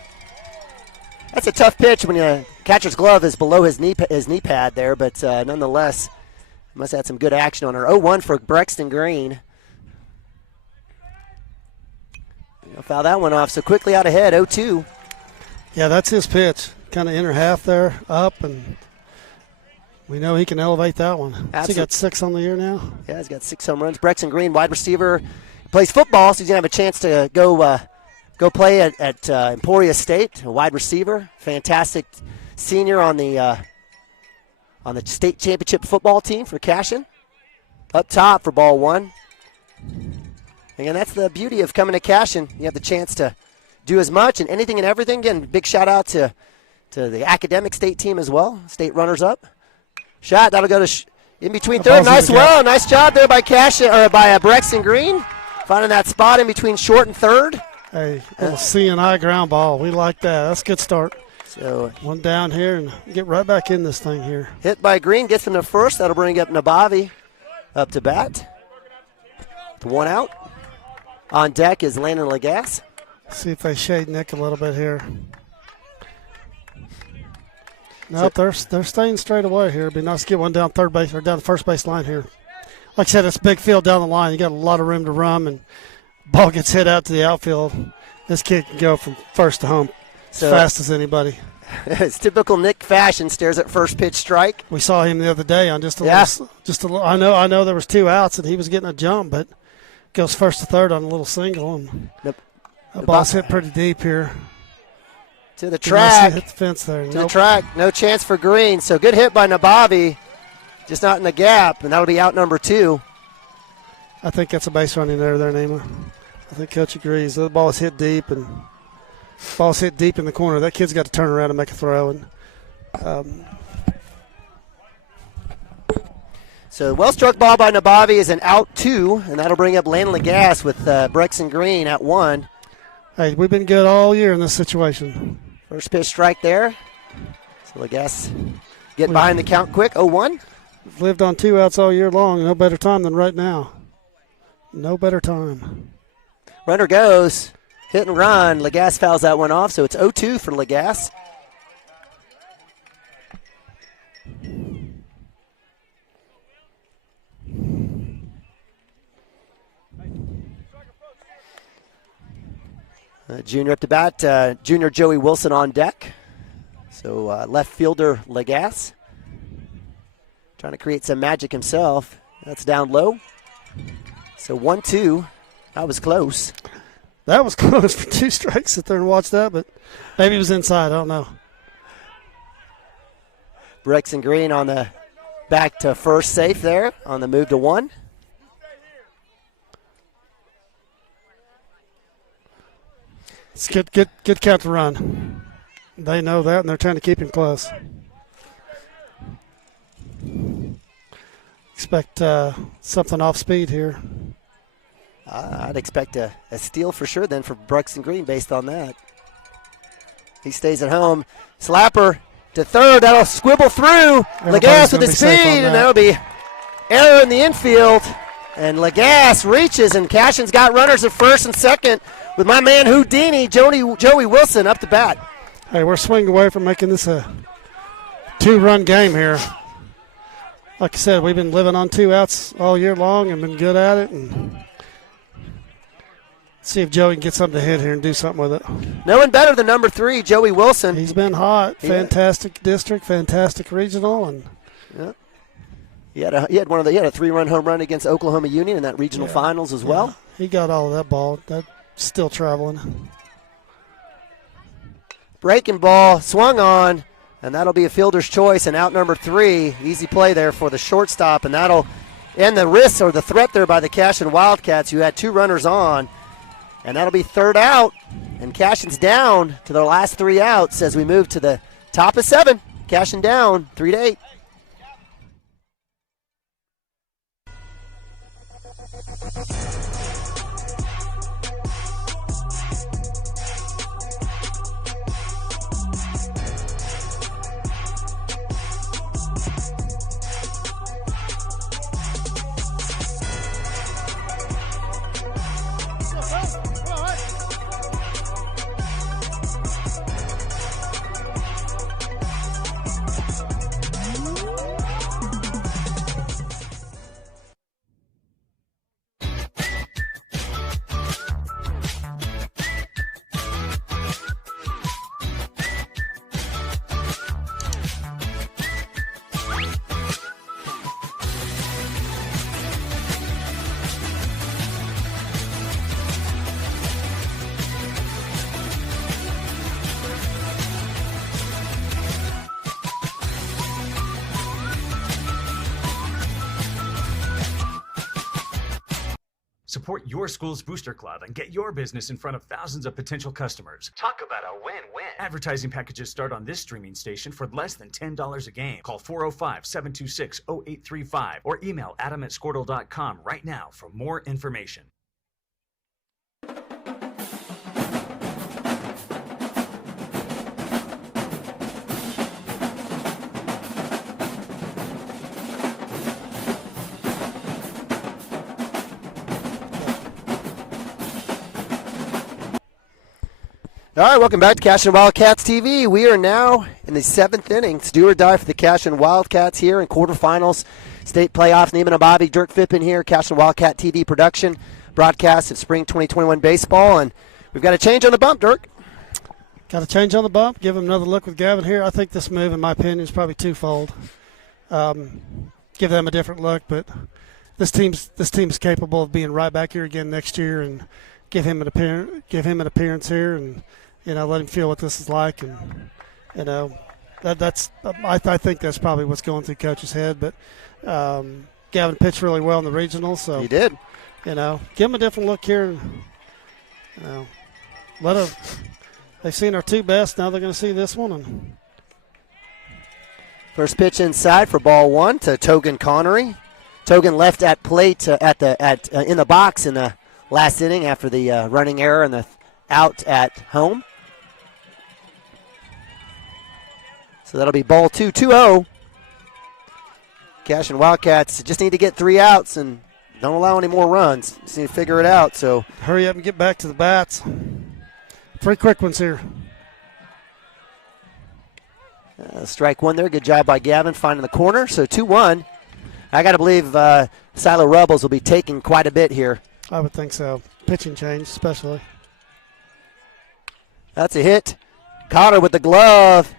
That's a tough pitch when the catcher's glove is below his knee pad there, but nonetheless, must have had some good action on her. 0-1 for Brexton Green. He'll foul that one off, so quickly out ahead, 0-2. Yeah, that's his pitch. Kind of inner half there, up, and we know he can elevate that one. Has he got 6 on the year now? Yeah, he's got 6 home runs. Brexton Green, wide receiver, plays football, so he's going to have a chance to go play at Emporia State, a wide receiver. Fantastic senior on the state championship football team for Cashion. Up top for ball 1. Again, that's the beauty of coming to Cashion. You have the chance to do as much and anything and everything. Again, big shout out to the academic state team as well. State runners up. Shot, that'll go to in between third. Nice job there by Cashion, or by Brexton Green. Finding that spot in between short and third. Hey, little CNI ground ball. We like that. That's a good start. So one down here and get right back in this thing here. Hit by Green, gets him to first. That'll bring up Nabavi up to bat. With one out. On deck is Landon Lagasse. See if they shade Nick a little bit here. Nope, they're staying straight away here. It'd be nice to get one down third base or down the first base line here. Like I said, it's a big field down the line. You got a lot of room to run, and ball gets hit out to the outfield. This kid can go from first to home as fast as anybody. It's typical Nick fashion. Stares at first pitch strike. We saw him the other day on just a little. I know there was 2 outs and he was getting a jump, but goes first to third on a little single, and the ball's hit pretty deep here. To the track. Hit the fence there. To the track. No chance for Green. So good hit by Nabavi. Just not in the gap, and that'll be out number 2. I think that's a base running there, Nima. I think Coach agrees. The ball is hit deep, and ball's hit deep in the corner. That kid's got to turn around and make a throw. And so well-struck ball by Nabavi is an out 2, and that'll bring up Landon Lagasse with Brexton Green at 1. Hey, we've been good all year in this situation. First pitch strike there. So Lagasse getting behind the count quick, 0-1. We've lived on 2 outs all year long. No better time than right now. No better time. Runner goes. Hit and run. Lagasse fouls that one off, so it's 0-2 for Lagasse. Junior up to bat. Junior Joey Wilson on deck. So left fielder Lagasse trying to create some magic himself. That's down low. So 1-2. That was close. That was close for 2 strikes. Sit there and watch that, but maybe it was inside. I don't know. Brexton Green on the back to first safe there on the move to 1. It's good count to run. They know that, and they're trying to keep him close. Expect something off speed here. I'd expect a steal for sure then for Brexton Green based on that. He stays at home. Slapper to third. That'll squibble through. Lagasse with his speed, and that'll be error in the infield. And Lagasse reaches, and Cashion's got runners at first and second with my man Houdini, Joey Wilson up to bat. Hey, we're swinging away from making this a 2-run game here. Like I said, we've been living on 2 outs all year long and been good at it. And see if Joey can get something to hit here and do something with it. No one better than number 3, Joey Wilson. He's been hot. Fantastic district, fantastic regional, and he had a 3-run home run against Oklahoma Union in that regional finals as well. He got all of that ball. That's still traveling. Breaking ball swung on, and that'll be a fielder's choice, and out number 3. Easy play there for the shortstop, and that'll end the risk or the threat there by the Cashion Wildcats, who had 2 runners on. And that'll be third out, and Cashion's down to their last 3 outs as we move to the top of 7. Cashion down 3-8. Support your school's booster club and get your business in front of thousands of potential customers. Talk about a win-win. Advertising packages start on this streaming station for less than $10 a game. Call 405-726-0835 or email adam@squirtle.com right now for more information. All right, welcome back to Cashion Wildcats TV. We are now in the 7th inning. It's do or die for the Cashion Wildcats here in quarterfinals, state playoffs. Neiman Abavi, Dirk Fippen here, Cashion Wildcat TV production, broadcast of spring 2021 baseball. And we've got a change on the bump, Dirk. Got a change on the bump. Give him another look with Gavin here. I think this move, in my opinion, is probably twofold. Give them a different look, but this team's capable of being right back here again next year, and give him an appearance here, and let him feel what this is like, and I think that's probably what's going through Coach's head. But Gavin pitched really well in the regional, so he did. Give him a different look here. They've seen our two best. Now they're going to see this one. And first pitch inside for ball 1 to Togan Connery. Togan left at plate in the box in the last inning after the running error and the out at home. So that'll be ball 2, 2-0. Cashion Wildcats just need to get 3 outs and don't allow any more runs. Just need to figure it out. So hurry up and get back to the bats. 3 quick ones here. Strike 1 there. Good job by Gavin finding the corner. So 2-1. I got to believe Silo Rebels will be taking quite a bit here. I would think so. Pitching change especially. That's a hit. Cotter with the glove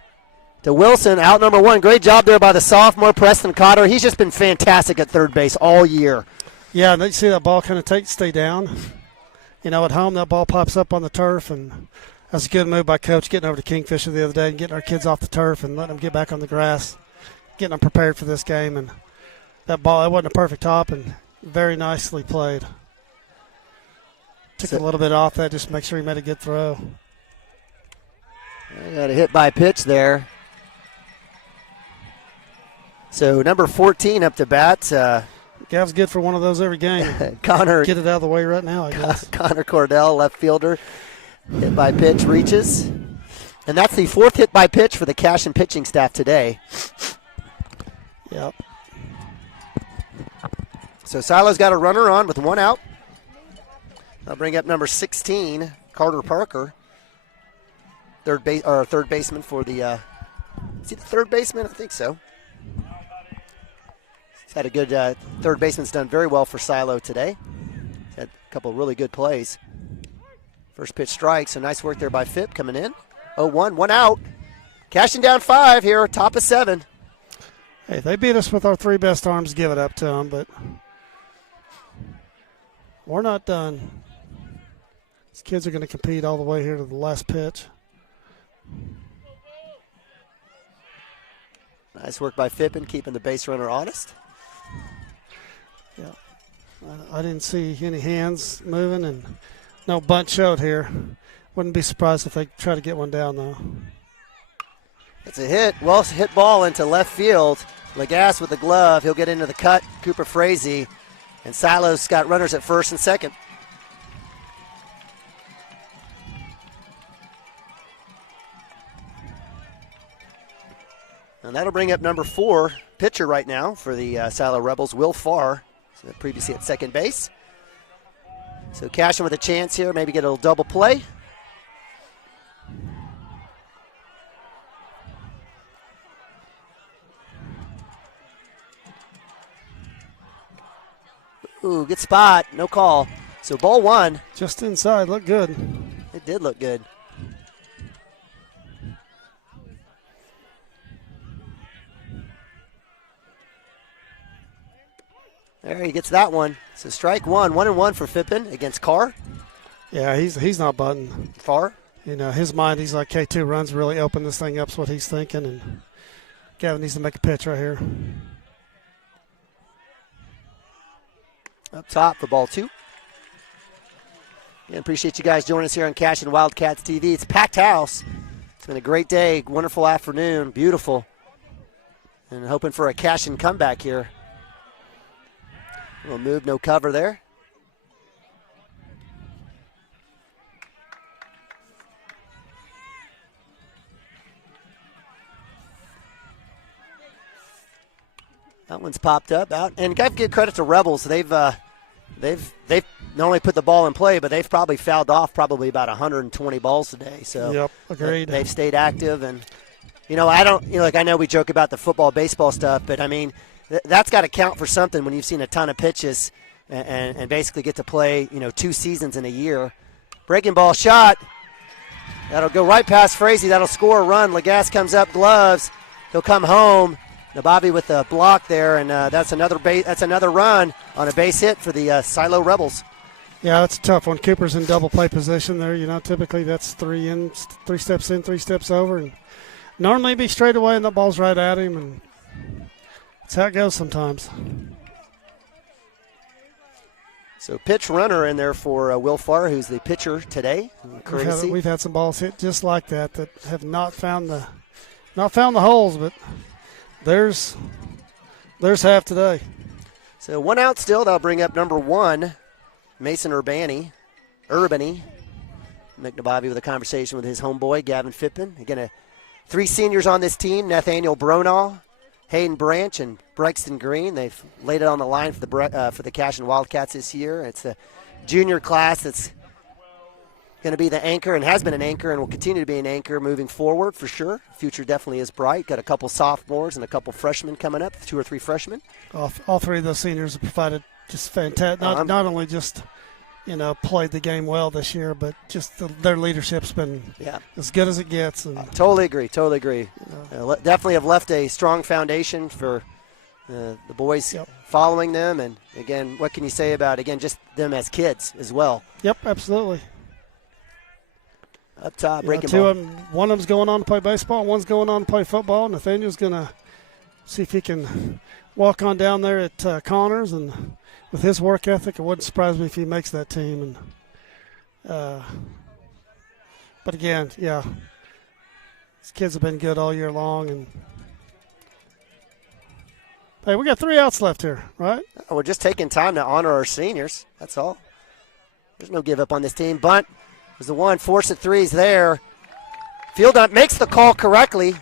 to Wilson. Out number 1. Great job there by the sophomore, Preston Cotter. He's just been fantastic at third base all year. Yeah, and you see that ball kind of stay down. At home, that ball pops up on the turf, and that's a good move by Coach, getting over to Kingfisher the other day and getting our kids off the turf and letting them get back on the grass, getting them prepared for this game. And that ball, it wasn't a perfect top, and very nicely played. Took a little bit off that just to make sure he made a good throw. I got a hit by pitch there. So number 14 up to bat. Gav's good for one of those every game. Connor. Get it out of the way right now, I guess. Connor Cordell, left fielder. Hit by pitch, reaches. And that's the 4th hit by pitch for the Cashion pitching staff today. Yep. So Silo's got a runner on with 1 out. I'll bring up number 16, Carter Parker. Third baseman for the is he the third baseman? I think so. He's had a good third baseman's done very well for Silo today. He's had a couple of really good plays. First pitch strike, so nice work there by Phipp coming in. 0-1, 1 out. Cashion down 5 here, top of 7. Hey, they beat us with our 3 best arms. Give it up to them, but we're not done. These kids are going to compete all the way here to the last pitch. Nice work by Phippen, keeping the base runner honest. Yeah, I didn't see any hands moving and no bunt showed here. Wouldn't be surprised if they try to get one down, though. It's a hit. Well hit ball into left field. Lagasse with the glove. He'll get into the cut. Cooper Frazee. And Silo's got runners at first and second. And that'll bring up number 4, pitcher right now for the Silo Rebels, Will Farr, so previously at second base. So Cashion with a chance here, maybe get a little double play. Ooh, good spot, no call. So ball 1. Just inside, looked good. It did look good. There, he gets that one. So strike 1, 1-1 for Phippen against Carr. Yeah, he's not button. Farr. His mind, he's like, okay, 2 runs really open this thing up is what he's thinking, and Gavin needs to make a pitch right here. Up top for ball 2. And appreciate you guys joining us here on Cashion Wildcats TV. It's a packed house. It's been a great day, wonderful afternoon, beautiful. And hoping for a Cashion comeback here. Little move, no cover there. That one's popped up out, and got to give credit to Rebels. They've they've not only put the ball in play, but they've probably fouled off probably about 120 balls today. So yep, agreed. They've stayed active, and I don't, like I know we joke about the football, baseball stuff, but I mean that's got to count for something when you've seen a ton of pitches and basically get to play 2 seasons in a year. Breaking ball shot. That'll go right past Frazee. That'll score a run. Lagasse comes up, gloves. He'll come home. Now Bobby with the block there, and that's another run on a base hit for the Silo Rebels. Yeah, that's a tough one. Cooper's in double play position there. Typically that's 3 steps in, 3 steps over, and normally be straight away, and the ball's right at him, and that's how it goes sometimes. So pitch runner in there for Will Farr, who's the pitcher today. We've had some balls hit just like that have not found the holes, but there's half today. So 1 out still. That'll bring up number 1, Mason Urbani. McNabavi with a conversation with his homeboy, Gavin Phippen. Again, 3 seniors on this team, Nathaniel Bronaugh, Hayden Branch, and Brexton Green. They've laid it on the line for the Cashion Wildcats this year. It's a junior class that's going to be the anchor and has been an anchor and will continue to be an anchor moving forward for sure. Future definitely is bright. Got a couple sophomores and a couple freshmen coming up, 2 or 3 freshmen. All 3 of those seniors have provided just fantastic. Not only just played the game well this year, but just their leadership's been as good as it gets. And Totally agree. Definitely have left a strong foundation for the boys following them. And, again, what can you say about, just them as kids as well? Yep, absolutely. Up top, breaking ball. One of them's going on to play baseball, one's going on to play football. Nathaniel's going to see if he can walk on down there at Connors, and with his work ethic, it wouldn't surprise me if he makes that team. And but again, these kids have been good all year long. And hey, we got 3 outs left here, right? We're just taking time to honor our seniors. That's all. There's no give up on this team. Bunt was the one. Force at 3 is there. Field up makes the call correctly.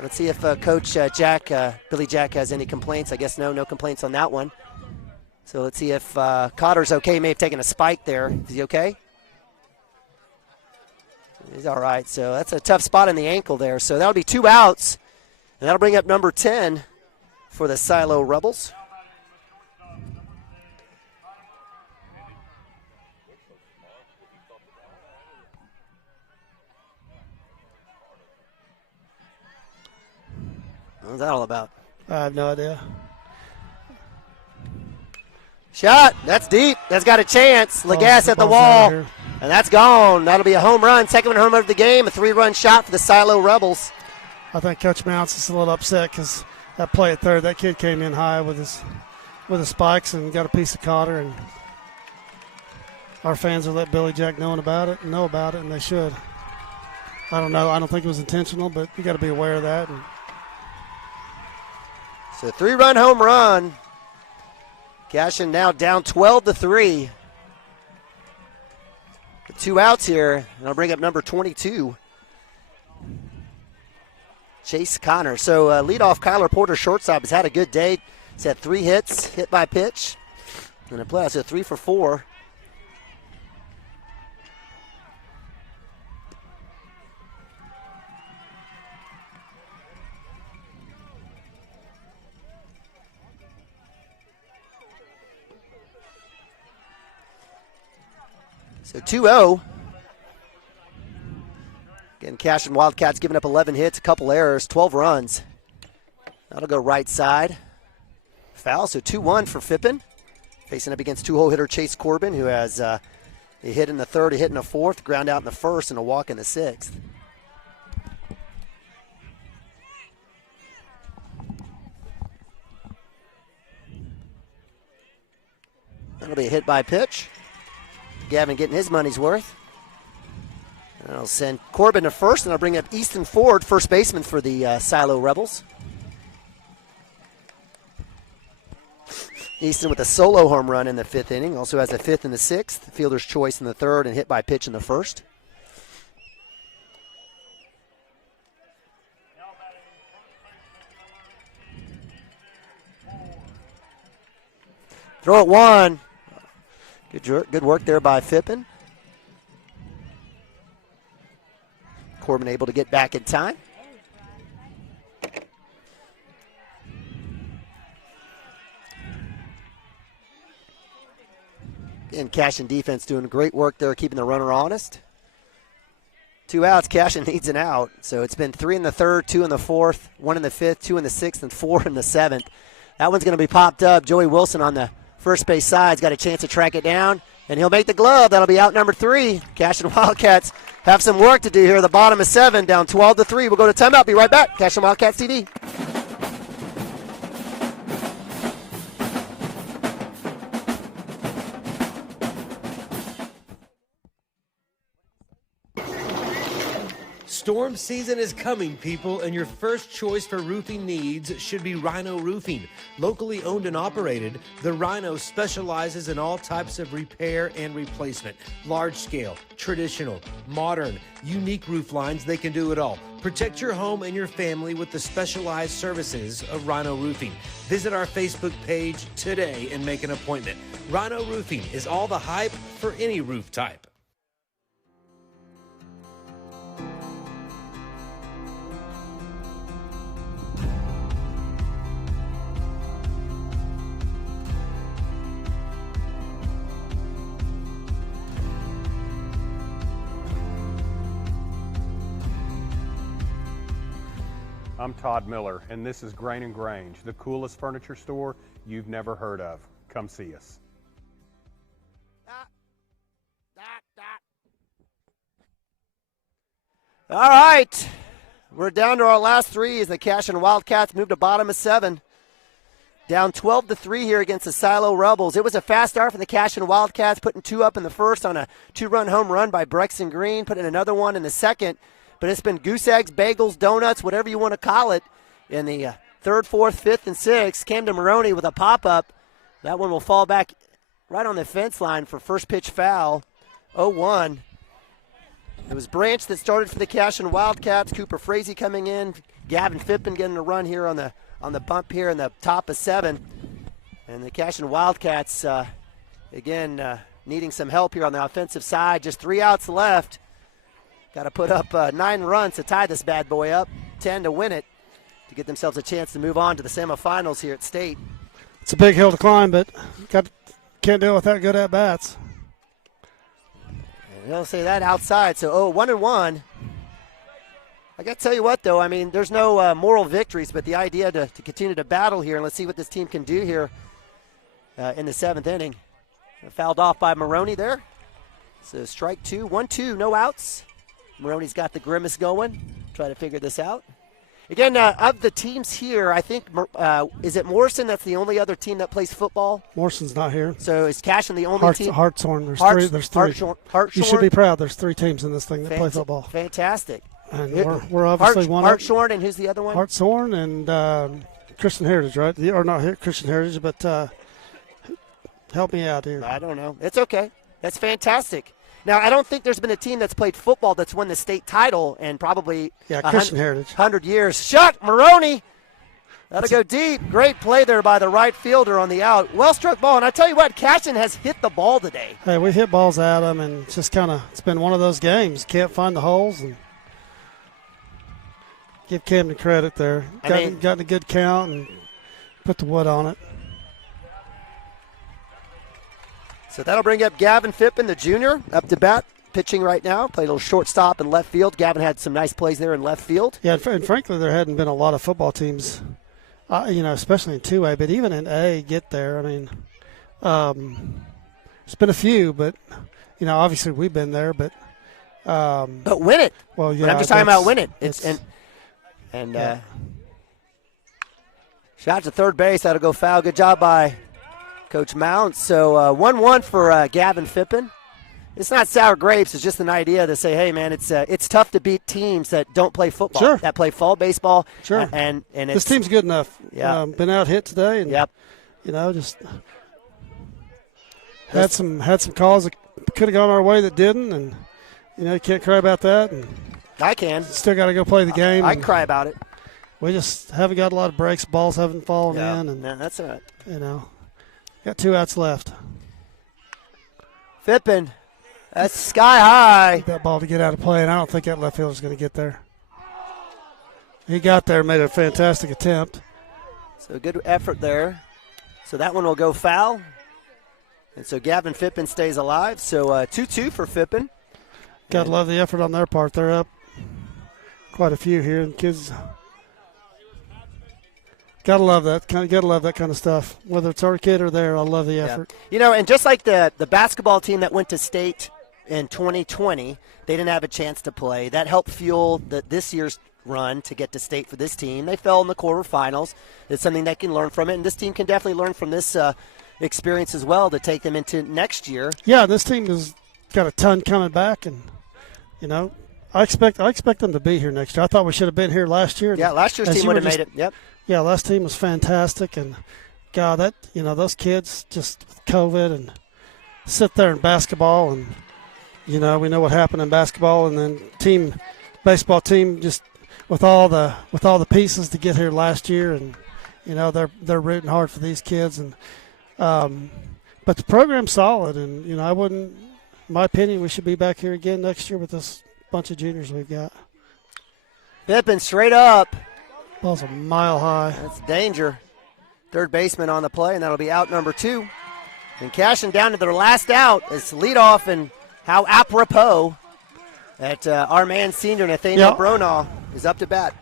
Let's see if Coach Billy Jack has any complaints. I guess no complaints on that one. So let's see if Cotter's okay. He may have taken a spike there. Is he okay? He's all right. So that's a tough spot in the ankle there. So that'll be 2 outs. And that'll bring up number 10 for the Silo Rebels. What was that all about? I have no idea. Shot. That's deep. That's got a chance. Lagasse at the wall. And that's gone. That'll be a home run. Second home run of the game. A 3-run shot for the Silo Rebels. I think Coach Mounts is a little upset because that play at third, that kid came in high with his spikes and got a piece of Cotter. And our fans will let Billy Jack know about it, and they should. I don't know. I don't think it was intentional, but you got to be aware of that. So 3-run home run. Cashion now down 12-3. 2 outs here, and I'll bring up number 22, Chase Connor. So leadoff Kyler Porter, shortstop, has had a good day. He's had 3 hits, hit by pitch, and a play. So 3 for 4. So 2-0. Again, Cashion Wildcats giving up 11 hits, a couple errors, 12 runs. That'll go right side. Foul, so 2-1 for Phippen. Facing up against 2-hole hitter Chase Corbin, who has a hit in the third, a hit in the fourth, ground out in the first, and a walk in the sixth. That'll be a hit by pitch. Gavin getting his money's worth. And I'll send Corbin to first, and I'll bring up Easton Ford, first baseman for the Silo Rebels. Easton with a solo home run in the 5th inning. Also has a 5th in the 6th, fielder's choice in the 3rd, and hit by pitch in the 1st. Throw it one. Good work there by Fippen. Corbin able to get back in time. And Cashion defense doing great work there, keeping the runner honest. 2 outs. Cashion needs an out. So it's been 3 in the third, 2 in the fourth, 1 in the fifth, 2 in the sixth, and 4 in the seventh. That one's going to be popped up. Joey Wilson on the first base side's got a chance to track it down, and he'll make the glove. That'll be out number 3. Cashion Wildcats have some work to do here. The bottom is 7, down 12-3. We'll go to timeout. Be right back. Cashion Wildcats TV. Storm season is coming, people, and your first choice for roofing needs should be Rhino Roofing. Locally owned and operated, the Rhino specializes in all types of repair and replacement. Large scale, traditional, modern, unique roof lines, they can do it all. Protect your home and your family with the specialized services of Rhino Roofing. Visit our Facebook page today and make an appointment. Rhino Roofing is all the hype for any roof type. I'm Todd Miller, and this is Grain & Grange, the coolest furniture store you've never heard of. Come see us. All right. We're down to our last 3 as the Cashion Wildcats move to bottom of 7. Down 12-3 here against the Silo Rebels. It was a fast start for the Cashion Wildcats, putting 2 up in the first on a 2-run home run by Brexton Green, putting another one in the second. But it's been goose eggs, bagels, donuts, whatever you want to call it, in the third, fourth, fifth, and sixth. Camden Maroney with a pop-up. That one will fall back right on the fence line for first pitch foul, 0-1. It was Branch that started for the Cashion Wildcats. Cooper Frazee coming in. Gavin Fippen getting a run here on the bump here in the top of 7. And the Cashion Wildcats, again, needing some help here on the offensive side. Just 3 outs left. Got to put up 9 runs to tie this bad boy up, 10 to win it, to get themselves a chance to move on to the semifinals here at State. It's a big hill to climb, but can't do it without good at-bats. They'll say that outside. So, 1-1. I got to tell you what, though. I mean, there's no moral victories, but the idea to continue to battle here, and let's see what this team can do here in the 7th inning. Fouled off by Maroney there. So, strike 2, 1-2, no outs. Maroney's got the grimace going. Try to figure this out. Again, of the teams here, I think, is it Morrison that's the only other team that plays football? Morrison's not here. So is Cashion the only team? Hartshorn. There's 3. Hartshorn. You should be proud. There's 3 teams in this thing that play football. Fantastic. And we're obviously one. Hartshorn, and who's the other one? Hartshorn and Christian Heritage, right? Or not Christian Heritage, but help me out here. I don't know. It's okay. That's fantastic. Now, I don't think there's been a team that's played football that's won the state title in probably Christian Heritage 100 years. Shot, Maroney. That'll go deep. Great play there by the right fielder on the out. Well-struck ball. And I tell you what, Cashion has hit the ball today. Hey, we hit balls at them, and it's just it's been one of those games. Can't find the holes. And give Camden credit there. Got a good count and put the wood on it. So that'll bring up Gavin Fippen, the junior, up to bat, pitching right now. Played a little shortstop in left field. Gavin had some nice plays there in left field. Yeah, and frankly, there hadn't been a lot of football teams, especially in 2A, but even in A, get there. I mean, it's been a few, but, obviously we've been there, but. But win it. Well, yeah. But I'm just talking about win it. Shot to third base. That'll go foul. Good job by Coach Mount. So 1-1 for Gavin Fippen. It's not sour grapes. It's just an idea to say, hey, man, it's tough to beat teams that don't play football, that play fall baseball. Sure. And this team's good enough. Yeah. Been out hit today. And, just had some calls that could have gone our way that didn't. And, you can't cry about that. And I can. Still got to go play the game. I can cry about it. We just haven't got a lot of breaks. Balls haven't fallen in. And, that's all right. Got 2 outs left. Fippen, that's sky high. Need that ball to get out of play, and I don't think that left fielder is going to get there. He got there, made a fantastic attempt. So good effort there. So that one will go foul. And so Gavin Fippen stays alive. So 2-2 for Fippen. Got to love the effort on their part. They're up quite a few here, and kids gotta love that. Gotta love that kind of stuff. Whether it's our kid or there, I love the effort. You know, and just like the basketball team that went to state in 2020, they didn't have a chance to play. That helped fuel this year's run to get to state for this team. They fell in the quarterfinals. It's something they can learn from it, and this team can definitely learn from this experience as well to take them into next year. Yeah, this team has got a ton coming back, and I expect them to be here next year. I thought we should have been here last year. Yeah, last year's team would have made it. Yep. Yeah, last team was fantastic, and God, those kids just with COVID and sit there in basketball, and we know what happened in basketball, and then baseball team just with all the pieces to get here last year, and they're rooting hard for these kids, and but the program's solid, and in my opinion, we should be back here again next year with this bunch of juniors we've got. Pippin straight up. Ball's a mile high. That's danger. Third baseman on the play, and that'll be out number 2. And Cashion down to their last out as leadoff, and how apropos that our man senior Nathaniel Bronaugh is up to bat.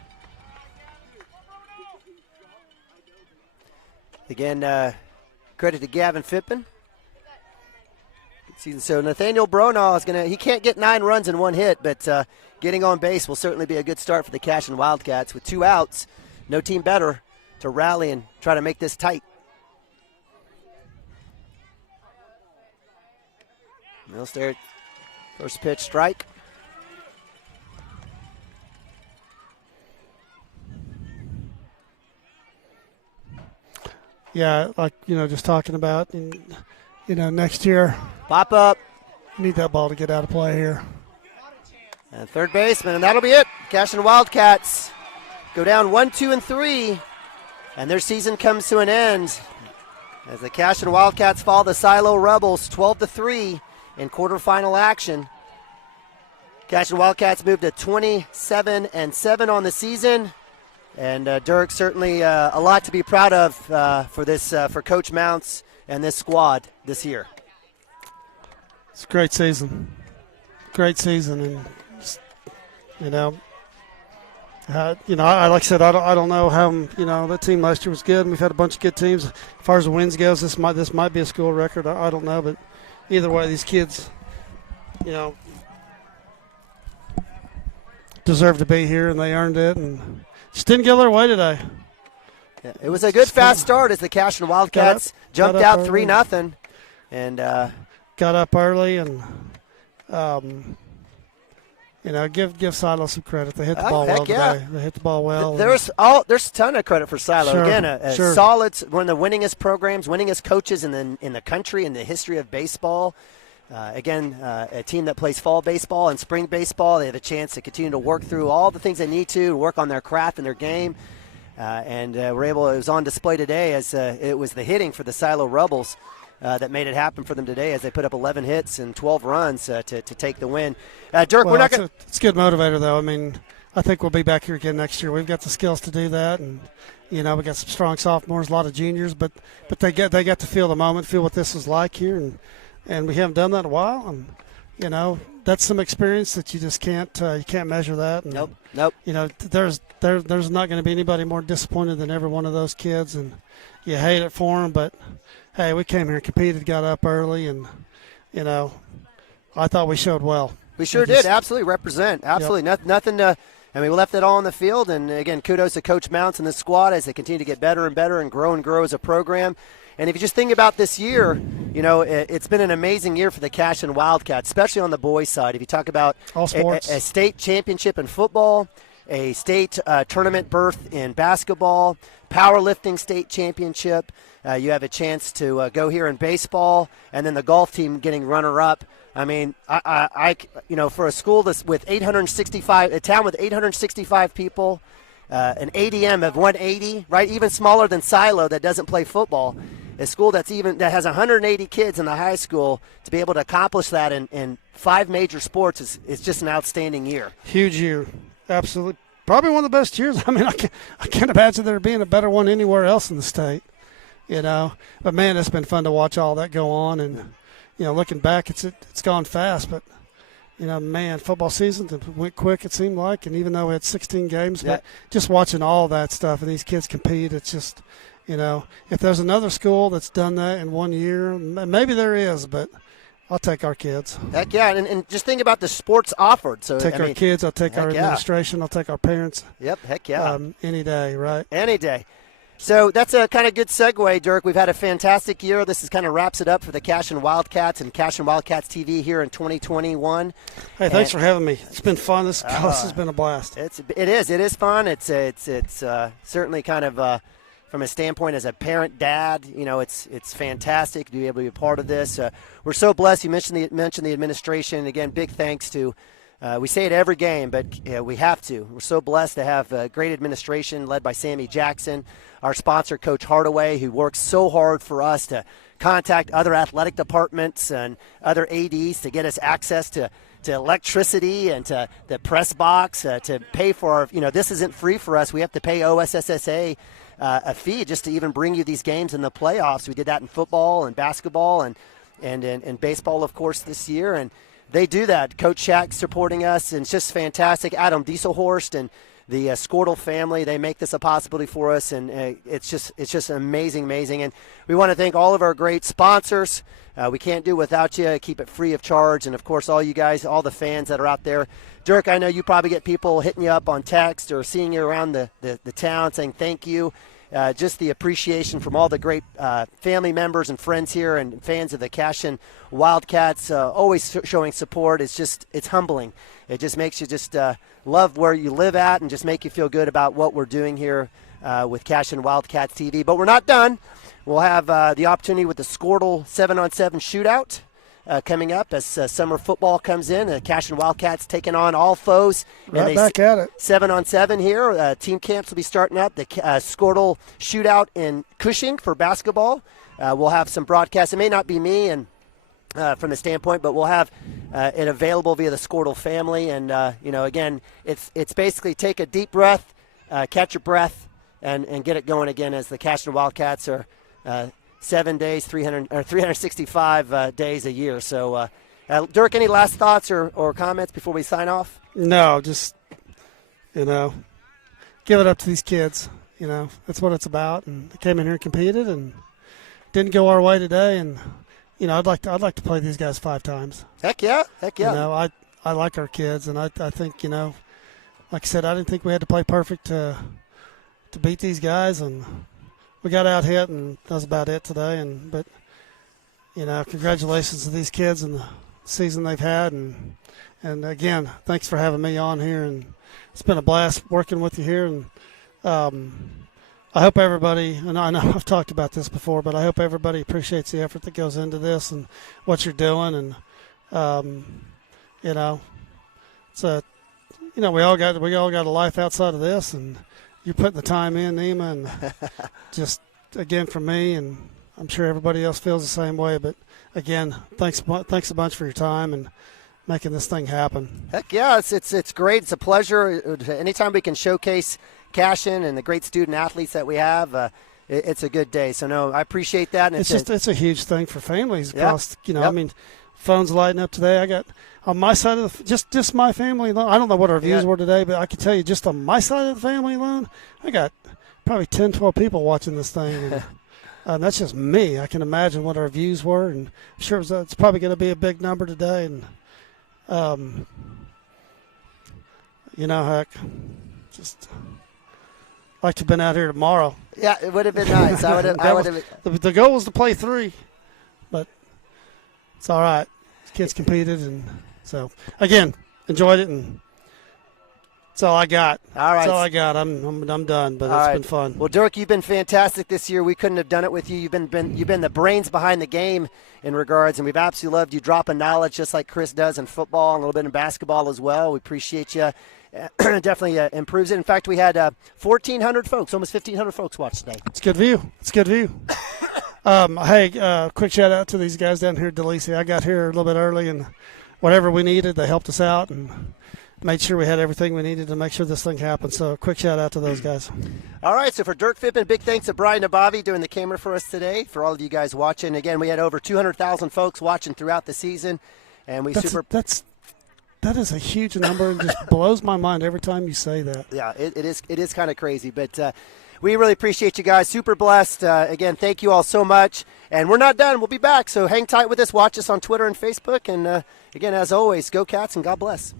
Again, credit to Gavin Fippen. So Nathaniel Bronaugh he can't get 9 runs in 1 hit, but getting on base will certainly be a good start for the Cashion Wildcats. With 2 outs, no team better to rally and try to make this tight. Mills there, first pitch strike. Yeah, like, just talking about, next year. Pop up. Need that ball to get out of play here. And third baseman, and that'll be it. Cashion Wildcats go down 1, 2, and 3, and their season comes to an end as the Cashion Wildcats fall the Silo Rebels 12-3 in quarterfinal action. Cashion Wildcats moved to 27-7 on the season, and Dirk, certainly a lot to be proud of for Coach Mounts and this squad this year. It's a great season. Great season, and like I said, I don't know how that team last year was good, and we've had a bunch of good teams. As far as the wins goes, this might be a school record. I don't know, but either way, these kids, deserve to be here, and they earned it, and just didn't get their way today. Yeah, it was a good fast start as the Cashion Wildcats jumped out 3-0, and got up early, and give Silo some credit. They hit the ball well today. They hit the ball well. There's a ton of credit for Silo. Sure, Again, a solid, one of the winningest programs, winningest coaches in the country in the history of baseball. A team that plays fall baseball and spring baseball. They have a chance to continue to work through all the things they need to work on their craft and their game. It was on display today as it was the hitting for the Silo Rebels that made it happen for them today as they put up 11 hits and 12 runs to take the win. Dirk, we're not going to – It's a good motivator, though. I mean, I think we'll be back here again next year. We've got the skills to do that, and, we got some strong sophomores, a lot of juniors, but they got to feel the moment, feel what this is like here, and we haven't done that in a while, and, that's some experience that you just can't measure that. And, Nope. There's not going to be anybody more disappointed than every one of those kids, and you hate it for them, but – hey, we came here and competed, got up early, and, I thought we showed well. We sure did. Absolutely represent. Absolutely. Yep. Nothing to – we left it all on the field. And, again, kudos to Coach Mounts and the squad as they continue to get better and better and grow as a program. And if you just think about this year, it's been an amazing year for the Cashion Wildcats, especially on the boys' side. If you talk about all sports, a state championship in football, a state tournament berth in basketball, powerlifting state championship. You have a chance to go here in baseball, and then the golf team getting runner-up. I mean, for a school that's with 865, a town with 865 people, an ADM of 180, right? Even smaller than Silo that doesn't play football. a school that has 180 kids in the high school, to be able to accomplish that in 5 major sports is just an outstanding year. Huge year, absolutely. Probably one of the best years. I mean, I can't imagine there being a better one anywhere else in the state, you know. But, man, it's been fun to watch all that go on. And, you know, looking back, it's gone fast. But, you know, man, football season went quick, it seemed like. And even though we had 16 games, but just watching all that stuff and these kids compete, it's just, you know, if there's another school that's done that in 1 year, maybe there is, but – I'll take our kids. Heck yeah, and just think about the sports offered. So take our kids, I'll take our administration, I'll take our parents. Yep, heck yeah. Any day, right? Any day. So that's a kind of good segue, Dirk. We've had a fantastic year. This is kind of wraps it up for the Cashion Wildcats and Cashion Wildcats TV here in 2021. Hey, thanks for having me. It's been fun. This has been a blast. It is fun. It's certainly kind of from a standpoint as a parent, dad, you know, it's fantastic to be able to be a part of this. We're so blessed. You mentioned the administration. Again, big thanks to, we say it every game, but we have to. We're so blessed to have a great administration led by Sammy Jackson, our sponsor, Coach Hardaway, who works so hard for us to contact other athletic departments and other ADs to get us access to electricity and to the press box, to pay for our, you know, this isn't free for us. We have to pay OSSSA a fee just to even bring you these games in the playoffs. We did that in football and basketball and in baseball, of course, this year. And they do that. Coach Shaq supporting us, and it's just fantastic. Adam Dieselhorst and the Skortel family, they make this a possibility for us, and it's just amazing. And we want to thank all of our great sponsors. We can't do it without you. Keep it free of charge. And, of course, all you guys, all the fans that are out there. Dirk, I know you probably get people hitting you up on text or seeing you around the town saying thank you. Just the appreciation from all the great family members and friends here and fans of the Cashion Wildcats, always showing support. It's humbling. It just makes you just love where you live at and just make you feel good about what we're doing here with Cashion Wildcats TV. But we're not done. We'll have the opportunity with the Skortel 7-on-7 shootout coming up as summer football comes in. The Cashion Wildcats taking on all foes. Right back at it. 7-on-7 here. Team camps will be starting up. The Skortel shootout in Cushing for basketball. We'll have some broadcasts. It may not be me and from the standpoint, but we'll have it available via the Skortel family. And, you know, again, it's basically take a deep breath, catch your breath, and get it going again as the Cashion Wildcats are 7 days, 365 days a year. So, Dirk, any last thoughts or comments before we sign off? No, just, you know, give it up to these kids. You know, that's what it's about. And they came in here and competed and didn't go our way today. And, you know, I'd like to play these guys 5 times. Heck yeah. You know, I like our kids, and I think, you know, like I said, I didn't think we had to play perfect to beat these guys, and we got out hit, and that was about it today. But you know, congratulations to these kids and the season they've had, and again, thanks for having me on here, and it's been a blast working with you here. And I hope everybody, and I know I've talked about this before, but I hope everybody appreciates the effort that goes into this and what you're doing. And you know, it's you know, we all got a life outside of this, and you're putting the time in, Nima, and just, again, for me, and I'm sure everybody else feels the same way. But, again, thanks a bunch for your time and making this thing happen. Heck yeah, it's great. It's a pleasure. Anytime we can showcase Cashion and the great student athletes that we have, it's a good day. So, no, I appreciate that. And it's a huge thing for families across, you know, I mean, phones lighting up today. I got on my side of the just my family alone. I don't know what our views were today, but I can tell you just on my side of the family alone, I got probably 10, 12 people watching this thing. And that's just me. I can imagine what our views were, and I'm sure it's probably going to be a big number today. And you know, heck, just like to have been out here tomorrow. Yeah, it would have been nice. The goal was to play 3, but it's all right. Kids competed, and so again, enjoyed it, and that's all I got. All right, that's all I got. I'm done, but it's been fun. Well, Dirk, you've been fantastic this year. We couldn't have done it with you. You've been the brains behind the game in regards, and we've absolutely loved you dropping knowledge just like Chris does in football and a little bit in basketball as well. We appreciate you. Definitely improves it. In fact, we had 1,400 folks, almost 1,500 folks watch today. It's good view. Hey, quick shout out to these guys down here at DeLisi. I got here a little bit early, and whatever we needed, they helped us out and made sure we had everything we needed to make sure this thing happened. So quick shout out to those guys. All right, so for Dirt Fippin', big thanks to Brian Nabavi doing the camera for us today. For all of you guys watching, again, we had over 200,000 folks watching throughout the season, and that is a huge number and just blows my mind every time you say that. Yeah, it is kind of crazy, but we really appreciate you guys. Super blessed. Again, thank you all so much, and we're not done. We'll be back, so hang tight with us. Watch us on Twitter and Facebook, and again, as always, go Cats and God bless.